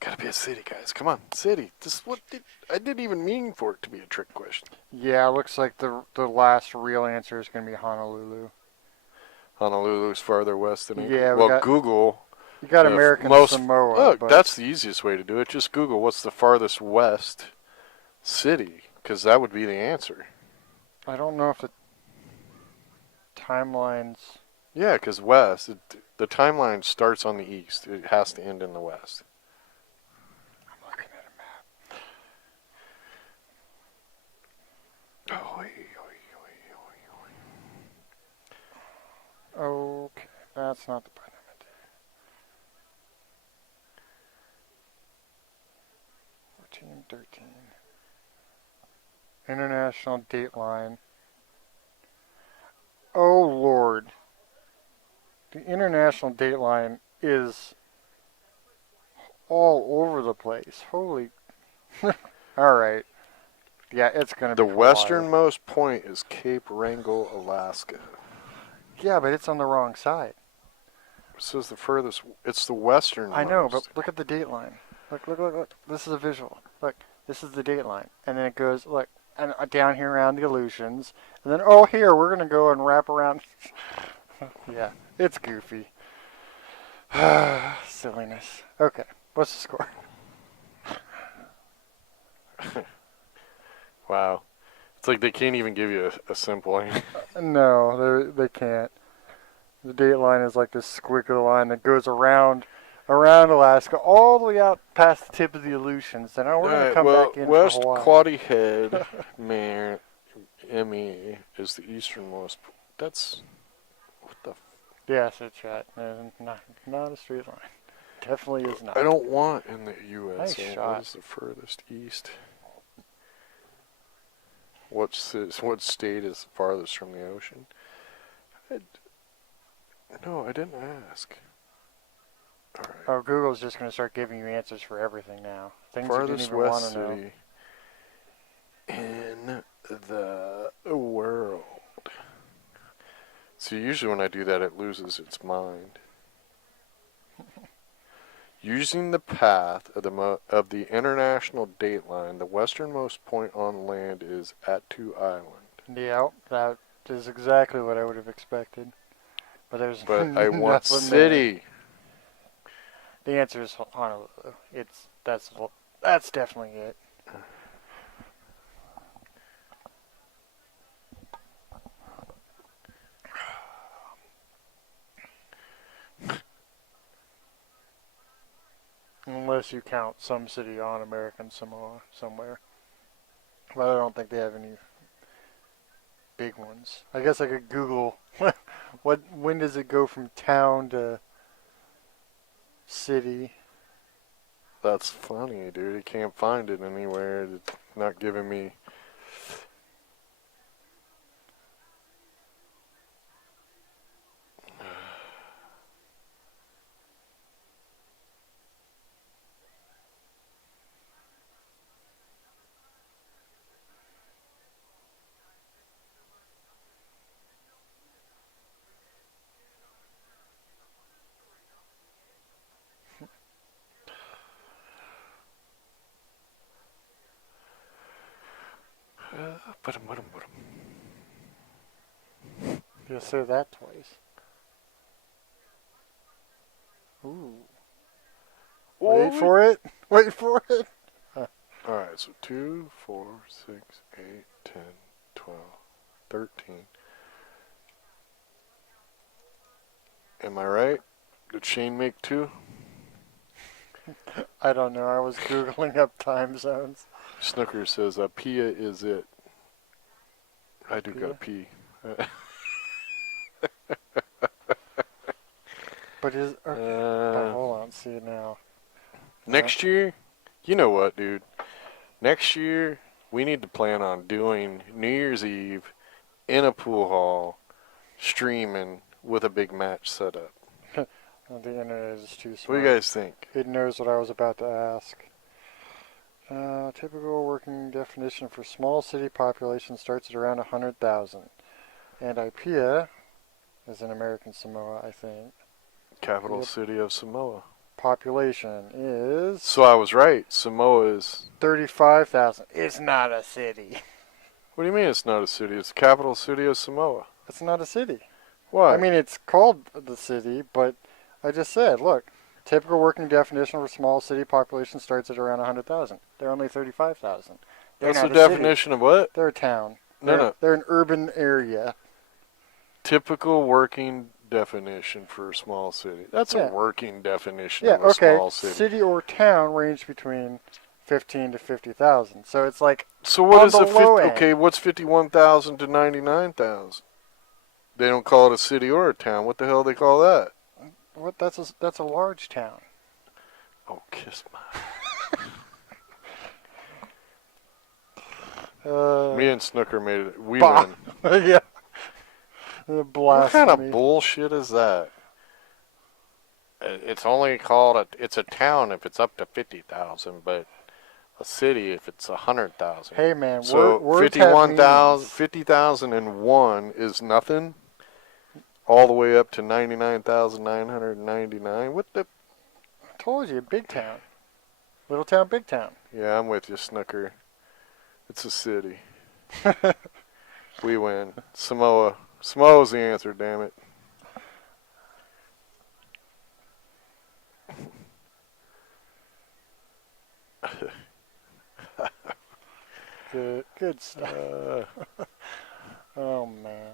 Gotta be a city, guys. Come on, city. I didn't even mean for it to be a trick question. Yeah, it looks like the last real answer is going to be Honolulu. Honolulu's farther west than Anchorage. Yeah, well, Google. You got if American most, Samoa. Look, but that's the easiest way to do it. Just Google what's the farthest west city, because that would be the answer. I don't know if the timelines. Yeah, because west, the timeline starts on the east. It has to end in the west. I'm looking at a map. Oh, Okay, that's not the point I meant. 14, 13. International Dateline. Oh Lord. The International Dateline is all over the place. Holy. Alright. Yeah, it's going to The be Hawaii. westernmost point is Cape Wrangell, Alaska. Yeah, but it's on the wrong side. It says the furthest. It's the westernmost. I know, but look at the date line. Look. This is a visual. Look, this is the date line. And then it goes, look, and down here around the Aleutians. And then, oh, here, we're going to go and wrap around. Yeah, it's goofy. Silliness. Okay, what's the score? Wow. It's like they can't even give you a simple answer. No, they can't. The date line is like this squiggly line that goes around Alaska all the way out past the tip of the Aleutians. Then we're going to come back in West for Hawaii. Quaddy Head, ME is the easternmost. That's what the. Yes, it's right. Not a straight line. Definitely is not. I don't want in the U.S. Nice so shot. what is the furthest east? What state is farthest from the ocean? No, I didn't ask. All right. Oh, Google's just going to start giving you answers for everything now. Things you didn't Farthest even want west to know. city in the world. See, usually when I do that, it loses its mind. Using the path of the international dateline, the westernmost point on land is Attu Island. Yeah, that is exactly what I would have expected. But there's But I want nothing city. there. The answer is Honolulu. That's definitely it. Unless you count some city on American Samoa somewhere. But I don't think they have any big ones. I guess I could Google when does it go from town to city? That's funny, dude. You can't find it anywhere. It's not giving me. Ba-dum. You'll say that twice. Ooh. Wait for it. Wait for it. Alright, so 2, 4, 6, 8, 10, 12, 13. Am I right? Did Shane make 2? I don't know. I was Googling up time zones. Snooker says Pia is it. I do got pee. But is okay. But hold on, see now. Next year, you know what, dude? Next year, we need to plan on doing New Year's Eve in a pool hall, streaming with a big match set up. The internet is too smart. What do you guys think? It knows what I was about to ask. Typical working definition for small city population starts at around 100,000. And IPEA is in American Samoa, I think. Capital city of Samoa. Population is So I was right. Samoa is. 35,000. It's not a city. What do you mean it's not a city? It's the capital city of Samoa. It's not a city. Why? I mean, it's called the city, but I just said, look, typical working definition for small city population starts at around 100,000. They're only 35,000. That's the definition of what? They're a town. No. They're an urban area. Typical working definition for a small city. That's a working definition of a okay. small city. City or town range between 15 to 50,000. So it's like So what is the low end. Okay, what's 51,000 to 99,000? They don't call it a city or a town. What the hell do they call that? What? That's a large town. Oh, kiss my. Me and Snooker made it. We win. Yeah. What kind of bullshit is that? It's only called it's a town if it's up to 50,000, but a city if it's 100,000. Hey man, so 50,001 is nothing. All the way up to 99,999. What the? I told you, big town, little town, big town. Yeah, I'm with you, Snooker. It's a city. We win. Samoa. Samoa's the answer, damn it. Good stuff. Oh man.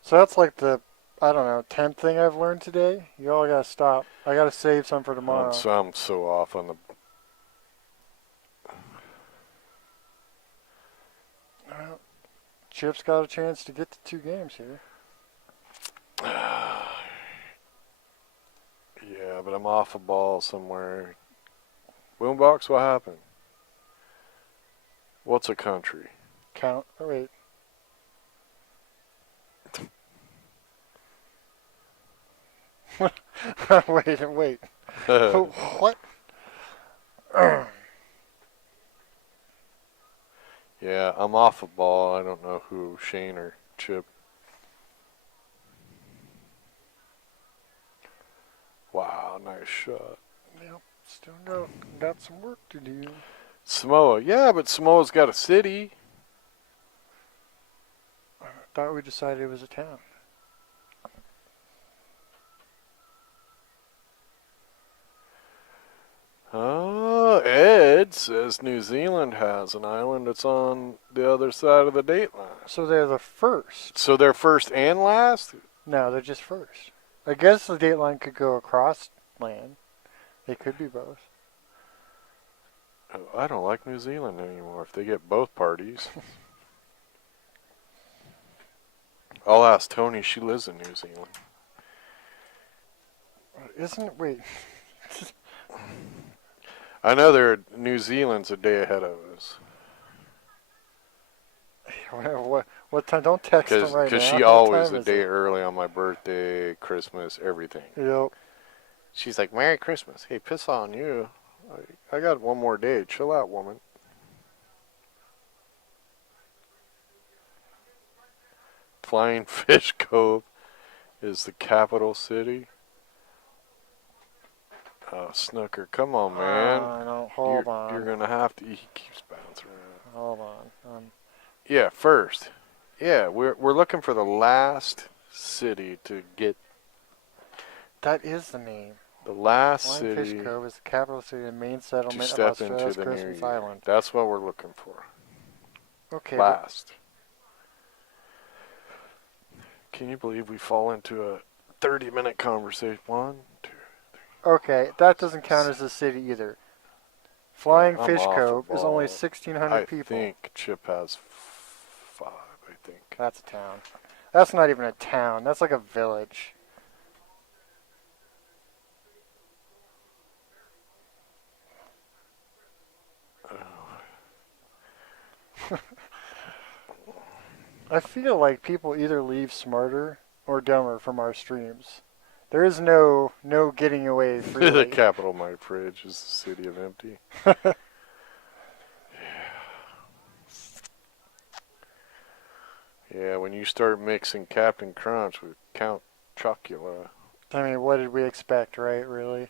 So that's like the, I don't know, 10th thing I've learned today. You all gotta stop. I gotta save some for tomorrow. I'm so off on the. Well, Chip's got a chance to get to 2 games here. Yeah, but I'm off a ball somewhere. Boombox, what happened? What's a country? Wait. Wait. Oh, what? Yeah, I'm off a ball. I don't know who, Shane or Chip. Wow, nice shot. Yep, still got some work to do. Samoa. Yeah, but Samoa's got a city. I thought we decided it was a town. Ed says New Zealand has an island that's on the other side of the date line. So they're the first. So they're first and last? No, they're just first. I guess the date line could go across land. They could be both. Oh, I don't like New Zealand anymore if they get both parties. I'll ask Tony. She lives in New Zealand. Wait. I know New Zealand's a day ahead of us. What time? Don't text them right now. Because she What always time a is day it? early on my birthday, Christmas, everything. Yep. She's like, Merry Christmas. Hey, piss on you. I got one more day. Chill out, woman. Flying Fish Cove is the capital city. Oh, Snooker, come on, man. No, hold on. You're going to have to. He keeps bouncing around. Hold on. Yeah, first. Yeah, we're looking for the last city to get. That is the name. The last Flying city Fish Cove is the capital city and main to settlement of step into Australia's the new Christmas year. Island. That's what we're looking for. Okay. Last. Can you believe we fall into a 30-minute conversation? 1, 2, 3. Okay, that doesn't count as a city either. Flying I'm Fish off the Cove is only ball. 1,600 people. I think Chip has 5, I think. That's a town. That's not even a town. That's like a village. I feel like people either leave smarter or dumber from our streams. There is no getting away freely. The capital of my fridge is the city of empty. Yeah, when you start mixing Captain Crunch with Count Chocula. I mean, what did we expect, right? Really?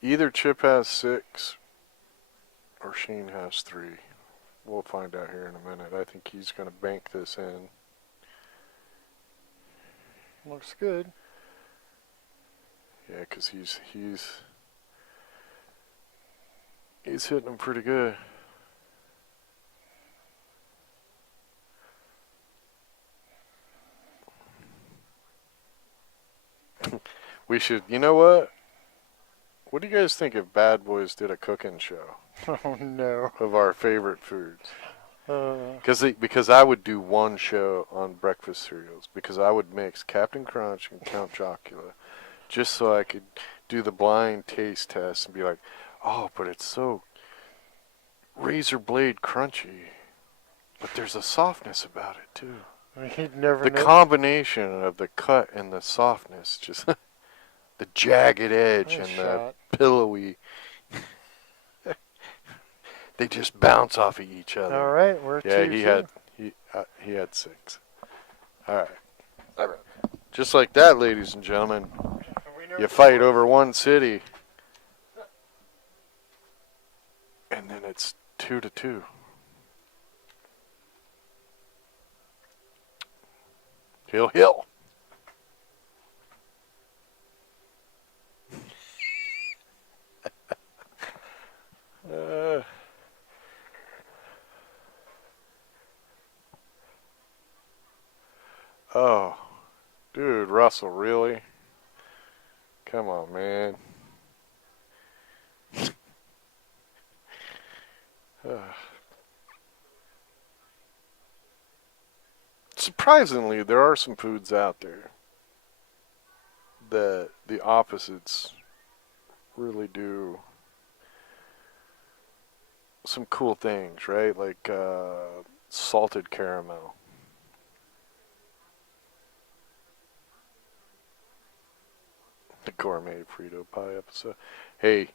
Either Chip has 6 or Sheen has 3. We'll find out here in a minute. I think he's going to bank this in. Looks good. Yeah, because he's hitting them pretty good. We should, you know what? What do you guys think if Bad Boys did a cooking show Oh no. of our favorite foods? Uh, Because I would do one show on breakfast cereals because I would mix Captain Crunch and Count Chocula just so I could do the blind taste test and be like, oh, but it's so razor blade crunchy, but there's a softness about it too. He'd never The know. combination of the cut and the softness, just the jagged edge Nice and shot. the pillowy, they just bounce off of each other. All right, we're Yeah, 2-2. he had 6. All right. Just like that, ladies and gentlemen, you fight over one city, and then it's 2-2. Hill. Oh, dude, Russell, really? Come on, man. Surprisingly, there are some foods out there that the opposites really do some cool things, right? Like salted caramel. The gourmet Frito pie episode. Hey,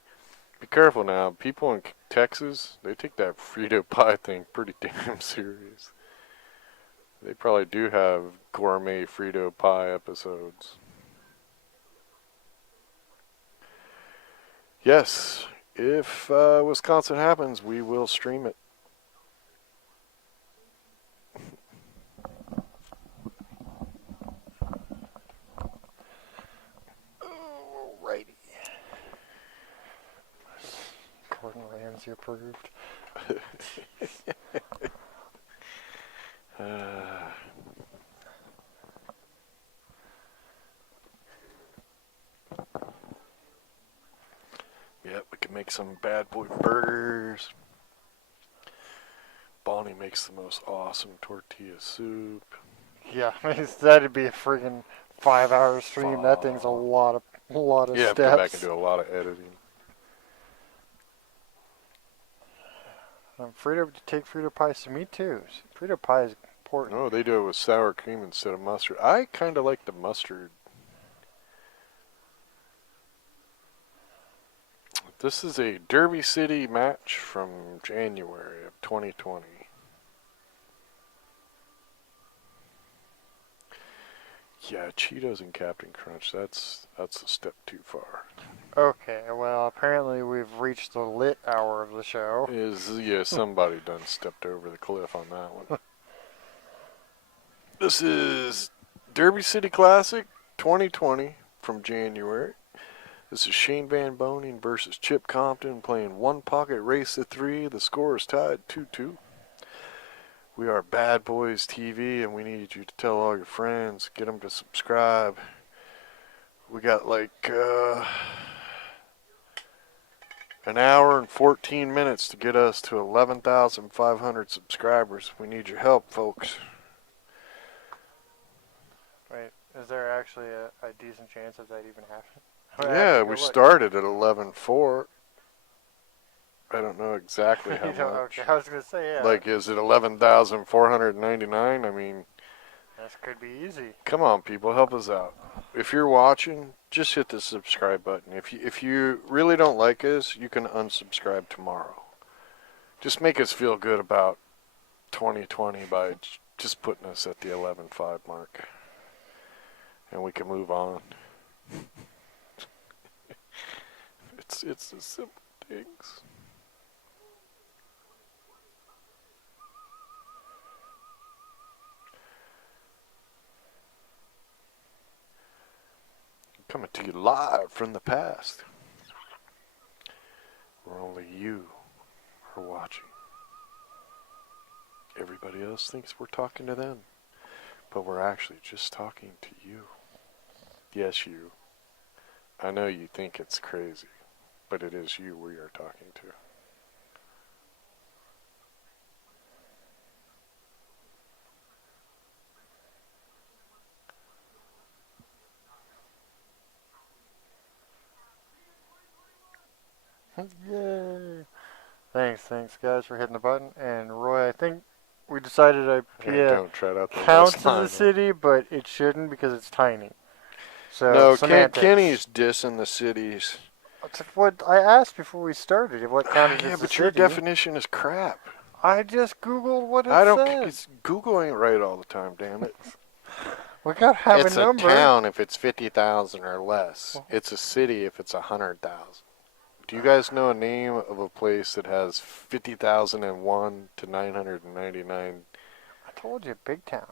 be careful now. People in Texas, they take that Frito pie thing pretty damn serious. They probably do have gourmet Frito pie episodes. Yes, if Wisconsin happens, we will stream it. Alrighty. Gordon Ramsay approved. Yep, we can make some bad boy burgers. Bonnie makes the most awesome tortilla soup. Yeah, that'd be a friggin' 5-hour stream. That thing's a lot of Yeah, steps. go back and do a lot of editing. Frito, take Frito pies to me too. Frito pie is important. No, they do it with sour cream instead of mustard. I kind of like the mustard. This is a Derby City match from January of 2020. Yeah, Cheetos and Captain Crunch, that's a step too far. Okay, well, apparently we've reached the lit hour of the show. Somebody done stepped over the cliff on that one. This is Derby City Classic 2020 from January. This is Shane Van Boening versus Chip Compton playing one pocket race to 3. The score is tied 2-2. We are Bad Boys TV, and we need you to tell all your friends, get them to subscribe. We got like an hour and 14 minutes to get us to 11,500 subscribers. We need your help, folks. Wait, is there actually a decent chance of that even happening? Yeah, we started at 11.4. I don't know exactly how much. Okay, I was gonna say, yeah. Like, is it 11,499? I mean, this could be easy. come on, people, help us out. If you're watching, just hit the subscribe button. If you really don't like us, you can unsubscribe tomorrow. Just make us feel good about 2020 by just putting us at the 11.5 mark, and we can move on. It's the simple things. Coming to you live from the past, where only you are watching. Everybody else thinks we're talking to them, but we're actually just talking to you. Yes, you. I know you think it's crazy, but it is you we are talking to. Yay! Thanks guys for hitting the button. And Roy, I think we decided Don't tread out the counts last as a line. city, but it shouldn't because it's tiny. So No, semantics. Kenny's dissing the cities. That's what I asked before we started. What counted Yeah, as a but city. your definition is crap. I just googled what it I don't. says. It's Google ain't right all the time. Damn it. We gotta have It's a number. town if it's 50,000 or less. It's a city if it's 100,000. Do you guys know a name of a place that has 50,001 to 999? I told you, big town.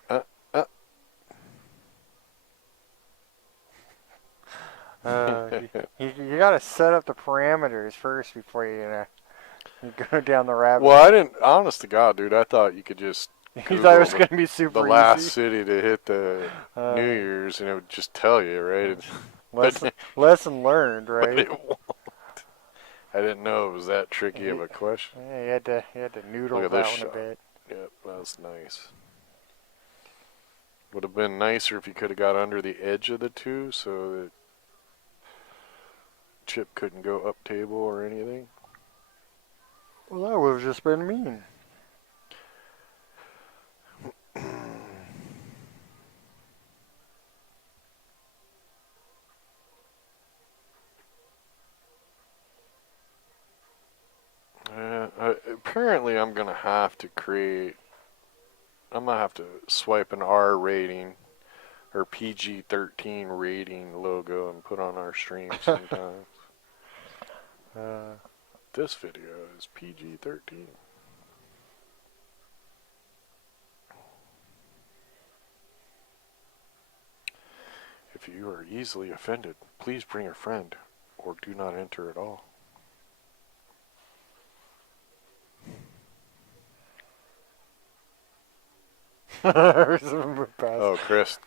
You gotta set up the parameters first before you go down the rabbit. Well, I didn't. Honest to God, dude, I thought you could just. You thought it was Google gonna be super the easy. last city to hit the New Year's, and it would just tell you, right? Lesson learned, But right? it won't. I didn't know it was that tricky of a question. Yeah, you had to noodle Look at that this one shot. a bit. Yep, that was nice. Would have been nicer if you could have got under the edge of the two so that Chip couldn't go up table or anything. Well, that would have just been mean. Apparently, I'm gonna have to create. I'm gonna have to swipe an R rating or PG-13 rating logo and put on our stream sometimes. This video is PG-13. If you are easily offended, please bring a friend or do not enter at all. Oh, Chris,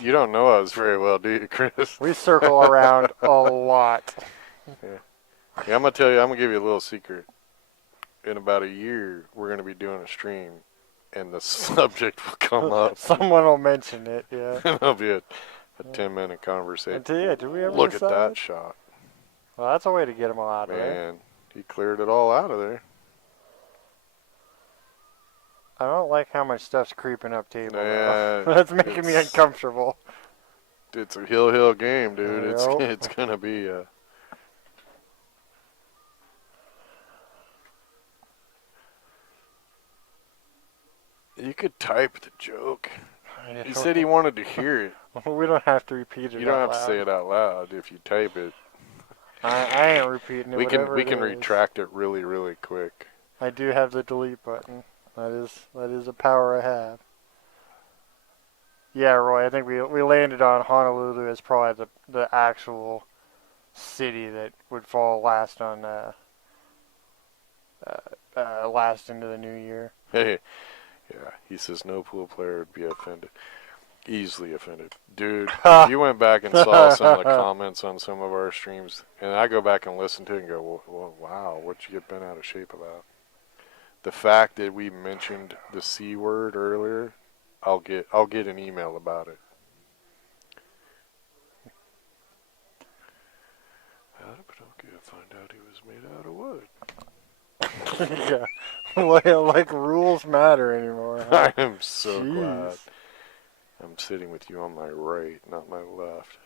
you don't know us very well, do you, Chris? We circle around a lot. Yeah, I'm gonna tell you. I'm gonna give you a little secret. In about a year, we're gonna be doing a stream, and the subject will come up. Someone will mention it. Yeah. It'll be a 10-minute conversation. Yeah, did we ever Look decide? at that shot, Well, that's a way to get them all out of there. man. He cleared it all out of there. I don't like how much stuff's creeping up table. Yeah, That's making me uncomfortable. It's a hill game, dude. Yep. It's gonna be a. You could type the joke. He said he wanted to hear it. We don't have to repeat it. You don't out have to say it out loud if you type it. I ain't repeating it. We can it is. retract it really, really quick. I do have the delete button. That is a power I have. Yeah, Roy. I think we landed on Honolulu as probably the actual city that would fall last on last into the new year. Hey, yeah. He says no pool player would be offended. Easily offended. Dude, if you went back and saw some of the comments on some of our streams, and I go back and listen to it and go, well, wow, what'd you get bent out of shape about? The fact that we mentioned the C word earlier, I'll get an email about it. But okay, find out he was made out of wood. Yeah, like rules matter anymore. Huh? I am so glad. I'm sitting with you on my right, not my left.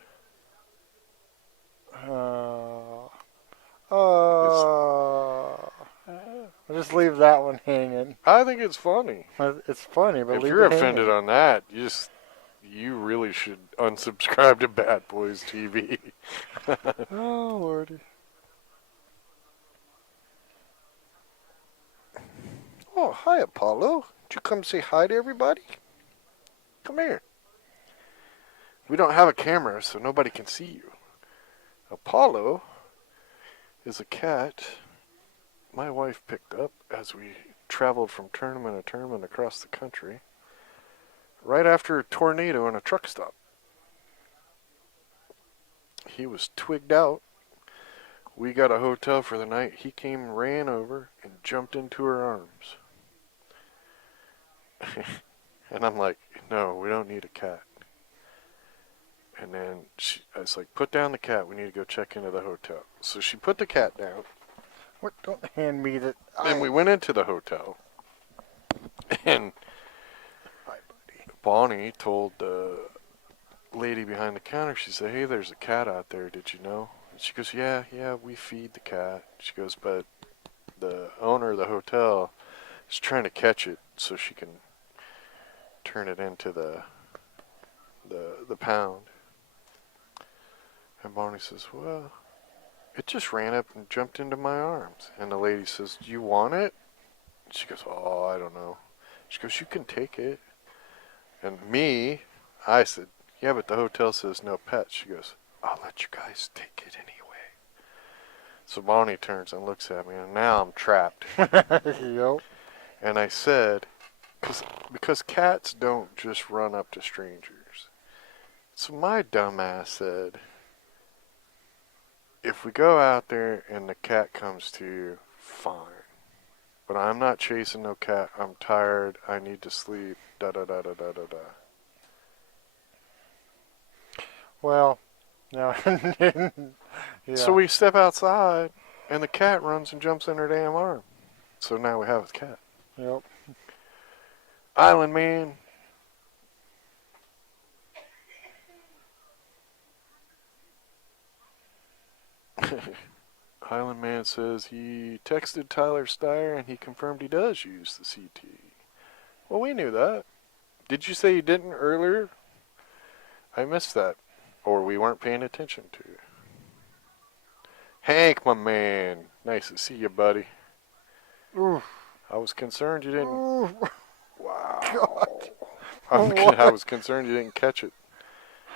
I'll just leave that one hanging. I think it's funny. It's funny, but if leave you're it offended hanging. on that, you really should unsubscribe to Bad Boys TV. Oh, Lordy. Oh, hi, Apollo. Did you come say hi to everybody? Come here. We don't have a camera, so nobody can see you. Apollo is a cat my wife picked up as we traveled from tournament to tournament across the country right after a tornado and a truck stop. He was twigged out. We got a hotel for the night. He came and ran over and jumped into her arms. And I'm like, no, we don't need a cat. And then I was like, put down the cat. We need to go check into the hotel. So she put the cat down. What? Don't hand me the... And we went into the hotel. And Bonnie told the lady behind the counter, she said, hey, there's a cat out there. Did you know? And she goes, yeah, we feed the cat. She goes, but the owner of the hotel is trying to catch it so she can turn it into the pound. And Bonnie says, well, it just ran up and jumped into my arms. And the lady says, do you want it? She goes, oh, I don't know. She goes, you can take it. And I said, yeah, but the hotel says no pets. She goes, I'll let you guys take it anyway. So Bonnie turns and looks at me, and now I'm trapped. Yep. And I said, because cats don't just run up to strangers. So my dumbass said, if we go out there and the cat comes to you, fine. But I'm not chasing no cat. I'm tired. I need to sleep. Da da da da da da da. Well, no. Yeah. So we step outside, and the cat runs and jumps in her damn arm. So now we have his cat. Yep. Island Man. Island Man says he texted Tyler Steyer and he confirmed he does use the CT. Well, we knew that. Did you say you didn't earlier? I missed that. Or we weren't paying attention to it. Hank, my man. Nice to see you, buddy. Oof. I was concerned you didn't. Oof. Wow. God. I was concerned you didn't catch it.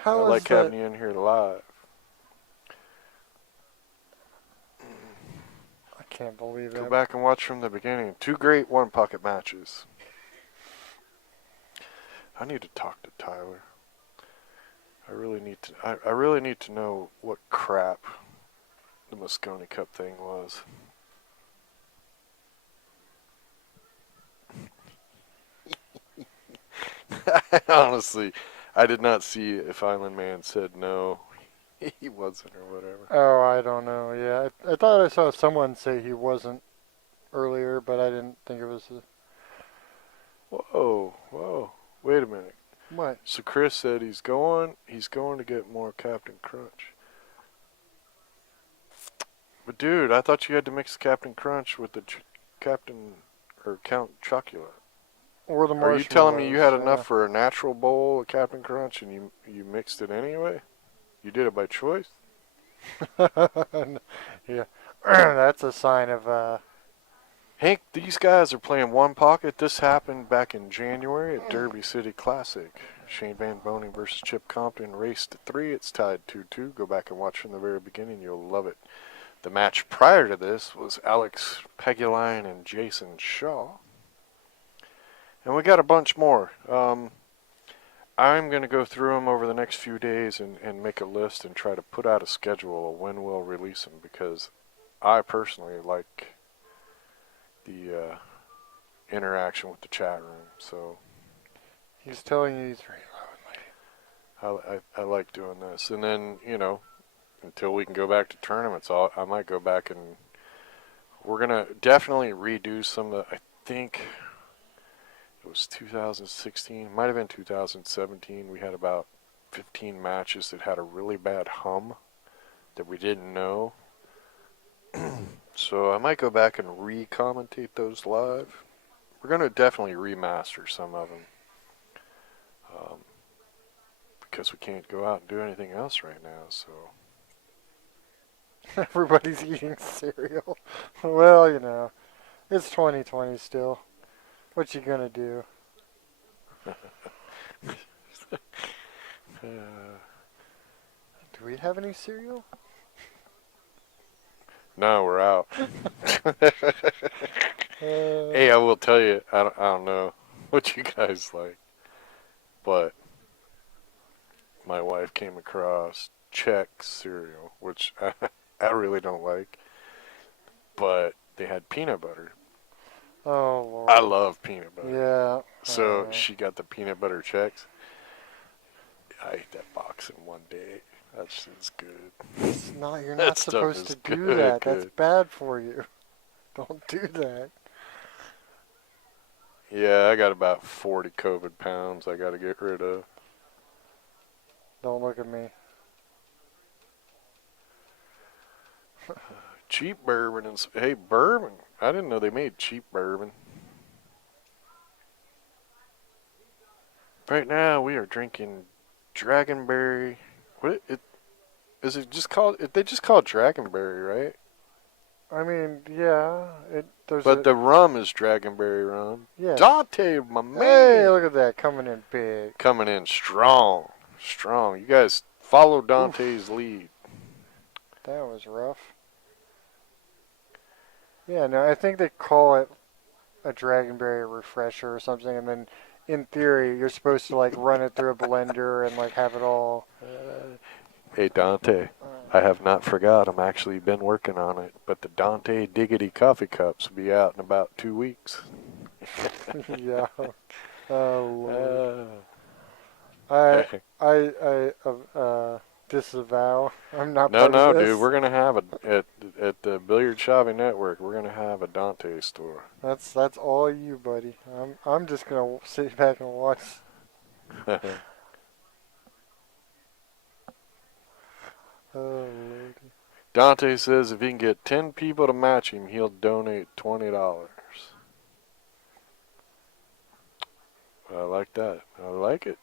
How I is like that? having you in here live. I can't believe Go it. back and watch from the beginning. 2 great one-pocket matches. I need to talk to Tyler. I really need to. I really need to know what crap the Moscone Cup thing was. Honestly, I did not see if Island Man said no, he wasn't or whatever. Oh, I don't know. Yeah, I thought I saw someone say he wasn't earlier, but I didn't think it was. Whoa, wait a minute. What? So Chris said he's going to get more Captain Crunch. But dude, I thought you had to mix Captain Crunch with the Captain or Count Chocula. Or the Are you telling me you had marshmallows, enough for a natural bowl of Captain Crunch and you mixed it anyway? You did it by choice? Yeah, that's a sign of. Hank, these guys are playing one pocket. This happened back in January at Derby City Classic. Shane Van Boning versus Chip Compton raced to 3. It's tied 2-2. Go back and watch from the very beginning. You'll love it. The match prior to this was Alex Pagulayan and Jason Shaw. And we got a bunch more. I'm going to go through them over the next few days and make a list and try to put out a schedule of when we'll release them, because I personally like the interaction with the chat room. So He's telling you he's very low and mighty. I like doing this. And then, until we can go back to tournaments, I might go back and we're going to definitely redo some of the, I think it was 2016, might have been 2017. We had about 15 matches that had a really bad hum that we didn't know. So I might go back and re-commentate those live. We're going to definitely remaster some of them. Because we can't go out and do anything else right now, so. Everybody's eating cereal. Well, it's 2020 still. What you gonna do? Do we have any cereal? No, we're out. Hey, I will tell you, I don't know what you guys like, but my wife came across Chex cereal, which I really don't like, but they had peanut butter. Oh, Lord. I love peanut butter. Yeah. So she got the peanut butter Chex. I ate that box in one day. That's good. It's not. You're That not stuff supposed is to do good, that. That's good. bad for you. Don't do that. Yeah, I got about 40 COVID pounds I got to get rid of. Don't look at me. Cheap bourbon and hey, bourbon. I didn't know they made cheap bourbon. Right now we are drinking Dragonberry. What is it just called? They just call it Dragonberry, right? I mean, yeah. But the rum is Dragonberry rum. Yeah. Dante, my man. Hey, look at that, coming in big. Coming in strong. You guys follow Dante's lead. That was rough. Yeah, no, I think they call it a Dragonberry refresher or something, and then in theory you're supposed to like run it through a blender and like have it all. Hey Dante, I have not forgot. I'm actually been working on it, but the Dante Diggity coffee cups will be out in about 2 weeks. Yeah. Oh Lord. I disavow. I'm not. No, part of this. dude. We're gonna have it at at the Billiard Shopping Network, we're gonna have a Dante store. That's all you, buddy. I'm just gonna sit back and watch. Oh Lord. Dante says if he can get 10 people to match him, he'll donate $20. I like that. I like it.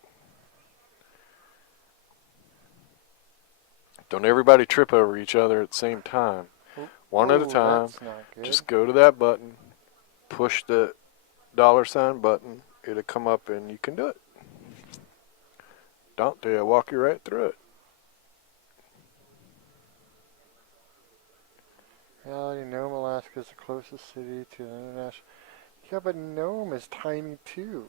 Don't everybody trip over each other at the same time. One at a time. That's not good. Just go to that button, push the $sign button. It'll come up and you can do it. Dante, I'll walk you right through it. Reality, Nome, Alaska is the closest city to the international. Yeah, but Nome is tiny too.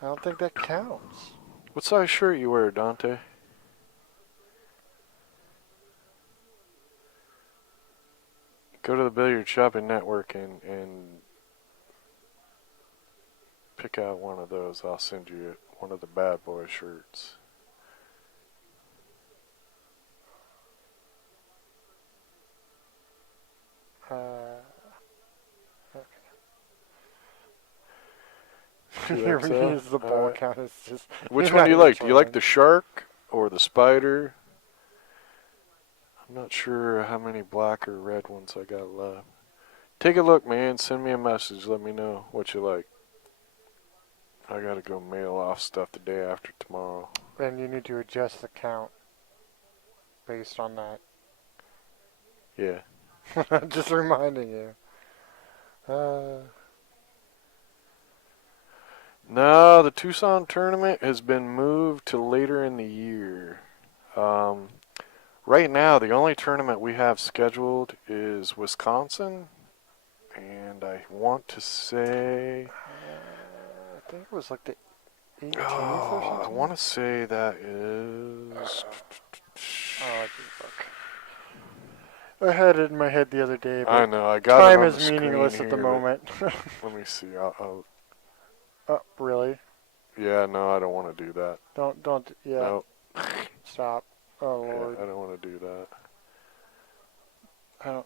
I don't think that counts. What size shirt you wear, Dante? Go to the Billiard Shopping Network and pick out one of those. I'll send you one of the bad boy shirts. Here we use the ball count. It's just. Which one do you like? Do you like the shark or the spider? I'm not sure how many black or red ones I got left. Take a look, man. Send me a message. Let me know what you like. I gotta go mail off stuff the day after tomorrow. And you need to adjust the count based on that. Yeah. Just reminding you. No, the Tucson tournament has been moved to later in the year. Right now, the only tournament we have scheduled is Wisconsin, and I want to say... I think it was like the 18th or something. I want to say that is... I had it in my head the other day, but I know, I got time it on is the screen meaningless at the here, moment. Let me see. I'll Really? yeah, no, I don't want to do that. Don't, yeah. No. Stop. Oh, Lord. Yeah, I don't want to do that.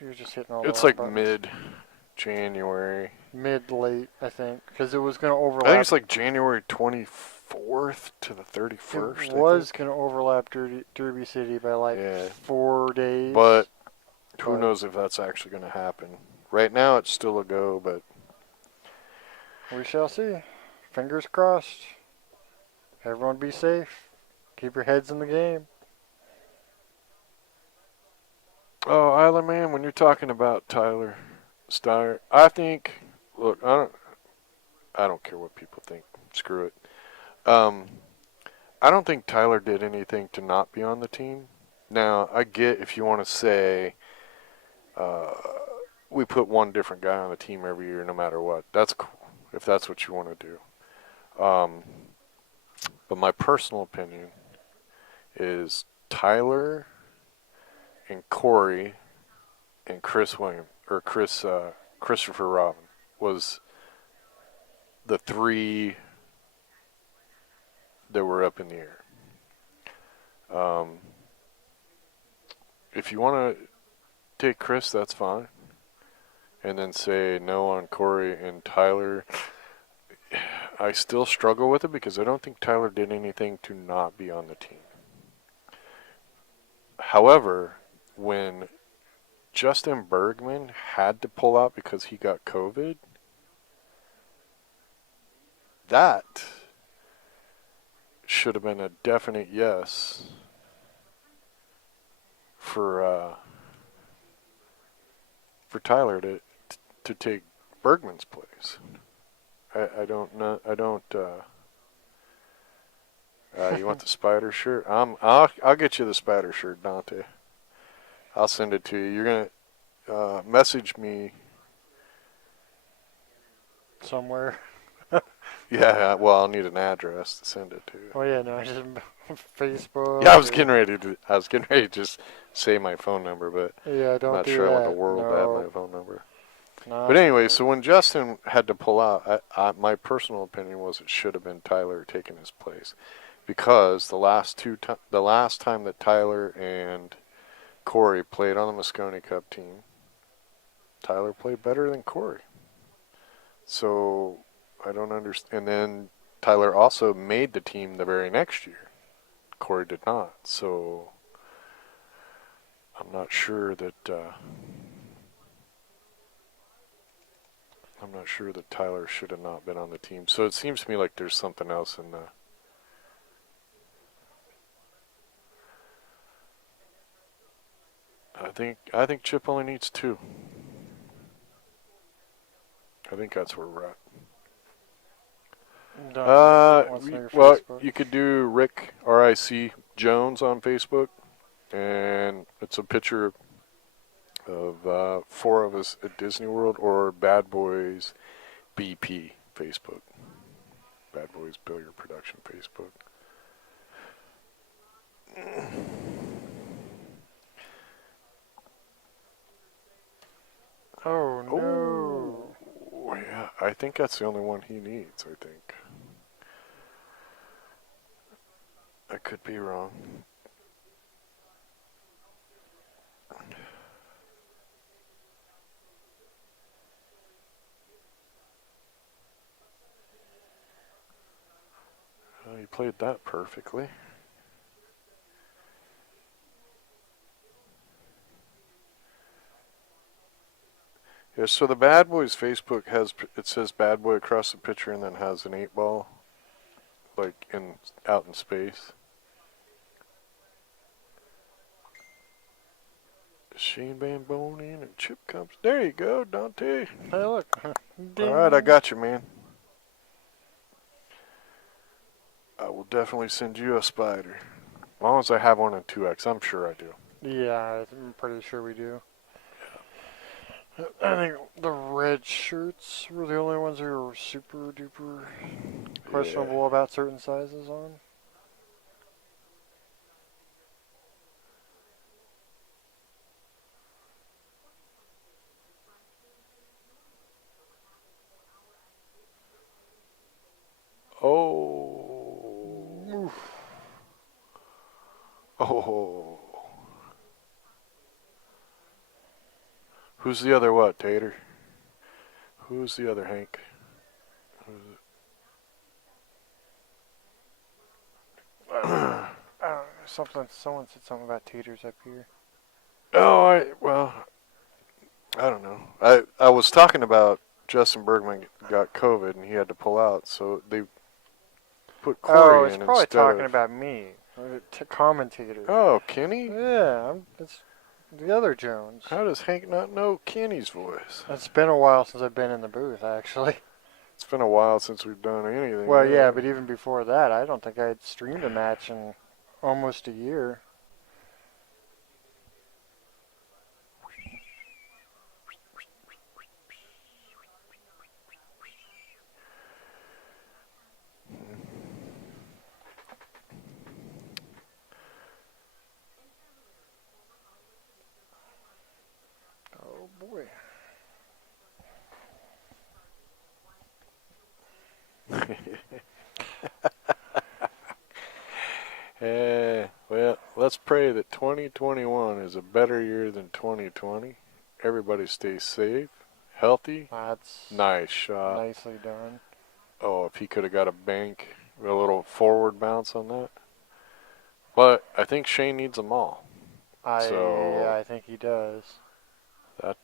You're just hitting all the It's wrong like buttons. mid-January. Mid-late, I think, because it was going to overlap. I think it's like January 24th to the 31st. It was going to overlap Derby City by like 4 days. But who knows if that's actually going to happen. Right now, it's still a go, but... We shall see. Fingers crossed. Everyone be safe. Keep your heads in the game. Oh, Island Man, when you're talking about Tyler Steyer, I think, look, I don't care what people think. Screw it. I don't think Tyler did anything to not be on the team. Now, I get if you want to say we put one different guy on the team every year no matter what. That's cool, if that's what you want to do. But my personal opinion is Tyler and Corey and Christopher Robin was the three that were up in the air. If you want to take Chris, that's fine. And then say no on Corey and Tyler. I still struggle with it because I don't think Tyler did anything to not be on the team. However, when Justin Bergman had to pull out because he got COVID, that should have been a definite yes for Tyler to take Bergman's place. I don't know. I don't. You want the spider shirt? I'll get you the spider shirt, Dante. I'll send it to you. You're gonna message me Somewhere. Yeah. Well, I'll need an address to send it to you. Oh yeah, no, I just Facebook. Yeah, I was getting ready to just say my phone number, but yeah, don't I'm not do sure that. I want the world to No. have my phone number. No, But anyway, so when Justin had to pull out, my personal opinion was it should have been Tyler taking his place, because the last time that Tyler and Corey played on the Moscone Cup team. Tyler played better than Corey. So I don't understand. And then Tyler also made the team the very next year. Corey did not. So I'm not sure that Tyler should have not been on the team. So it seems to me like there's something else in the. I think Chip only needs 2. I think that's where we're at. Well, you could do Rick RIC Jones on Facebook, and it's a picture of 4 of us at Disney World, or Bad Boys BP Facebook. Bad Boys Billiard Production Facebook. Oh no. Oh, yeah. I think that's the only one he needs, I think. I could be wrong. He played that perfectly. Yeah, so the Bad Boys Facebook it says Bad Boy across the picture and then has an 8-ball, like out in space. Shane Van Bonen and Chip comes. There you go, Dante. Hey, look. All right, I got you, man. I will definitely send you a spider. As long as I have one in 2X, I'm sure I do. Yeah, I'm pretty sure we do. I think the red shirts were the only ones we were super duper questionable about certain sizes on. Oh. Oof. Oh. Who's the other what, Tater? Who's the other Hank? I don't know, someone said something about taters up here. Oh, I don't know. I was talking about Justin Bergman got COVID and he had to pull out, so they put Corey it's in probably instead talking of. about me, commentator. Oh, Kenny? Yeah, it's the other Jones. How does Hank not know Kenny's voice? It's been a while since I've been in the booth, actually. It's been a while since we've done anything. Well, yeah, but even before that, I don't think I had streamed a match in almost a year. Oh boy. Well, let's pray that 2021 is a better year than 2020. Everybody stays safe, healthy. That's Nice shot. nicely done. Oh, if he could have got a bank, a little forward bounce on that. But I think Shane needs them all. I think he does. That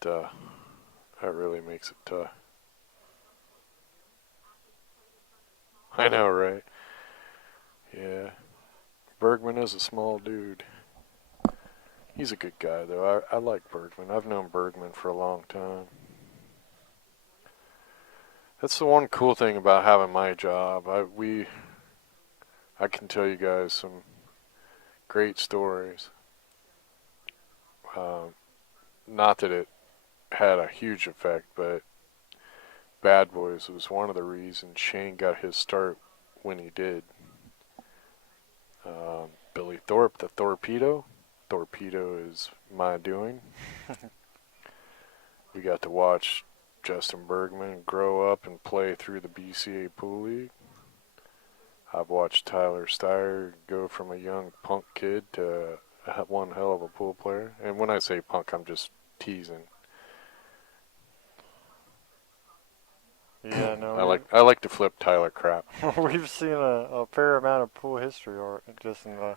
really makes it tough. I know, right? Yeah. Bergman is a small dude. He's a good guy, though. I like Bergman. I've known Bergman for a long time. That's the one cool thing about having my job. I can tell you guys some great stories. Not that it had a huge effect, but Bad Boys was one of the reasons Shane got his start when he did. Billy Thorpe, the Torpedo. Torpedo is my doing. We got to watch Justin Bergman grow up and play through the BCA Pool League. I've watched Tyler Steyer go from a young punk kid to one hell of a pool player. And when I say punk, I'm just teasing. Yeah, no. I like to flip Tyler crap. We've seen a fair amount of pool history or just in the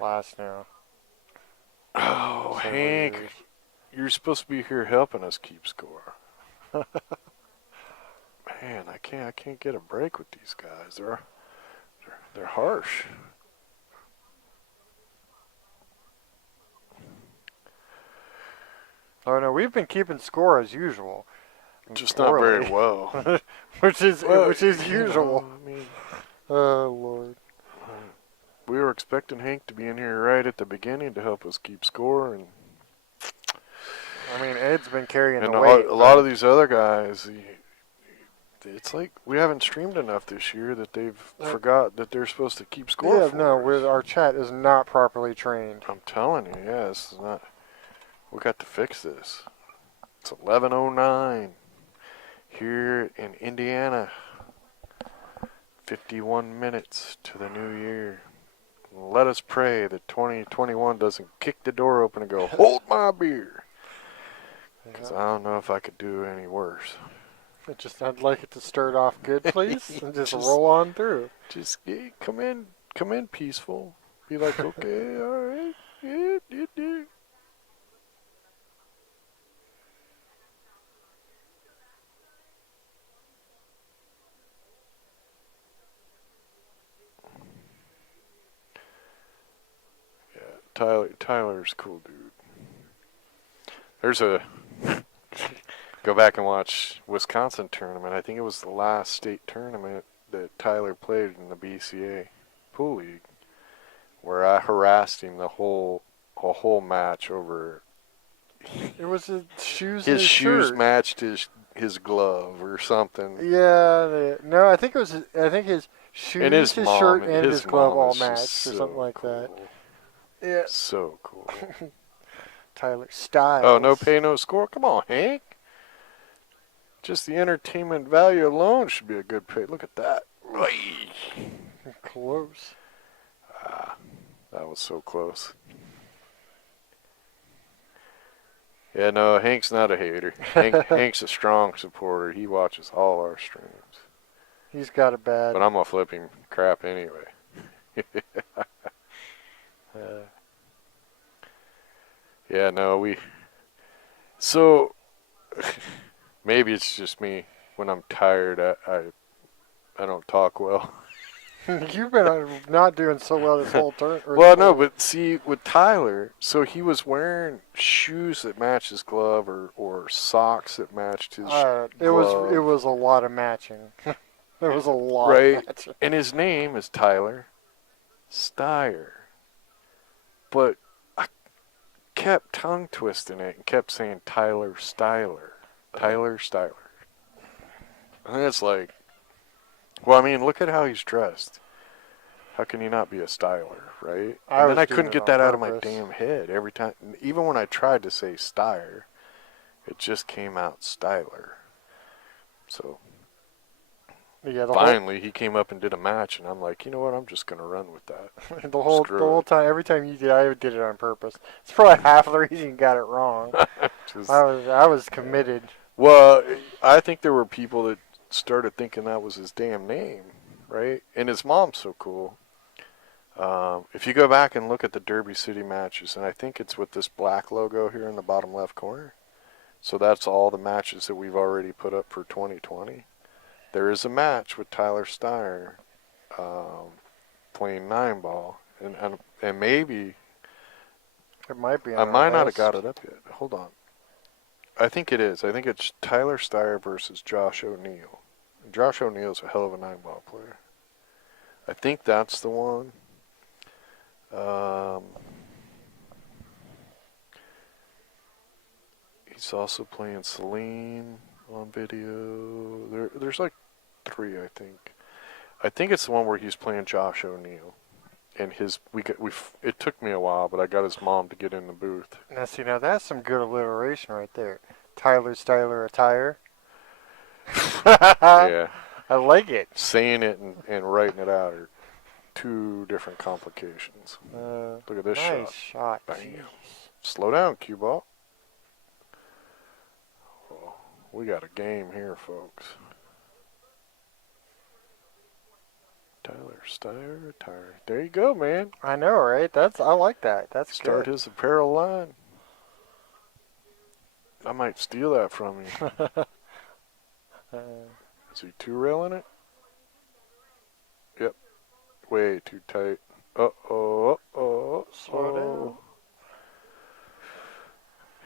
last now. Oh, several Hank, years. you're supposed to be here helping us keep score. Man, I can't get a break with these guys. They're harsh. Oh no, we've been keeping score as usual. Just not very Poorly. well. which is You usual. know, I mean, Oh Lord. we were expecting Hank to be in here right at the beginning to help us keep score, and I mean, Ed's been carrying and the weight. a lot of these other guys, it's like we haven't streamed enough this year that they've forgot that they're supposed to keep score. Yeah, for no, us. our chat is not properly trained. I'm telling you, yeah, this is not. We got to fix this. It's 11:09 here in Indiana. 51 minutes to the new year. Let us pray that 2021 doesn't kick the door open and go, hold my beer. Because I don't know if I could do any worse. I'd like it to start off good, please, and just Just- roll on through. Just come in peaceful. Be like, okay, all right, yeah. Tyler's cool, dude. There's a go back and watch Wisconsin tournament. I think it was the last state tournament that Tyler played in the BCA pool league, where I harassed him a whole match over It was his shoes. his shoes shirt. matched his glove or something. Yeah, no, I think it was. I think his shoes, And his his mom, shirt, and his glove mom all is just matched or something like that. cool. Yeah, So cool. Tyler Styles. Oh, no pay, no score. Come on, Hank. Just the entertainment value alone should be a good pay. Look at that. Close. That was so close. Yeah, no, Hank's not a hater. Hank's a strong supporter. He watches all our streams. He's got it bad. But I'm going to flip him crap anyway. Yeah, no, So, maybe it's just me. When I'm tired, I don't talk well. You've been not doing so well this whole turn. Well, no, but see, with Tyler, so he was wearing shoes that matched his glove or socks that matched his glove. it was a lot of matching. There was a lot Right. of matching. And his name is Tyler Steyer. But I kept tongue twisting it and kept saying Tyler Styler. Tyler Styler. And it's like, well, I mean, look at how he's dressed. How can he not be a styler, right? And then I couldn't get that out of my damn head every time. Even when I tried to say Steyer, it just came out Styler. So Yeah, finally, he came up and did a match, and I'm like, you know what? I'm just gonna run with that. the whole time, every time you did, I did it on purpose. It's probably half the reason you got it wrong. Just, I was committed. well, I think there were people that started thinking that was his damn name, right? And his mom's so cool. If you go back and look at the Derby City matches, and I think it's with this black logo here in the bottom left corner. So that's all the matches that we've already put up for 2020. There is a match with Tyler Steyer playing 9-ball, and maybe It might be. I might not have got it up yet. Hold on. I think it is. I think it's Tyler Steyer versus Josh O'Neill. Josh O'Neill's a hell of a 9-ball player. I think that's the one. He's also playing Celine on video. There's like 3, I think. I think it's the one where he's playing Josh O'Neill. And it took me a while, but I got his mom to get in the booth. Now, see, that's some good alliteration right there. Tyler Styler attire. Yeah. I like it. Saying it and writing it out 2 different complications. Look at this nice shot. shot. Bam. Jeez. Slow down, cue ball. Oh, we got a game here, folks. Tyler Steyer, Tyler. There you go, man. I know, right? I like that. That's Start good. his apparel line. I might steal that from you. Is he 2-railing it? Yep. Way too tight. Uh-oh, uh-oh. Slow down.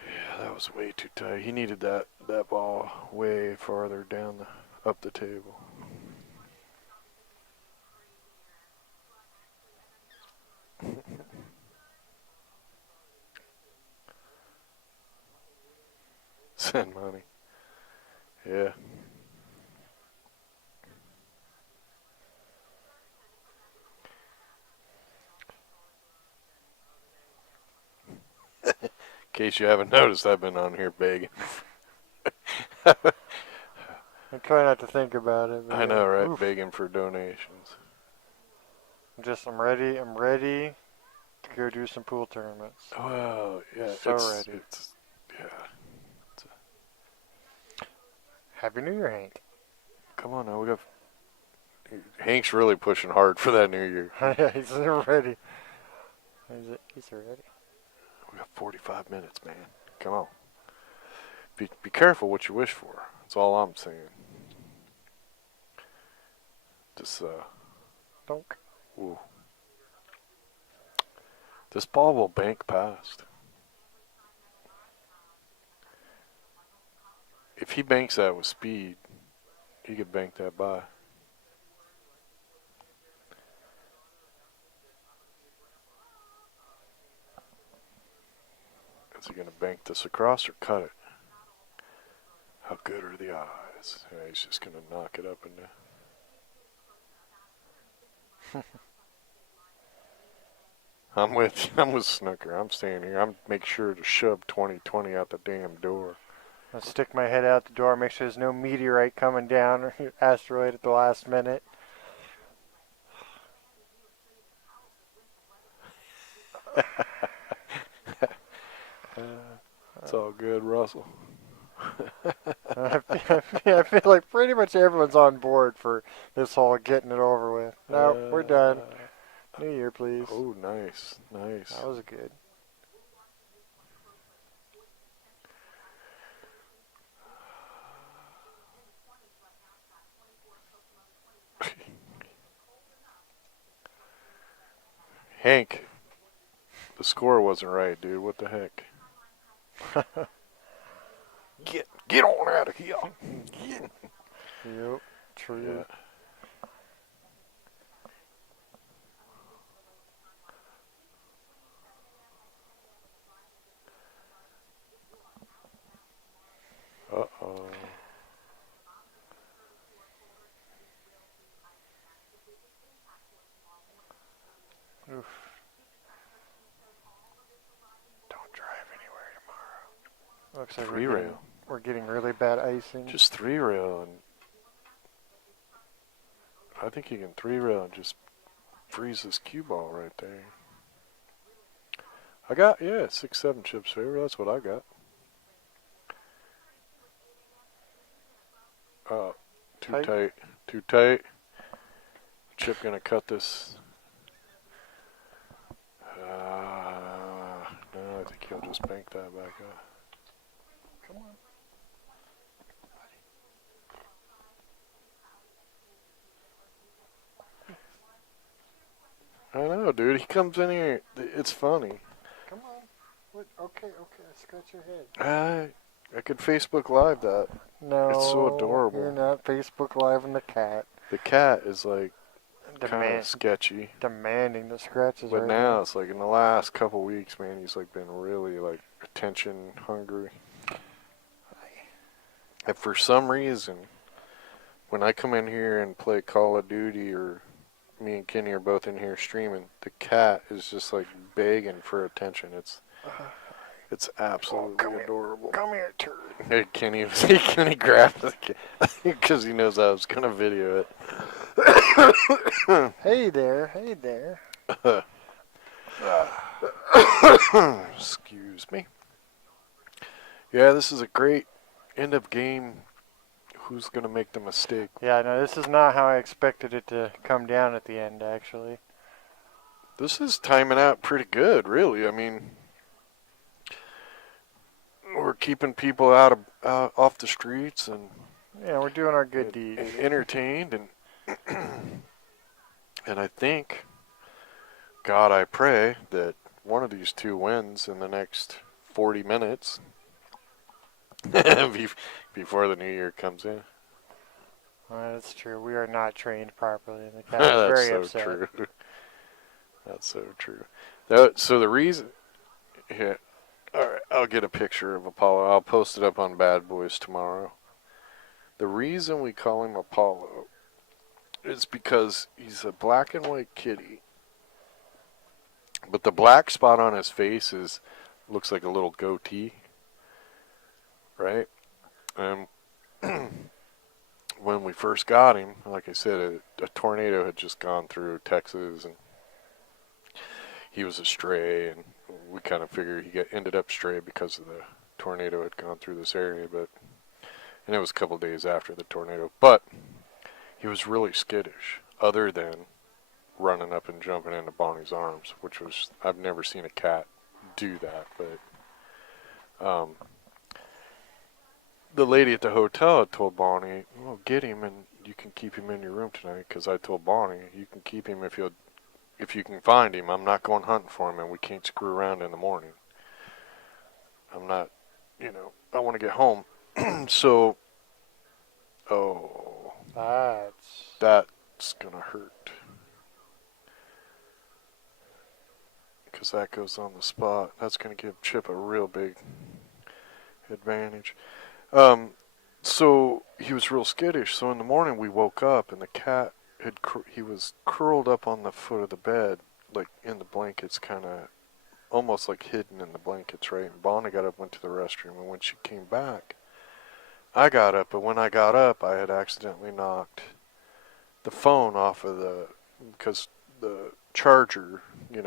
Yeah, that was way too tight. He needed that ball way farther down up the table. Send money. Yeah. In case you haven't noticed, I've been on here begging. I try not to think about it. I know, right? Oof. Begging for donations. I'm ready to go do some pool tournaments. Well, yeah. So ready. Yeah. Happy New Year, Hank. Come on now, we got. Hank's really pushing hard for that New Year. He's ready. He's ready. We got 45 minutes, man. Come on. Be careful what you wish for. That's all I'm saying. Just Donk. ooh. This ball will bank past. If he banks that with speed, he could bank that by. Is he going to bank this across or cut it? How good are the odds? Yeah, he's just going to knock it up and down. I'm with Snooker. I'm staying here. I'm make sure to shove 2020 out the damn door. I'll stick my head out the door, make sure there's no meteorite coming down or asteroid at the last minute. It's all good, Russell. I feel like pretty much everyone's on board for this whole getting it over with. No, we're done. New Year, please. Oh, nice. Nice. That was good. Hank, the score wasn't right, dude. What the heck? Get on out of here. Get. Yep, true. Yeah. Uh-oh. Oof. Don't drive anywhere tomorrow. Looks like we're getting really bad icing. Just 3-rail, and I think you can 3-rail and just freeze this cue ball right there. I got 6-7 chips favor. That's what I got. Too tight. Too tight. Chip gonna cut this. No, I think he'll just bank that back up. Come on. I know, dude. He comes in here. It's funny. Come on. What? Okay, scratch your head. I could Facebook Live that. No, It's so adorable. You're not Facebook Live and the cat. The cat is like kind of sketchy. Demanding the scratches. But right now it's like in the last couple weeks, man, he's like been really like attention hungry. And for some reason, when I come in here and play Call of Duty, or me and Kenny are both in here streaming, the cat is just like begging for attention. It's absolutely adorable. Come here, turd. Hey, Kenny grabbed the cat because he knows I was gonna video it. Hey there, hey there. Excuse me. Yeah, this is a great end of game. Who's going to make the mistake? Yeah, no, this is not how I expected it to come down at the end, actually. This is timing out pretty good, really. I mean, we're keeping people off the streets and Yeah, we're doing our good deeds. and entertained, and and I think, God, I pray that one of these two wins in the next 40 minutes before the new year comes in. Well, that's true. We are not trained properly, and the cat is That's very so upset. true. That's so true. So the reason, yeah, all right, I'll get a picture of Apollo. I'll post it up on Bad Boys tomorrow. The reason we call him Apollo is because he's a black and white kitty, but the black spot on his face looks like a little goatee, right? And when we first got him, like I said, a tornado had just gone through Texas, and he was a stray, and we kind of figured he ended up stray because of the tornado had gone through this area, and it was a couple days after the tornado. But he was really skittish, other than running up and jumping into Bonnie's arms, which was, I've never seen a cat do that, but the lady at the hotel had told Bonnie, "Well, get him and you can keep him in your room tonight." Because I told Bonnie, "You can keep him if you can find him. I'm not going hunting for him, and we can't screw around in the morning. I'm not, I want to get home." So, oh, that's gonna hurt. Because that goes on the spot. That's gonna give Chip a real big advantage. So he was real skittish. So in the morning we woke up and the cat he was curled up on the foot of the bed, like in the blankets, kind of almost like hidden in the blankets, right? And Bonnie got up, went to the restroom, and when she came back, I got up. But when I got up, I had accidentally knocked the phone off of because the charger, in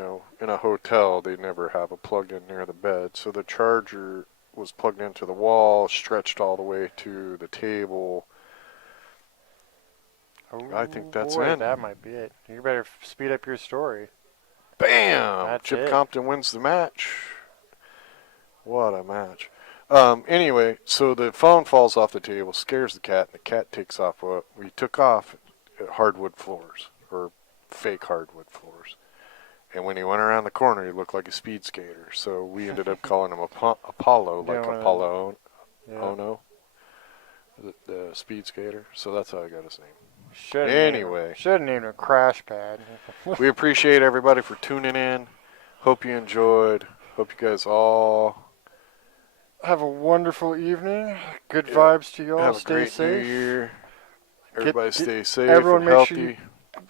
a hotel, they never have a plug-in near the bed. So the charger was plugged into the wall, stretched all the way to the table. I think that's boy, it. That might be it. You better speed up your story. Bam! That's Chip it. Compton wins the match. What a match. Anyway, so the phone falls off the table, scares the cat, and the cat takes off. Well, we took off at hardwood floors, or fake hardwood floors. And when he went around the corner, he looked like a speed skater. So we ended up calling him Apollo, like Apollo Ono, the speed skater. So that's how I got his name. Should have named him Crash Pad. We appreciate everybody for tuning in. Hope you enjoyed. Hope you guys all have a wonderful evening. Good vibes to you all. Have a Stay great safe. New Year. Everybody stay safe everyone and make healthy. sure you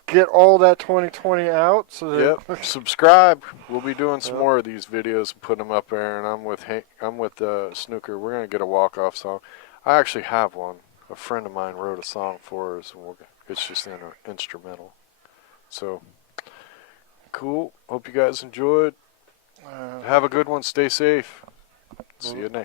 get all that 2020 out. So that Subscribe. We'll be doing some more of these videos and putting them up there. And I'm with Snooker. We're gonna get a walk-off song. I actually have one. A friend of mine wrote a song for us, and it's just in an instrumental. So cool. Hope you guys enjoyed. Have a good one. Stay safe. See you next.